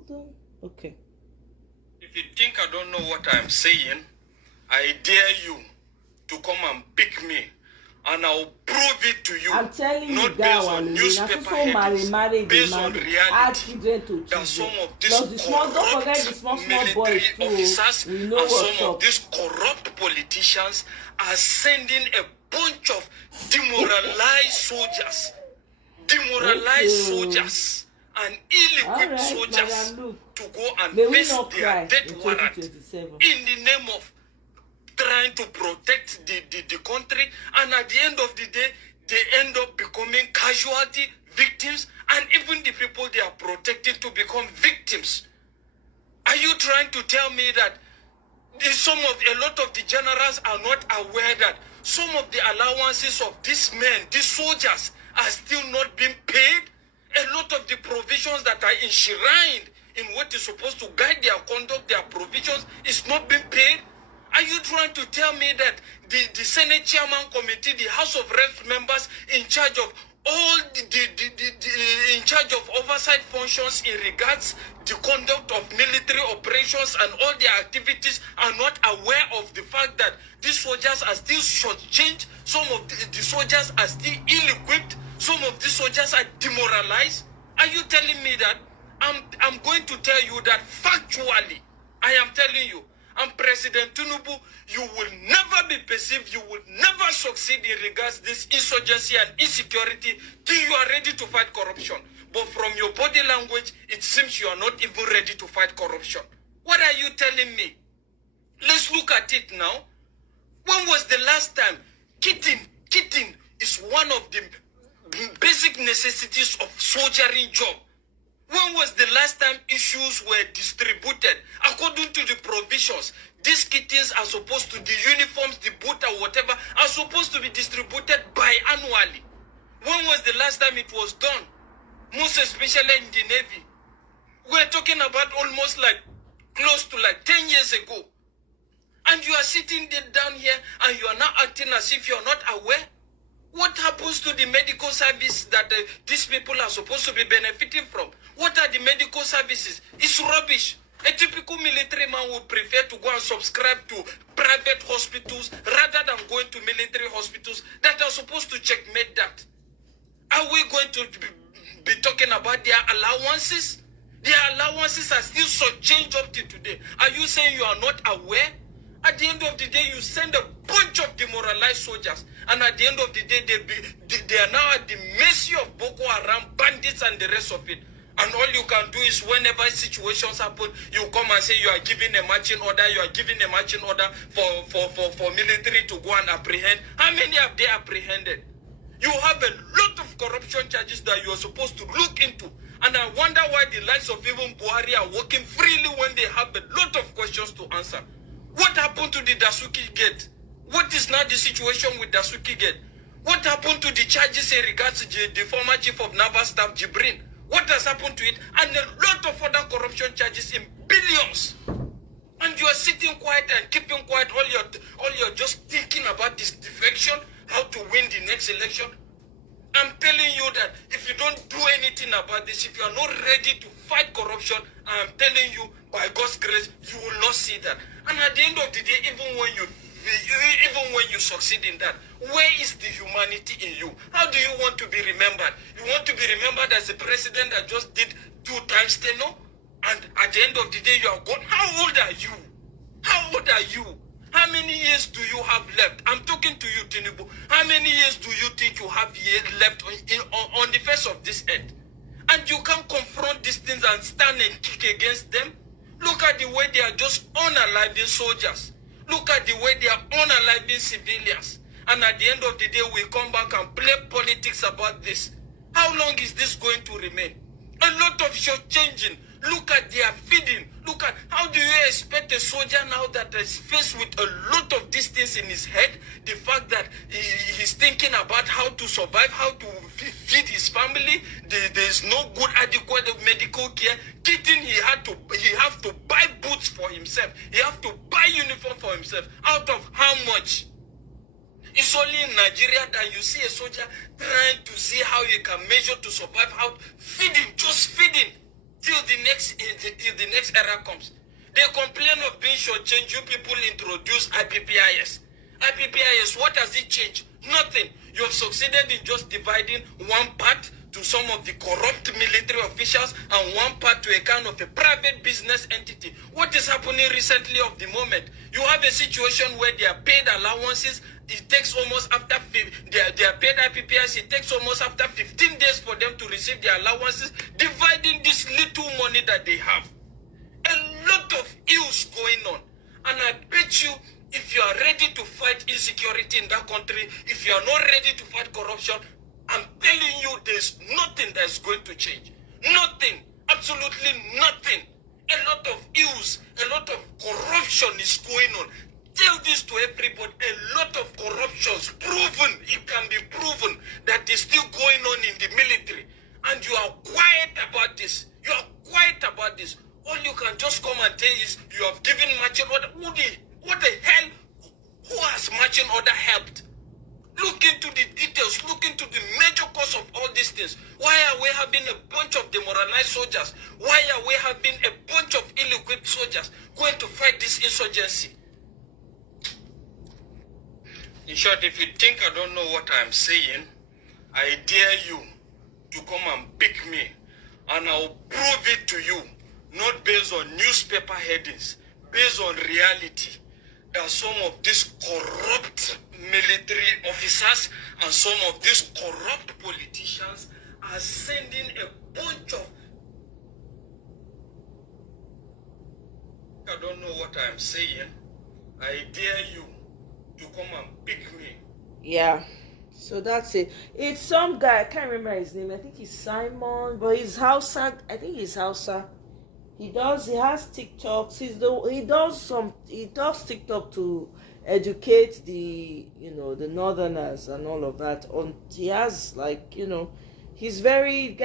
on. Okay. If you think I don't know what I'm saying, I dare you to come and pick me, and I'll prove it to you. I'm telling you, not based on newspaper headings, based on reality. That some of these corrupt military officers and some of these corrupt politicians are sending a bunch of demoralized soldiers and ill-equipped soldiers to go and face their death warrant in the name of trying to protect the country, and at the end of the day, they end up becoming casualty, victims, and even the people they are protecting to become victims. Are you trying to tell me that a lot of the generals are not aware that some of the allowances of these men, these soldiers, are still not being paid? A lot of the provisions that are enshrined in what is supposed to guide their conduct, their provisions, is not being paid? Are you trying to tell me that the Senate Chairman Committee, the House of Reps members in charge of all in charge of oversight functions in regards the conduct of military operations and all their activities are not aware of the fact that these soldiers are still shortchanged, some of the soldiers are still ill-equipped, some of the soldiers are demoralized? Are you telling me that? I'm going to tell you that factually, I am telling you, and President Tinubu, you will never be perceived, you will never succeed in regards to this insurgency and insecurity till you are ready to fight corruption. But from your body language, it seems you are not even ready to fight corruption. What are you telling me? Let's look at it now. When was the last time? Kitting is one of the basic necessities of soldiering job. When was the last time issues were distributed? According to the provisions, these kittens are supposed to, the uniforms, the boot or whatever, are supposed to be distributed biannually. When was the last time it was done? Most especially in the Navy. We're talking about almost like, close to like 10 years ago. And you are sitting there down here and you are now acting as if you're not aware. What happens to the medical service that these people are supposed to be benefiting from? What are the medical services? It's rubbish. A typical military man would prefer to go and subscribe to private hospitals rather than going to military hospitals that are supposed to checkmate that. Are we going to be talking about their allowances? Their allowances are still shortchanged up to today. Are you saying you are not aware? At the end of the day, you send a bunch of demoralized soldiers, and at the end of the day, they are now at the mercy of Boko Haram, bandits, and the rest of it. And all you can do is whenever situations happen, you come and say you are giving a marching order, you are giving a marching order for military to go and apprehend. How many have they apprehended? You have a lot of corruption charges that you are supposed to look into. And I wonder why the likes of even Buhari are working freely when they have a lot of questions to answer. What happened to the Dasuki Gate? What is now the situation with Dasuki Gate? What happened to the charges in regards to the former chief of naval staff, Jibrin? What has happened to it? And a lot of other corruption charges in billions. And you are sitting quiet and keeping quiet. All you're just thinking about this defection, how to win the next election. I'm telling you that if you don't do anything about this, if you are not ready to fight corruption, I'm telling you, by God's grace, you will not see that. And at the end of the day, even when you succeed in that, where is the humanity in you? How do you want to be remembered? You want to be remembered as a president that just did 2 times tenure? And at the end of the day, you are gone. How old are you? How old are you? How many years do you have left? I'm talking to you, Tinubu. How many years do you think you have left on the face of this earth? And you can't confront these things and stand and kick against them? Look at the way they are just unaliving soldiers. Look at the way they are unaliving civilians. And at the end of the day, we come back and play politics about this. How long is this going to remain? A lot of short-changing. Look at their feeding. Look at how do you expect a soldier now that is faced with a lot of these things in his head, the fact that he's thinking about how to survive, how to feed his family, there's no good adequate medical care. Kitting, he have to buy boots for himself. He have to buy uniform for himself. Out of how much? It's only in Nigeria that you see a soldier trying to see how he can measure to survive, how feeding, just feeding. Till the next era comes. They complain of being shortchanged. You people introduce IPPIS. IPPIS, what has it changed? Nothing. You have succeeded in just dividing one part to some of the corrupt military officials and one part to a kind of a private business entity. What is happening recently of the moment? You have a situation where they are paid allowances. It takes almost after they are paid IPPS. It takes almost after 15 days for them to receive their allowances, dividing this little money that they have. A lot of ills going on, and I bet you, If you are ready to fight insecurity in that country, if you are not ready to fight corruption, I'm telling you there's nothing that's going to change. Nothing. Absolutely nothing. A lot of ills, a lot of corruption is going on. Tell this to everybody. A lot of corruption is proven. It can be proven that is still going on in the military. And you are quiet about this. You are quiet about this. All you can just come and tell is you have given marching order. What the hell? Who has marching order helped? Look into the details. Look into the major cause of all these things. Why are we having a bunch of demoralized soldiers? Why are we having a bunch of ill-equipped soldiers going to fight this insurgency? In short, if you think I don't know what I'm saying, I dare you to come and pick me, and I'll prove it to you, not based on newspaper headings, based on reality, that some of these corrupt military officers and some of these corrupt politicians are sending a bunch of... I don't know what I'm saying. I dare you to come and pick me. Yeah, so that's it. It's some guy, I can't remember his name. I think he's Simon, but he's Hausa. I think he's Hausa. He has TikToks. He does TikTok to educate the northerners and all of that. He has he's very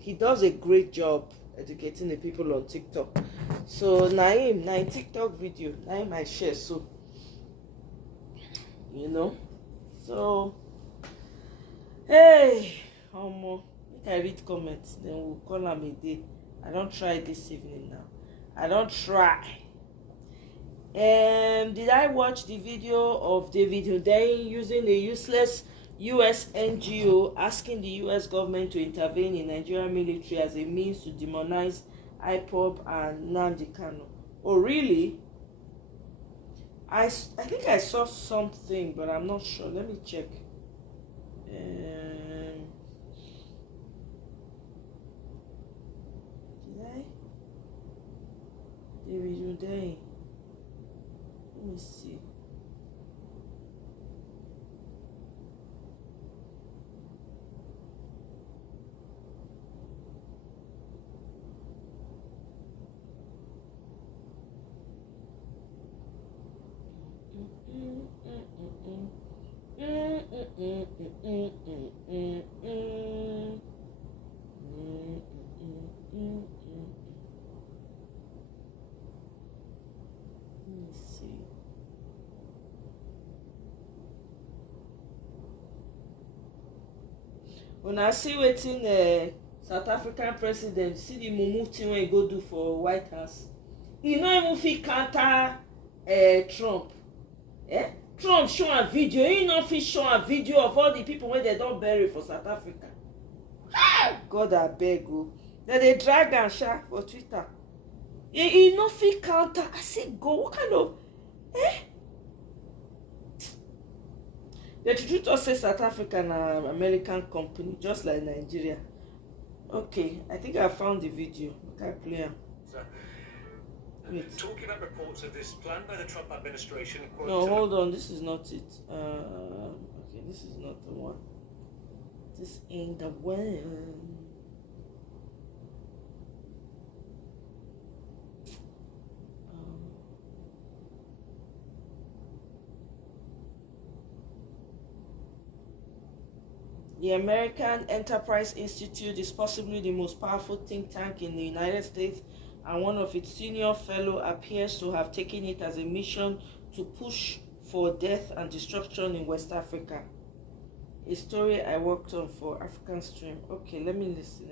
he does a great job educating the people on TikTok. So Naim TikTok video, Naim I share, so so hey, I read comments, then we'll call him a day. I don't try this evening now. I don't try. Did I watch the video of David Hundeyin using a useless US NGO asking the US government to intervene in Nigerian military as a means to demonize IPOB and Nnamdi Kanu? Oh, really? I think I saw something, but I'm not sure. Let me check. David Hundeyin. Let me see. When I see wetin South African president see the mumu thing when he go do for White House, he no even fit counter Trump. Trump show a video, he no fit show a video of all the people wey they don bury for South Africa. God abeg o, dem dey drag am sha for Twitter. He no fit counter. I say, go, what kind of The truth us say South Africa na American company, just like Nigeria. Okay, I think I found the video. I can't play am. Talking about reports of this plan by the Trump administration. No, hold on. This is not it. Okay, this is not the one. This ain't the one. The American Enterprise Institute is possibly the most powerful think tank in the United States, and one of its senior fellows appears to have taken it as a mission to push for death and destruction in West Africa. A story I worked on for African Stream. Okay, let me listen.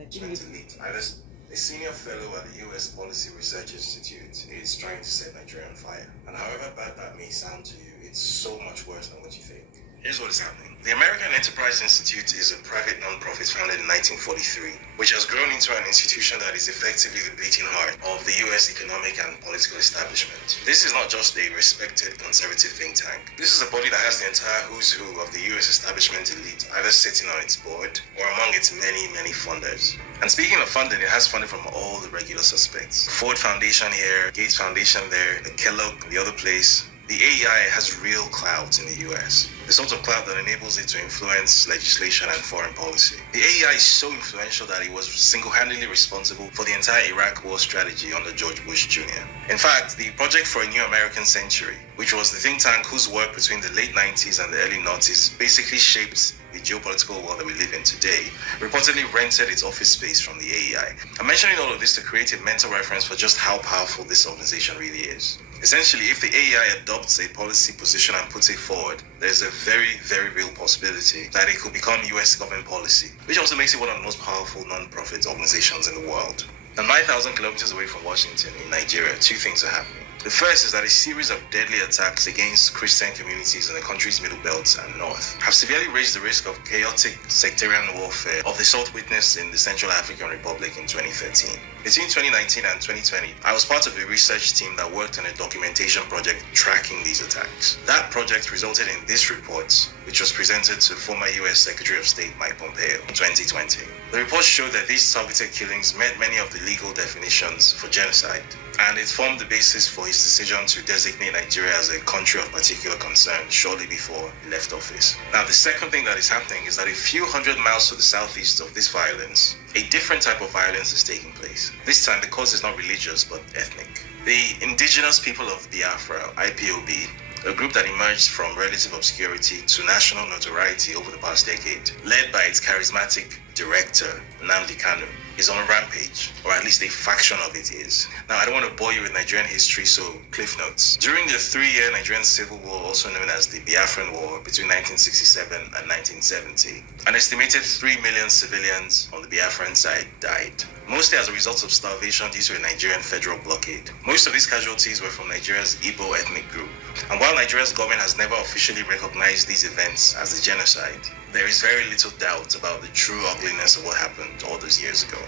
A senior fellow at the U.S. Policy Research Institute is trying to set Nigeria on fire. And however bad that may sound to you, it's so much worse than what you think. Here's what is happening. The American Enterprise Institute is a private non-profit founded in 1943, which has grown into an institution that is effectively the beating heart of the U.S. economic and political establishment. This is not just a respected conservative think tank. This is a body that has the entire who's who of the U.S. establishment elite either sitting on its board or among its many, many funders. And speaking of funding, it has funding from all the regular suspects. Ford Foundation here, Gates Foundation there, the Kellogg, the other place. The AEI has real clout in the US, the sort of clout that enables it to influence legislation and foreign policy. The AEI is so influential that it was single-handedly responsible for the entire Iraq war strategy under George Bush Jr. In fact, the Project for a New American Century, which was the think tank whose work between the late 90s and the early 90s basically shaped the geopolitical world that we live in today, reportedly rented its office space from the AEI. I'm mentioning all of this to create a mental reference for just how powerful this organization really is. Essentially, if the AEI adopts a policy position and puts it forward, there's a very, very real possibility that it could become US government policy, which also makes it one of the most powerful non-profit organizations in the world. Now, 9,000 kilometers away from Washington in Nigeria, two things are happening. The first is that a series of deadly attacks against Christian communities in the country's middle belt and north have severely raised the risk of chaotic sectarian warfare of the sort witnessed in the Central African Republic in 2013. Between 2019 and 2020, I was part of a research team that worked on a documentation project tracking these attacks. That project resulted in this report, which was presented to former US Secretary of State Mike Pompeo in 2020. The report showed that these targeted killings met many of the legal definitions for genocide, and it formed the basis for his decision to designate Nigeria as a country of particular concern shortly before he left office. Now, the second thing that is happening is that a few hundred miles to the southeast of this violence, a different type of violence is taking place. This time, the cause is not religious, but ethnic. The indigenous people of Biafra, IPOB, a group that emerged from relative obscurity to national notoriety over the past decade, led by its charismatic director, Nnamdi Kanu, is on a rampage, or at least a faction of it is. Now, I don't want to bore you with Nigerian history, so cliff notes. During the 3-year Nigerian Civil War, also known as the Biafran War, between 1967 and 1970, an estimated 3 million civilians on the Biafran side died, mostly as a result of starvation due to a Nigerian federal blockade. Most of these casualties were from Nigeria's Igbo ethnic group. And while Nigeria's government has never officially recognized these events as a genocide, there is very little doubt about the true ugliness of what happened all those years ago.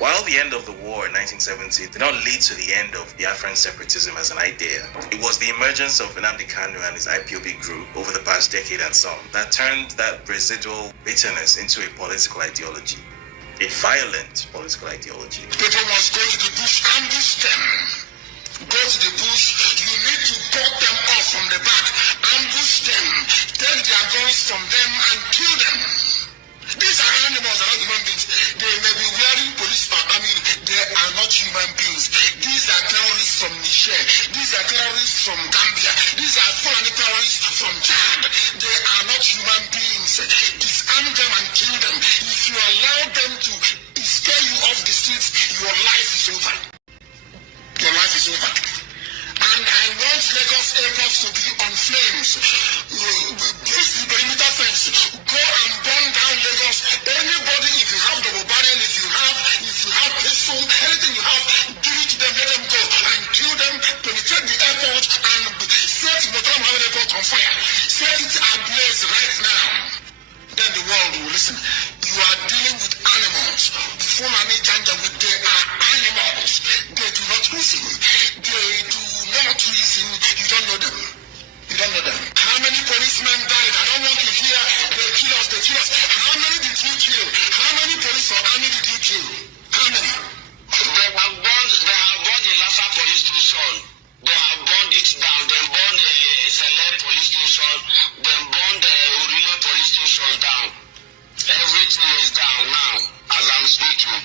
While the end of the war in 1970 did not lead to the end of Biafran separatism as an idea, it was the emergence of Nnamdi Kanu and his IPOB group over the past decade and some that turned that residual bitterness into a political ideology. A violent political ideology. People must go to the bush, ambush them. Go to the bush, you need to cut them off from the back, ambush them, take their guns from them and kill them. These are animals, are not human beings. They may be wearing police they are not human beings. These are terrorists from Niger. These are terrorists from Gambia. These are foreign terrorists from Chad. They are not human beings. Disarm them and kill them. If you allow them to scare you off the streets, your life is over. Your life is over. And I want Lagos airport to be on flames. Breach the perimeter fence. Go and burn down Lagos. Anybody, if you have double barrel, if you have pistol, anything you have, give it to them, let them go and kill them, penetrate the airport and set Motola Mohammed Airport on fire. Set it ablaze right now. Then the world will listen. You are dealing with animals. Fulani Janja, they are animals. They do not reason. They do not reason. You don't know them. You don't know them. How many policemen died? I don't want to hear they kill us, they kill us. How many did you kill? How many police or army did you kill? How many? They have burned the Lassa police station. They have burned it down. They burned the Select police station. They burned the Urile police station down. Everything is down now as I'm speaking.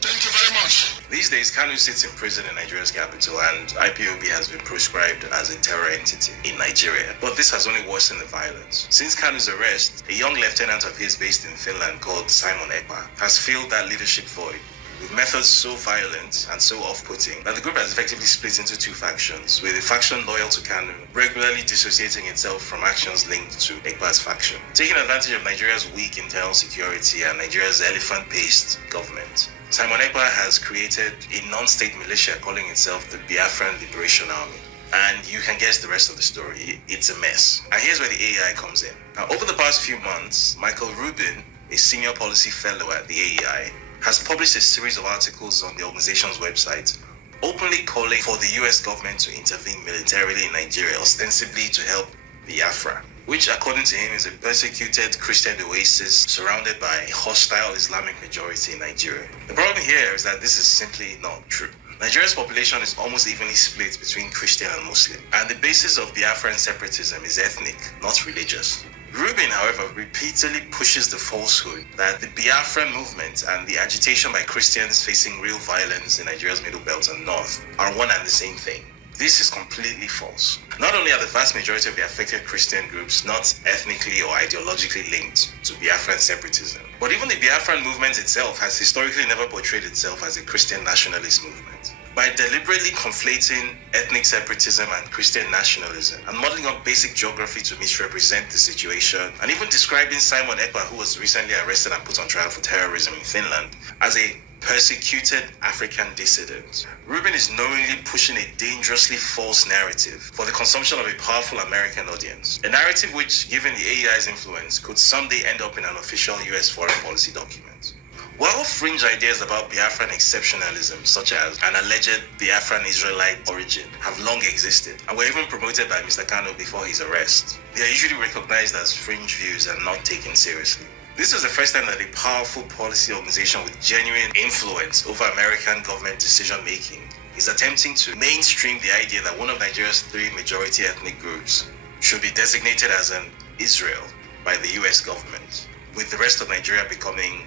Thank you very much. These days, Kanu sits in prison in Nigeria's capital, and IPOB has been proscribed as a terror entity in Nigeria. But this has only worsened the violence. Since Kanu's arrest, a young lieutenant of his based in Finland called Simon Ekpa has filled that leadership void with methods so violent and so off-putting that the group has effectively split into two factions, with a faction loyal to Kanu regularly dissociating itself from actions linked to Ekpa's faction, taking advantage of Nigeria's weak internal security and Nigeria's elephant-paced government. Simon Ekpa has created a non-state militia calling itself the Biafran Liberation Army. And you can guess the rest of the story. It's a mess. And here's where the AI comes in. Now, over the past few months, Michael Rubin, a senior policy fellow at the AEI, has published a series of articles on the organization's website, openly calling for the US government to intervene militarily in Nigeria, ostensibly to help Biafra, which according to him is a persecuted Christian oasis surrounded by a hostile Islamic majority in Nigeria. The problem here is that this is simply not true. Nigeria's population is almost evenly split between Christian and Muslim, and the basis of Biafran separatism is ethnic, not religious. Rubin, however, repeatedly pushes the falsehood that the Biafran movement and the agitation by Christians facing real violence in Nigeria's Middle Belt and North are one and the same thing. This is completely false. Not only are the vast majority of the affected Christian groups not ethnically or ideologically linked to Biafran separatism, but even the Biafran movement itself has historically never portrayed itself as a Christian nationalist movement. By deliberately conflating ethnic separatism and Christian nationalism and modeling up basic geography to misrepresent the situation, and even describing Simon Ekpa, who was recently arrested and put on trial for terrorism in Finland, as a persecuted African dissident, Rubin is knowingly pushing a dangerously false narrative for the consumption of a powerful American audience. A narrative which, given the AEI's influence, could someday end up in an official US foreign policy document. While fringe ideas about Biafran exceptionalism, such as an alleged Biafran Israelite origin, have long existed and were even promoted by Mr. Kano before his arrest, they are usually recognized as fringe views and not taken seriously. This was the first time that a powerful policy organization with genuine influence over American government decision-making is attempting to mainstream the idea that one of Nigeria's 3 majority ethnic groups should be designated as an Israel by the US government, with the rest of Nigeria becoming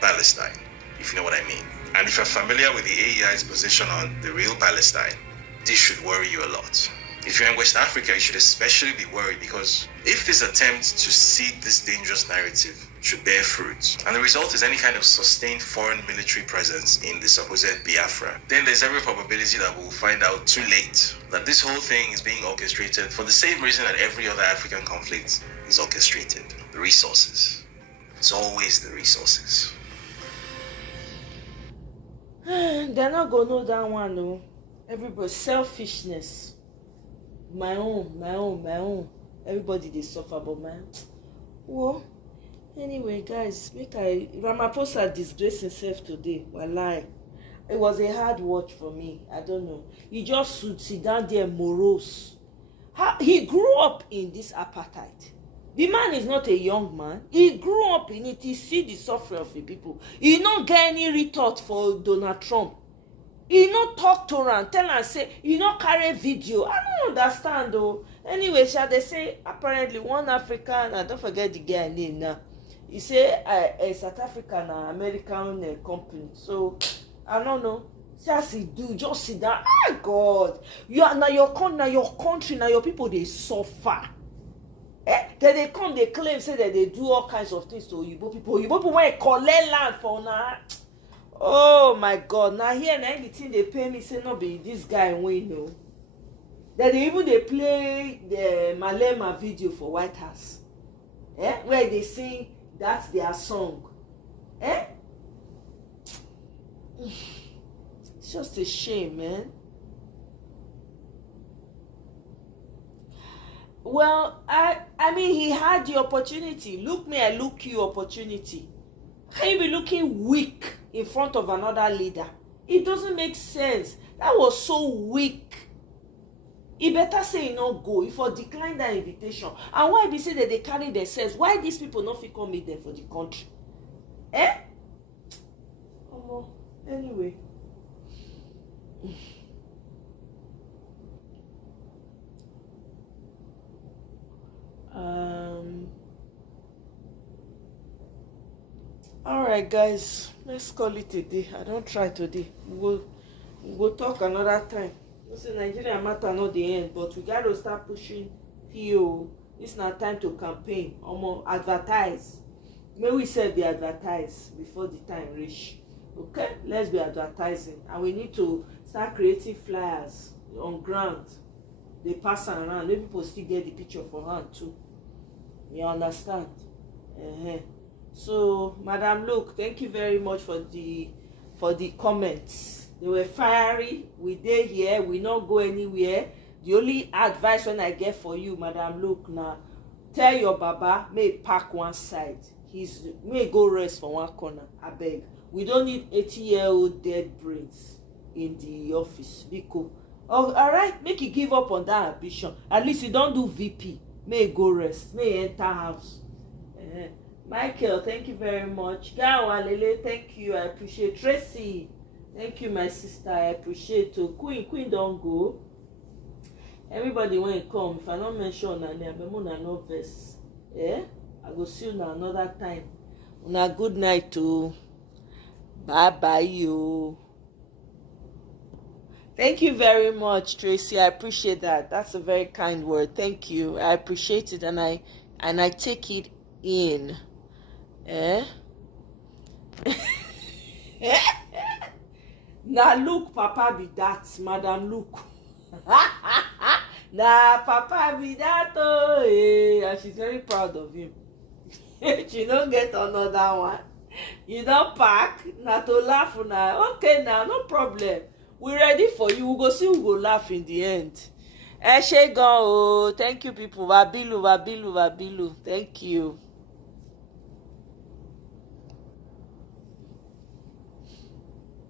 Palestine, if you know what I mean. And if you're familiar with the AEI's position on the real Palestine, this should worry you a lot. If you're in West Africa, you should especially be worried, because if this attempt to seed this dangerous narrative should bear fruit, and the result is any kind of sustained foreign military presence in the supposed Biafra, then there's every probability that we'll find out too late that this whole thing is being orchestrated for the same reason that every other African conflict is orchestrated: the resources. It's always the resources. They're not gonna know that one, no. Everybody, selfishness. My own. Everybody they suffer, but man. Well, anyway, guys, Ramaphosa disgraced himself today. Wallahi. It was a hard watch for me. I don't know. He just sit down there morose. He grew up in this apartheid. The man is not a young man. He grew up in it. He see the suffering of the people. He not get any retort for Donald Trump. He not talk to her and tell her, say, you not carry video. I don't understand though. Anyway, shall they say, apparently one African, I don't forget the guy name now. He say a South African American company. So I don't know. Just do, just sit down. Ah, God, you are now your country, now your people they suffer. Then they come, they claim, say that they do all kinds of things to Oyibo people. Oyibo people want to collect land for now. Oh my God! Now here, now the thing they pay me, say no be this guy we know. Then they even they play the Malema video for White House, where they sing that's their song, It's just a shame, man. Well, I mean, he had the opportunity. Look me, I look you opportunity. Can you be looking weak in front of another leader? It doesn't make sense. That was so weak. He better say he not go. If I decline that invitation. And why be say that they carry themselves? Why these people not fit come meet them for the country? Anyway. All right, guys, let's call it a day. I don't try today. We'll talk another time. Listen, Nigeria matter not the end, but we got to start pushing PO. It's not time to campaign. Advertise. May we say be advertise before the time reach. Okay, let's be advertising, and we need to start creating flyers on ground. They pass around. Maybe people still get the picture for hand too. You understand? So, Madam Luke, thank you very much for the comments. They were fiery. We did here. We not go anywhere. The only advice when I get for you, madam, look now, tell your baba may pack one side. May go rest for one corner. I beg. We don't need 80-year-old dead brains in the office. Because all right, make you give up on that ambition. At least you don't do VP. May go rest. May enter house. Michael, thank you very much. Gawalele, thank you. I appreciate. Tracy, thank you, my sister. I appreciate too. Queen don't go. Everybody when come, if I don't mention her name, I'm no verse. I go see you another time. Una good night too. Bye bye you. Thank you very much, Tracy. I appreciate that. That's a very kind word. Thank you. I appreciate it, and I take it in. Now look, Papa be that, Madam. Look. Nah, Papa be that. Oh, and she's very proud of him. She don't get another one. You don't pack. Now to laugh now. Okay, now no problem. We ready for you. We go see who go laugh in the end. Thank you, people. Vabilu. Thank you.